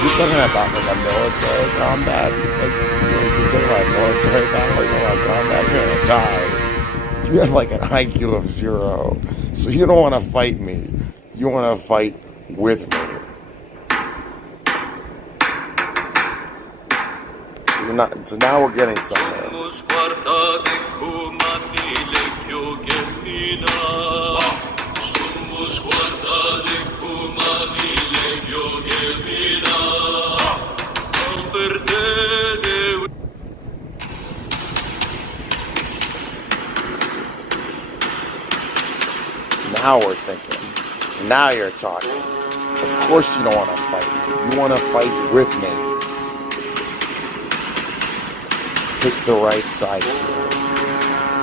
You're talking about like a military combat. You're talking about military battle. You're talking about combat. You're gonna die. You have like an IQ of 0. So you don't want to fight me. You want to fight with me. So now we're getting somewhere. Now we're thinking. Now you're talking. Of course you don't want to fight me. You want to fight with me. Pick the right side here.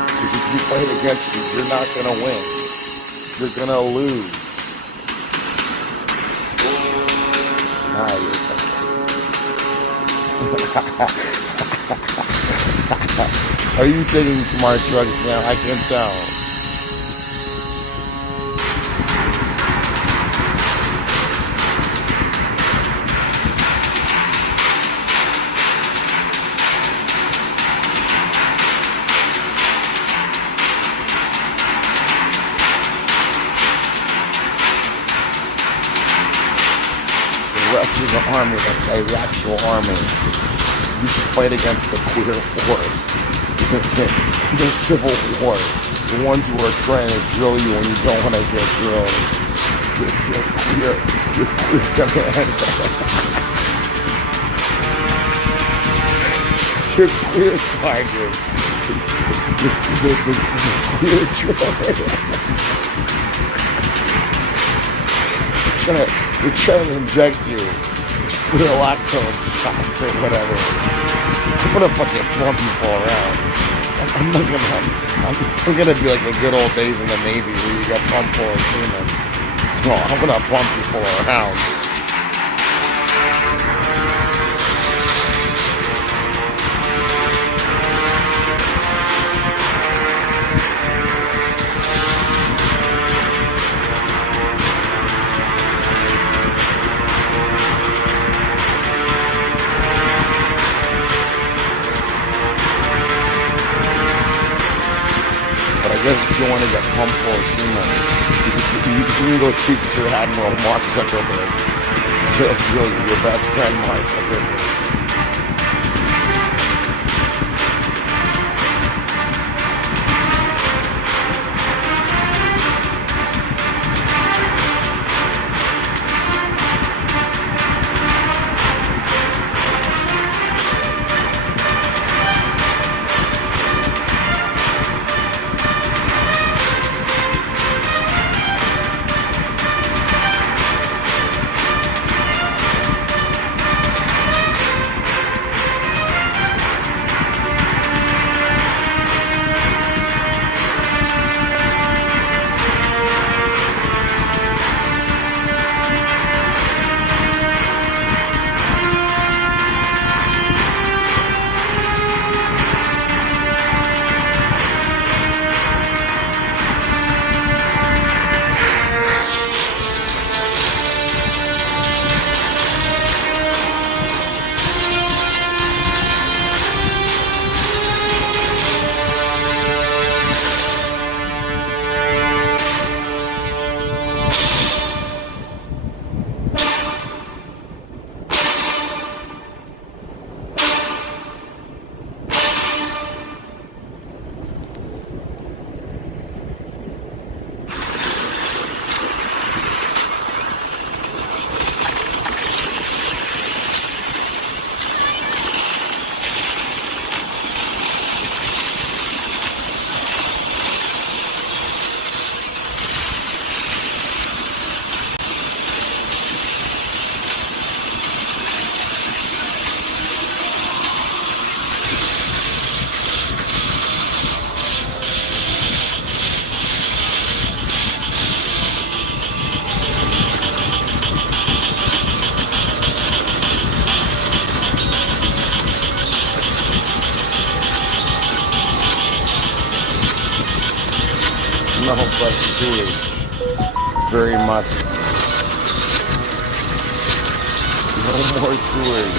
Because if you fight against me, you're not going to win. You're going to lose. Now you're thinking. Are you taking smart drugs now? I can tell. The army, the actual army. You should fight against the queer force. The Civil War. The ones who are trying to drill you when you don't want to get drilled. You're queer scientists. The queer droid. We're trying to inject you. With a lactose shots or whatever. I'm gonna fucking pump people around. I'm not gonna. I'm still gonna be like the good old days in the Navy where you get pumped full of semen. No, I'm gonna pump people around. But I guess if you want to get pumped full of semen, you can go speak to Admiral Mark Zuckerberg. Your best friend, Mark Zuckerberg. Smells like sewage. It's very musty. No more sewage.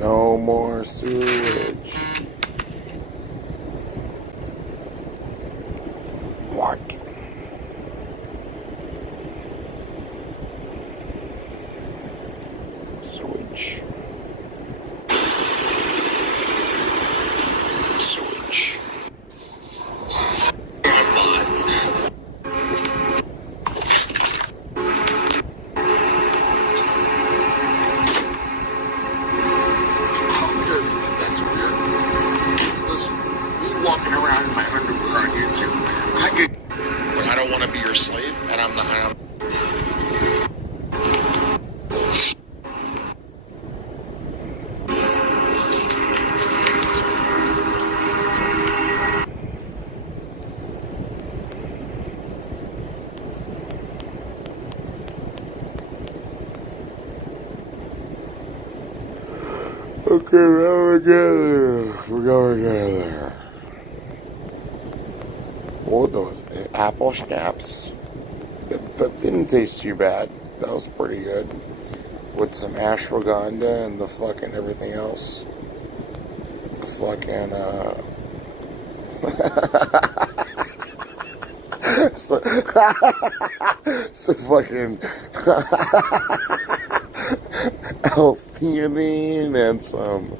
No more sewage. Mark. Sewage. walking around in my underwear on YouTube. I could, but I don't want to be your slave, and I'm not. Okay, now we're getting there. We're going there. What were those? Apple schnapps. That didn't taste too bad. That was pretty good. With some ashwagandha and the fucking everything else. The fucking, so fucking L-theanine and some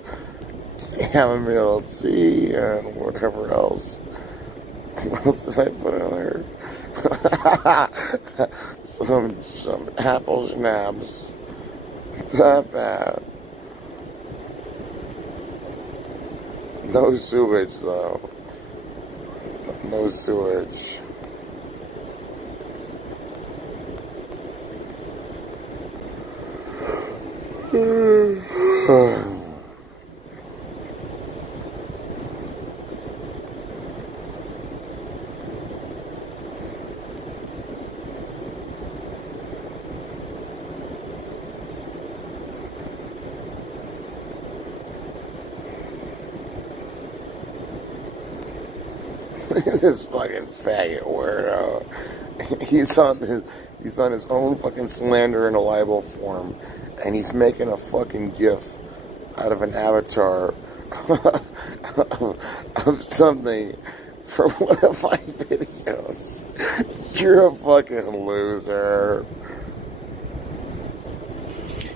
chamomile tea and whatever else. What else did I put in there? some apple schnapps. Not bad. No sewage though. No sewage. This fucking faggot weirdo. He's on his own fucking slander and a libel form, and he's making a fucking gif out of an avatar of something from one of my videos. You're a fucking loser.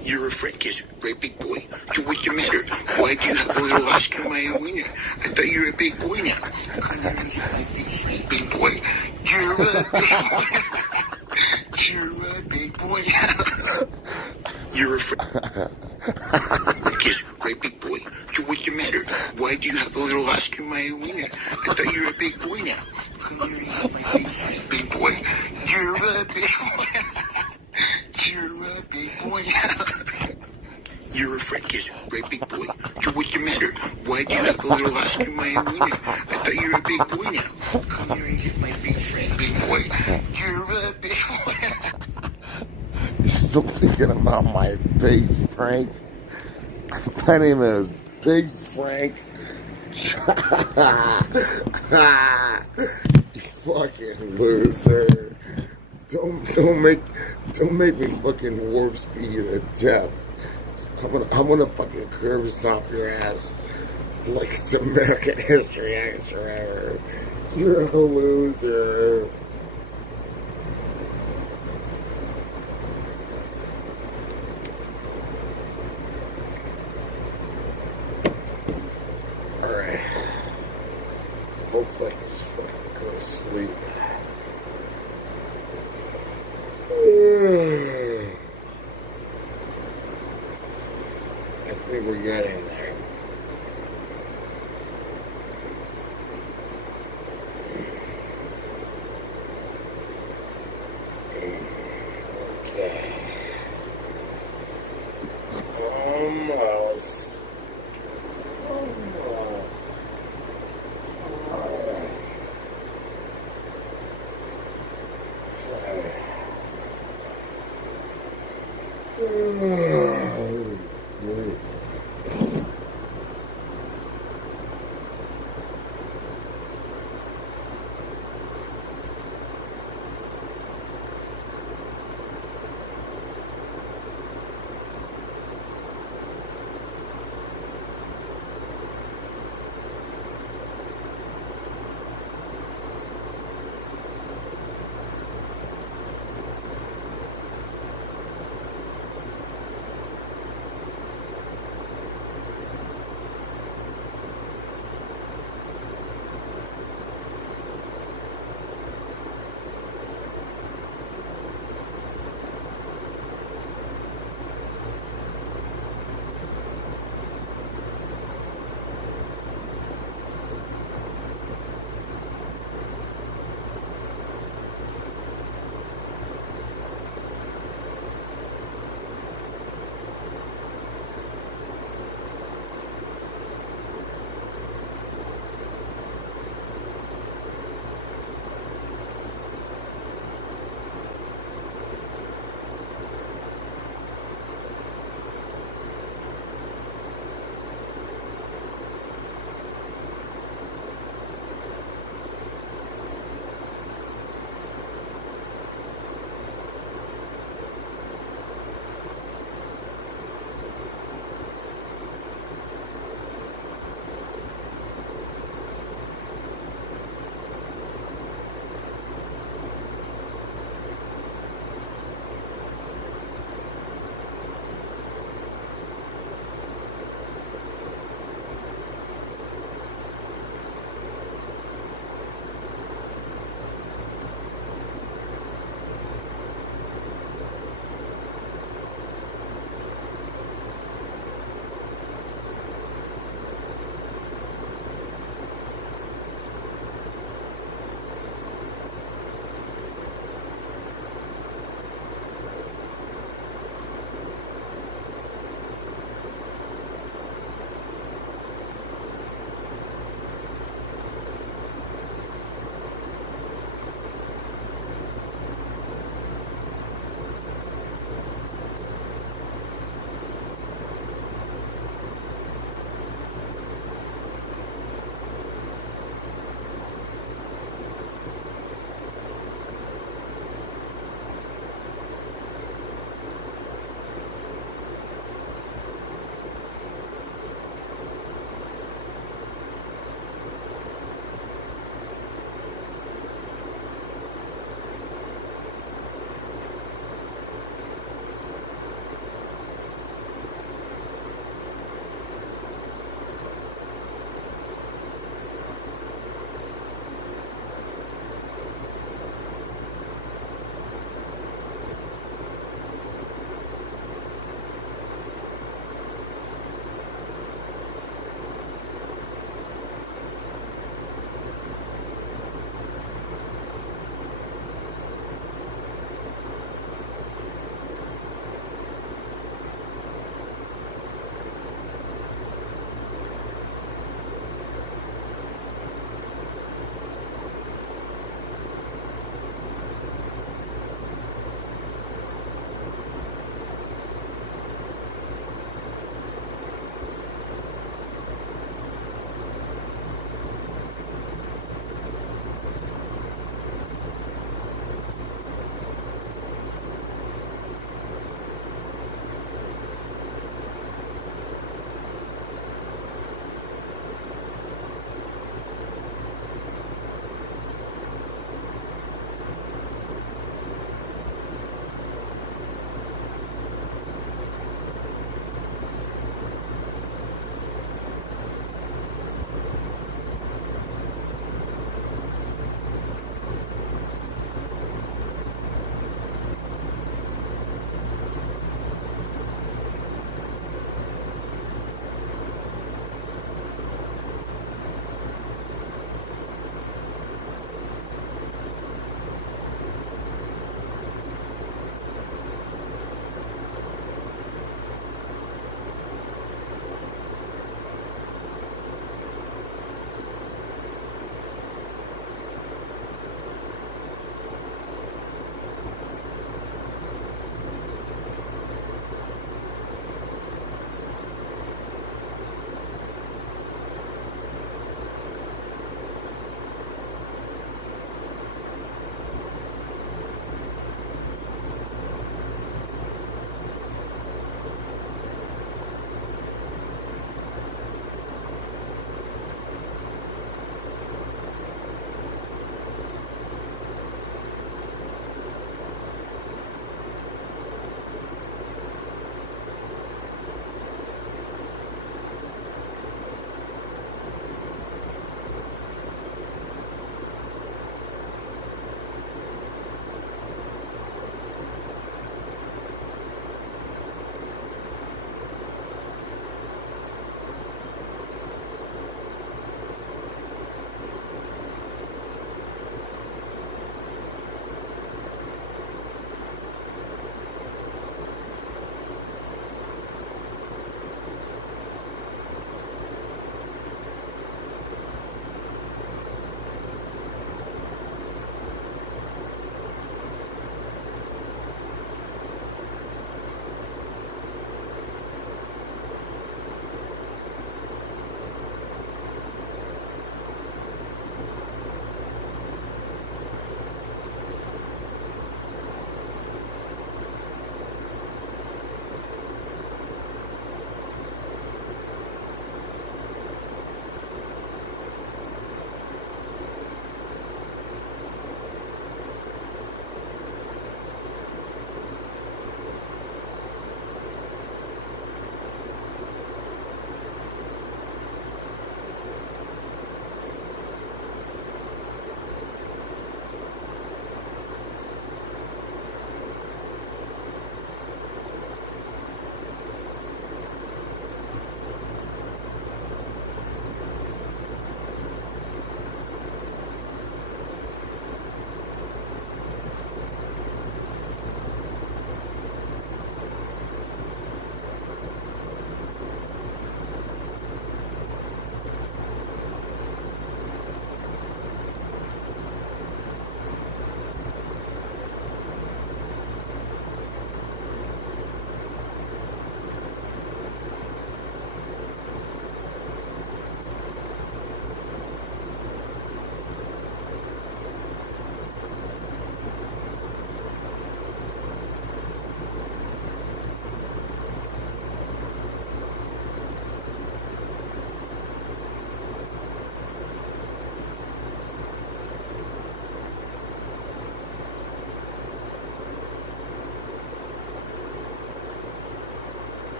You're a fracas, right, big boy? So what's the matter? Why do you have a little Oscar Mayer wiener? I thought you were a big boy now. Come on, big boy. You're a big boy. You're a big boy. You're a fracas, right, big boy? So what's the matter? Why do you have a little Oscar Mayer wiener? I thought you were a big boy now. Come on, big boy. You're a big boy. You're a big boy. You're a fracas, right, big boy? So what's the matter? Why do you have a little Oscar Mayer wiener? I thought you were a big boy now. Come here and get my big friend, big boy. You're a big boy. You're still thinking about my big Frank? My name is Big Frank. You fucking loser. Don't make me fucking warp speed you to death. I'm gonna fucking curb stomp your ass like it's American History X forever. You're a loser. Alright. Hopefully I can just fucking go to sleep. I think we're getting there. Okay. Almost.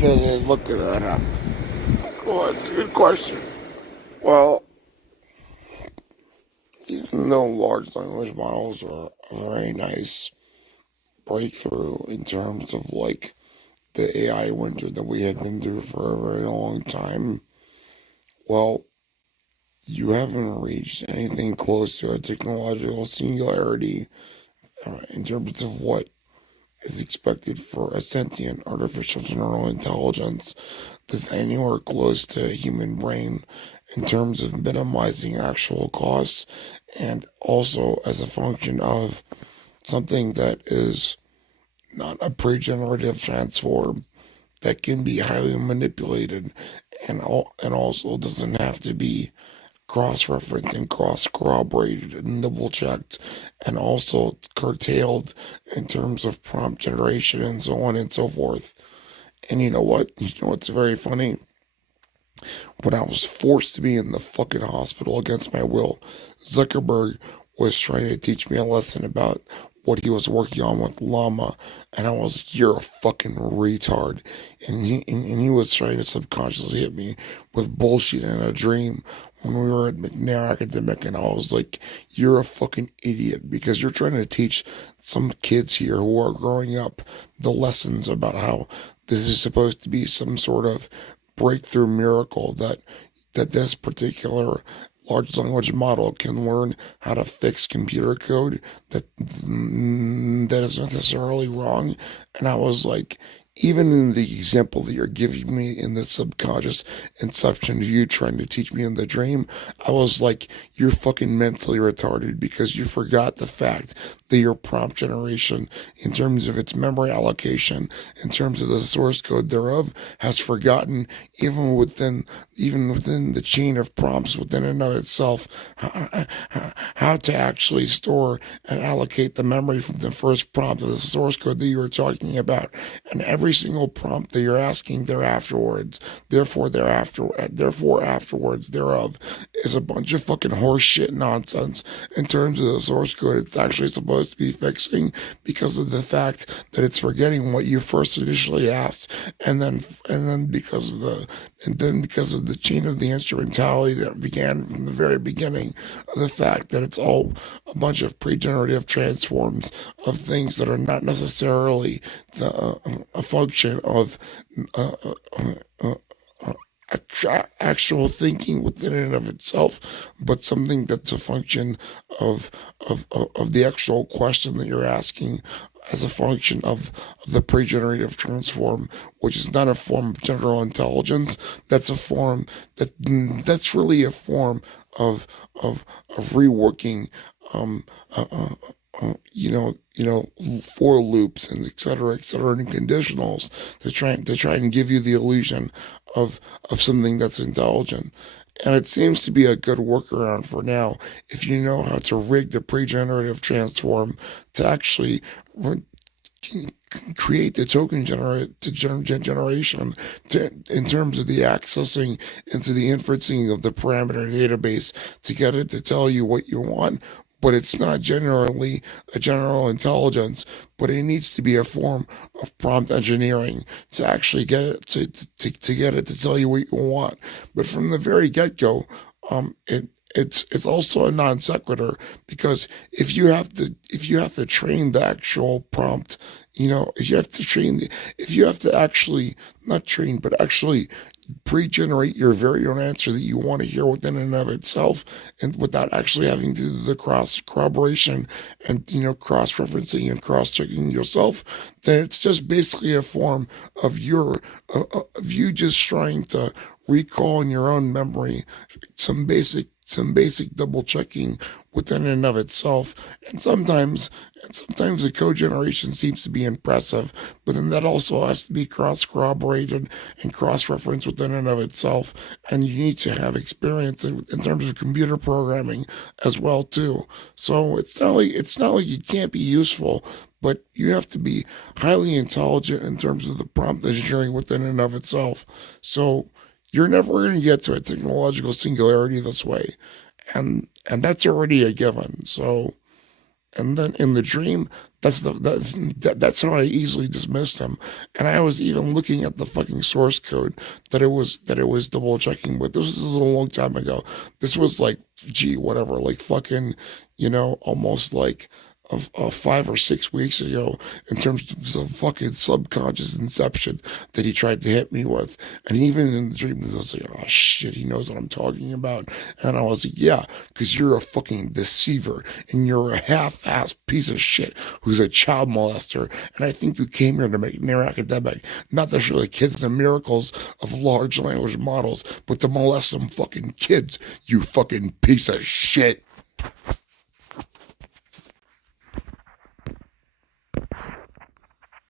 look that up? Well, that's a good question. Well, even though large language models are a very nice breakthrough in terms of like the AI winter that we had been through for a very long time, well, you haven't reached anything close to a technological singularity in terms of what is expected for a sentient artificial general intelligence that's anywhere close to a human brain in terms of minimizing actual costs and also as a function of something that is not a pre-generative transform that can be highly manipulated and also doesn't have to be cross-referenced and cross-corroborated and double-checked and also curtailed in terms of prompt generation and so on and so forth. And you know what? You know what's very funny? When I was forced to be in the fucking hospital against my will, Zuckerberg was trying to teach me a lesson about what he was working on with Llama, and I was like, "You're a fucking retard," and he was trying to subconsciously hit me with bullshit in a dream when we were at McNair Academic, and I was like, "You're a fucking idiot because you're trying to teach some kids here who are growing up the lessons about how this is supposed to be some sort of breakthrough miracle that this particular large language model can learn how to fix computer code that is necessarily wrong." And I was like, even in the example that you're giving me in the subconscious inception of you trying to teach me in the dream, I was like, you're fucking mentally retarded because you forgot the fact that your prompt generation, in terms of its memory allocation, in terms of the source code thereof, has forgotten even within the chain of prompts within and of itself how to actually store and allocate the memory from the first prompt of the source code that you were talking about, and every single prompt that you're asking therefore afterwards thereof is a bunch of fucking horse shit nonsense in terms of the source code it's actually supposed to be fixing, because of the fact that it's forgetting what you first initially asked, and then because of the chain of the instrumentality that began from the very beginning of the fact that it's all a bunch of pre-generative transforms of things that are not necessarily a function of uh, uh, uh, actual thinking within and of itself, but something that's a function of the actual question that you're asking as a function of the pre-generative transform, which is not a form of general intelligence. That's a form that's really a form of reworking um uh, uh, for loops and et cetera, and conditionals to try and give you the illusion of something that's intelligent. And it seems to be a good workaround for now if you know how to rig the pre-generative transform to actually create the token generation in terms of the accessing into the inferencing of the parameter database to get it to tell you what you want. But it's not generally a general intelligence, but it needs to be a form of prompt engineering to actually get it to get it to tell you what you want. But from the very get-go, it's also a non sequitur, because if you have to train the actual prompt, if you have to actually not train but actually pre-generate your very own answer that you want to hear within and of itself, and without actually having to do the cross corroboration and cross-referencing and cross-checking yourself, then it's just basically a form of of you just trying to recall in your own memory some basic double checking within and of itself. And sometimes the code generation seems to be impressive, but then that also has to be cross corroborated and cross referenced within and of itself. And you need to have experience in terms of computer programming as well too. So it's not like it can't be useful, but you have to be highly intelligent in terms of the prompt engineering within and of itself. So you're never going to get to a technological singularity this way, and that's already a given. So And then in the dream, that's how I easily dismissed him. And I was even looking at the fucking source code that it was double checking, but this was a long time ago. This was like, gee, whatever, like fucking, almost like 5 or 6 weeks ago, in terms of some fucking subconscious inception that he tried to hit me with. And even in the dream, I was like, oh shit, he knows what I'm talking about. And I was like, yeah, because you're a fucking deceiver and you're a half-ass piece of shit who's a child molester. And I think you came here to make near academic, not to show the kids the miracles of large language models, but to molest some fucking kids, you fucking piece of shit.